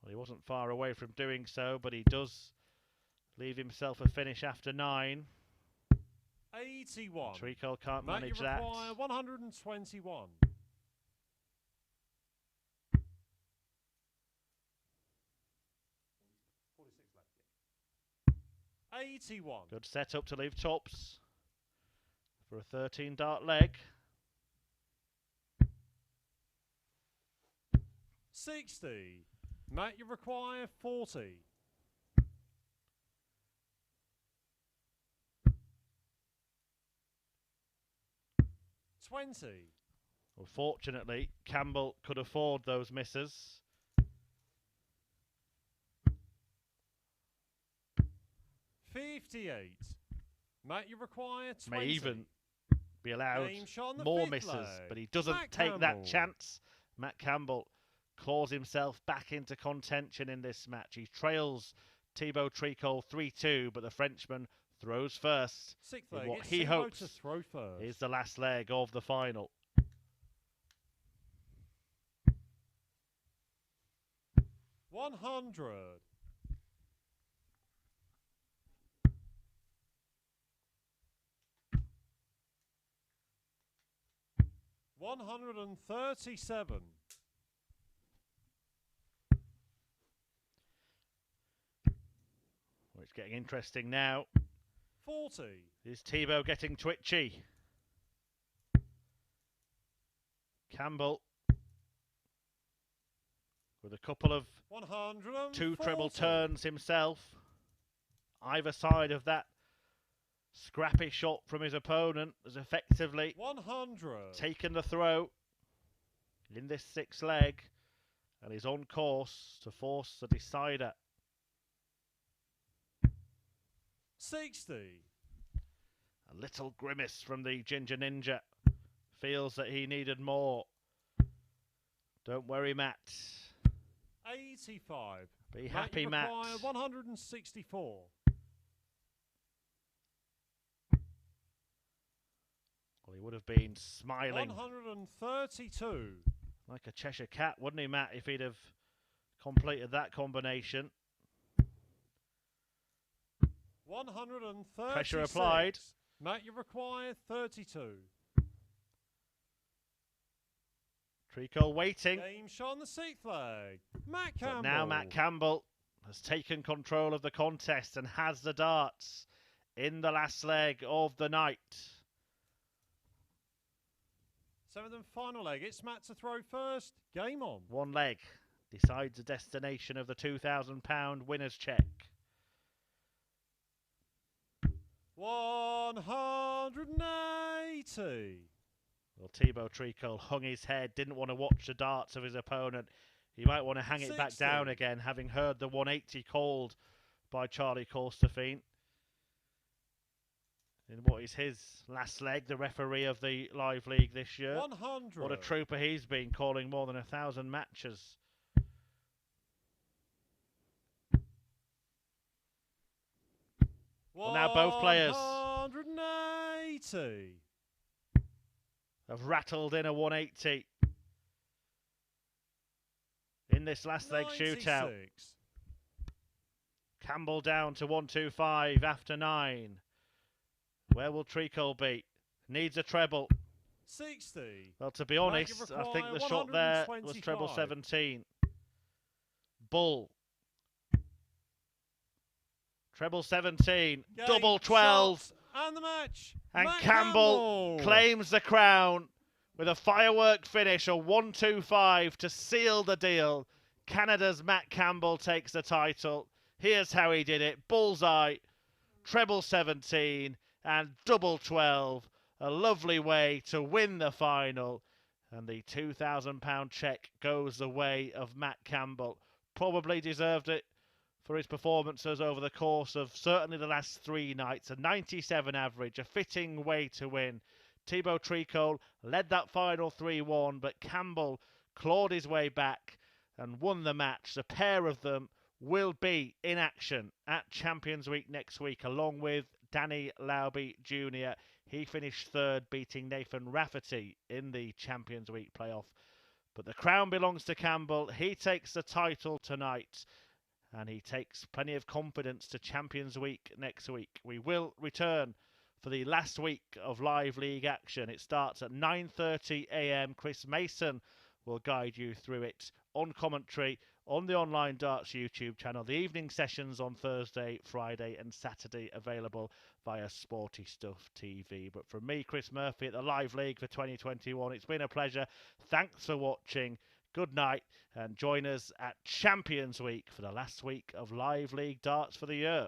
he wasn't far away from doing so, but he does leave himself a finish after 9. 81. Tricole can't Matt, manage you that. require 121. 81. Good setup to leave tops for a 13 dart leg. 60. Matt, you require 40. 20. Unfortunately, Campbell could afford those misses. $58. Matt, you require 20. May even be allowed Game shot on the more fifth misses, leg. but he doesn't Matt take that Campbell. chance. Matt Campbell claws himself back into contention in this match. He trails Thibault Tricole 3-2, but the Frenchman throws first Sixth in leg, what it's he Thibault hopes to throw first. is the last leg of the final. $100. $137. Well, it's getting interesting now. 40. Is Thibault getting twitchy? Campbell with a couple of 140. two treble turns himself. Either side of that scrappy shot from his opponent has effectively 100. taken the throw in this sixth leg and is on course to force the decider. 60. A little grimace from the Ginger Ninja. Feels that he needed more. Don't worry, Matt. 85. Be happy, you Matt. require 164. Well, he would have been smiling 132. like a Cheshire cat, wouldn't he, Matt, if he'd have completed that combination. 136. Pressure applied. Matt, you require 32. Tricole waiting. Game shot on the sixth leg. Matt But Campbell. now Matt Campbell has taken control of the contest and has the darts in the last leg of the night. Seventh and final leg. It's Matt to throw first. Game on. One leg decides the destination of the £2,000 winner's check. 180. Well, Thibault Tricole hung his head, didn't want to watch the darts of his opponent. He might want to hang it back 60. down again, having heard the 180 called by Charlie Corstefine. In what is his last leg, the referee of the Live League this year. 100. What a trooper he's been, calling more than 1,000 matches. Well, now both players 180. have rattled in a 180 in this last leg shootout. 96. Campbell down to 125 after 9. Where will Tricole be? Needs a treble. 60. Well, to be honest, I think the shot there was treble 17. Bull. Treble 17. Game, Double 12. shot, and the match. And Matt Campbell claims the crown with a firework finish, a 125 to seal the deal. Canada's Matt Campbell takes the title. Here's how he did it. Bullseye, treble 17 and double 12. A lovely way to win the final. And the £2,000 cheque goes the way of Matt Campbell. Probably deserved it for his performances over the course of certainly the last 3 nights. A 97 average, a fitting way to win. Thibault Tricole led that final 3-1, but Campbell clawed his way back and won the match. The pair of them will be in action at Champions Week next week, along with Danny Lauby Jr. He finished third, beating Nathan Rafferty in the Champions Week playoff. But the crown belongs to Campbell. He takes the title tonight, and he takes plenty of confidence to Champions Week next week. We will return for the last week of Live League action. It starts at 9:30 a.m. Chris Mason will guide you through it on commentary on the Online Darts YouTube channel. The evening sessions on Thursday, Friday and Saturday available via Sporty Stuff TV. But from me, Chris Murphy at the Live League for 2021, it's been a pleasure. Thanks for watching. Good night, and join us at Champions Week for the last week of Live League Darts for the year.